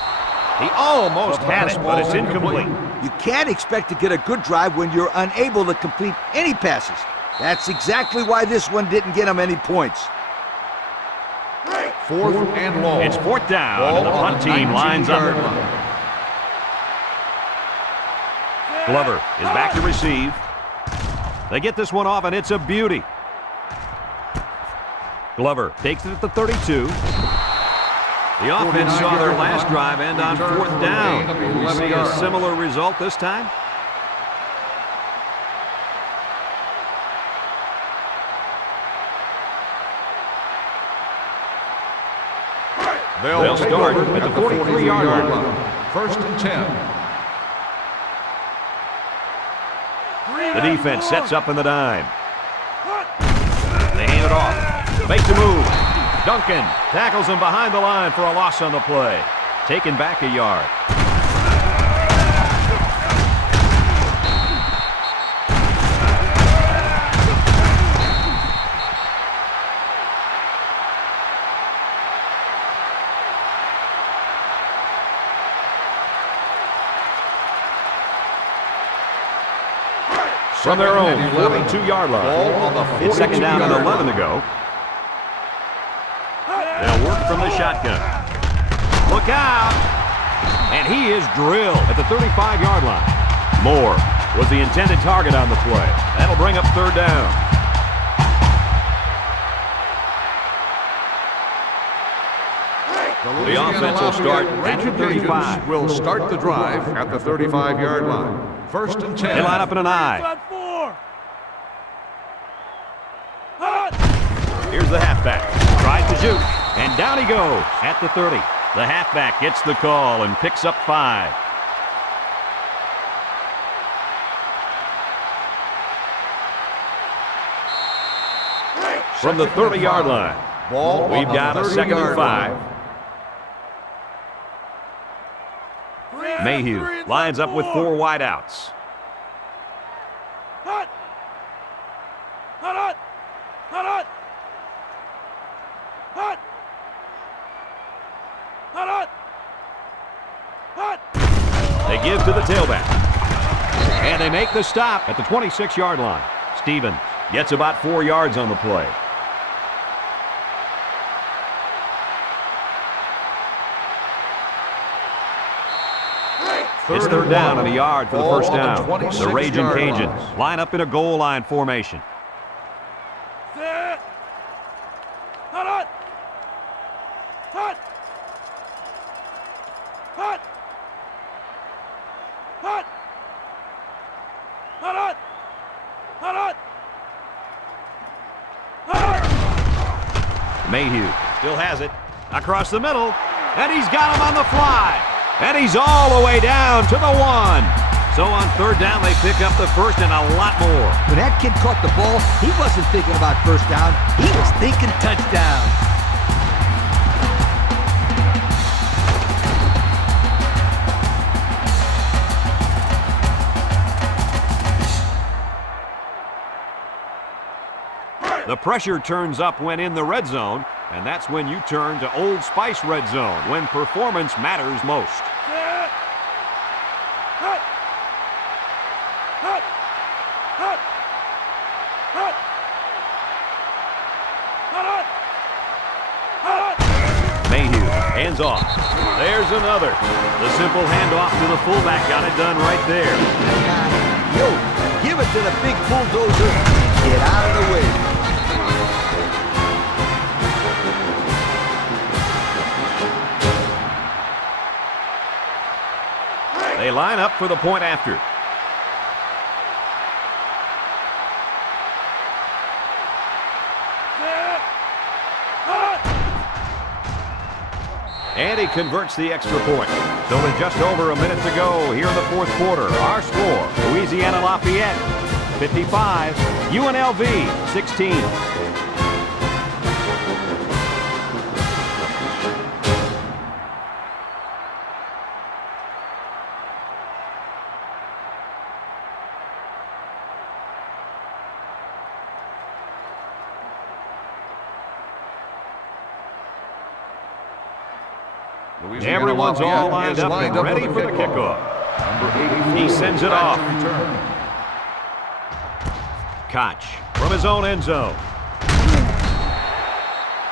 He almost had it, but it's incomplete. You can't expect to get a good drive when you're unable to complete any passes. That's exactly why this one didn't get him any points. Fourth and long. It's fourth down, and the punt team lines up. Glover is back to receive. They get this one off, and it's a beauty. Glover takes it at the 32. The offense saw their last drive end on fourth down. Will we see a similar result this time? They'll start at the 43-yard line. First and 10. The defense sets up in the dime. They hand it off. Makes a move. Duncan tackles him behind the line for a loss on the play. Taken back a yard. From their own 42-yard line. It's second down and 11 to go. They'll work from the shotgun. Look out! And he is drilled at the 35-yard line. Moore was the intended target on the play. That'll bring up third down. The offense will start at the 35. Will start the drive at the 35-yard line. First and 10. They line up in an I. Here's the halfback. Tries to shoot. And down he goes at the 30. The halfback gets the call and picks up 5. From the 30-yard line, we've got a second and 5. Mayhew lines up with 4 wideouts. They give to the tailback. And they make the stop at the 26-yard line. Stevens gets about 4 yards on the play. It's third down and a yard for the first down. The Ragin' Cajuns line up in a goal line formation. Mayhew still has it across the middle, and he's got him on the fly. And he's all the way down to the 1. So on third down, they pick up the first and a lot more. When that kid caught the ball, he wasn't thinking about first down. He was thinking touchdown. The pressure turns up when in the red zone, and that's when you turn to Old Spice Red Zone, when performance matters most. Mayhew hands off. There's another. The simple handoff to the fullback got it done right there. Yo, give it to the big bulldozer and get out of the way. They line up for the point after. And he converts the extra point. So with just over a minute to go here in the fourth quarter, our score, Louisiana Lafayette 55, UNLV 16. Everyone's all lined up and ready for the kickoff. He sends it off. Koch from his own end zone.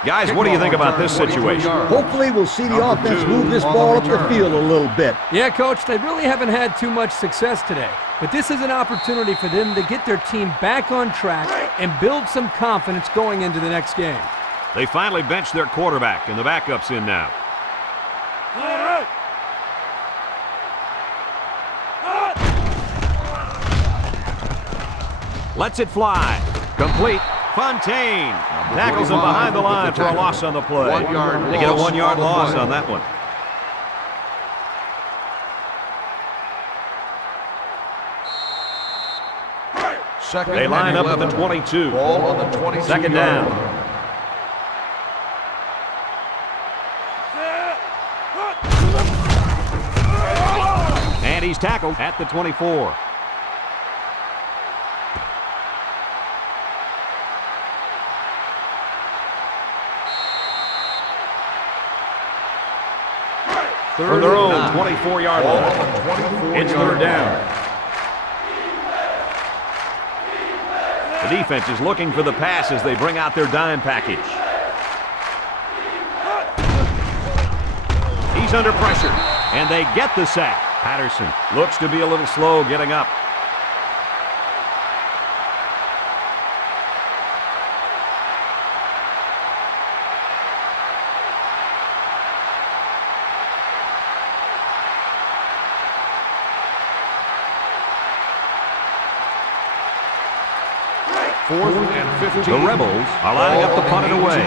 Guys, what do you think about this situation? Hopefully we'll see the offense move this ball up the field a little bit. Yeah, Coach, they really haven't had too much success today. But this is an opportunity for them to get their team back on track and build some confidence going into the next game. They finally benched their quarterback, and the backup's in now. Lets it fly. Complete. Fontaine tackles him behind the line for a loss on the play. They get a 1-yard loss on that one. They line up at the 22. Ball on the 22. Second down. And he's tackled at the 24. From their own 24-yard line. It's third down. The defense is looking for the pass as they bring out their dime package. He's under pressure, and they get the sack. Patterson looks to be a little slow getting up. Fourth and 15. The Rebels are lining up to punt it away.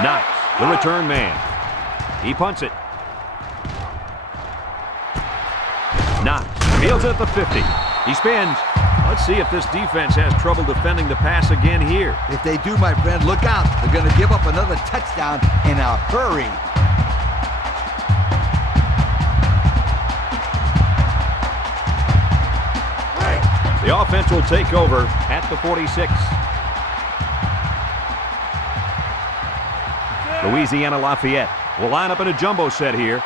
Knox, the return man. He punts it. Knox fields it at the 50. He spins. Let's see if this defense has trouble defending the pass again here. If they do, my friend, look out. They're going to give up another touchdown in a hurry. The offense will take over at the 46. Louisiana Lafayette will line up in a jumbo set here.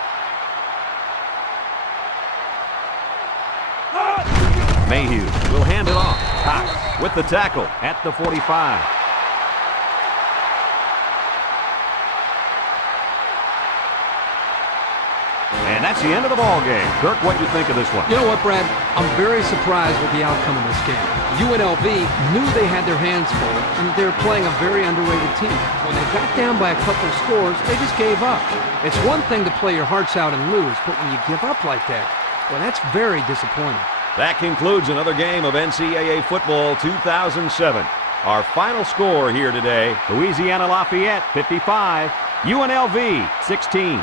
Mayhew will hand it off. Cox with the tackle at the 45. And that's the end of the ball game. Kirk, what do you think of this one? You know what, Brad? I'm very surprised with the outcome of this game. UNLV knew they had their hands full, and they're playing a very underrated team. When they got down by a couple of scores, they just gave up. It's one thing to play your hearts out and lose, but when you give up like that, well, that's very disappointing. That concludes another game of NCAA Football 2007. Our final score here today, Louisiana Lafayette 55, UNLV 16.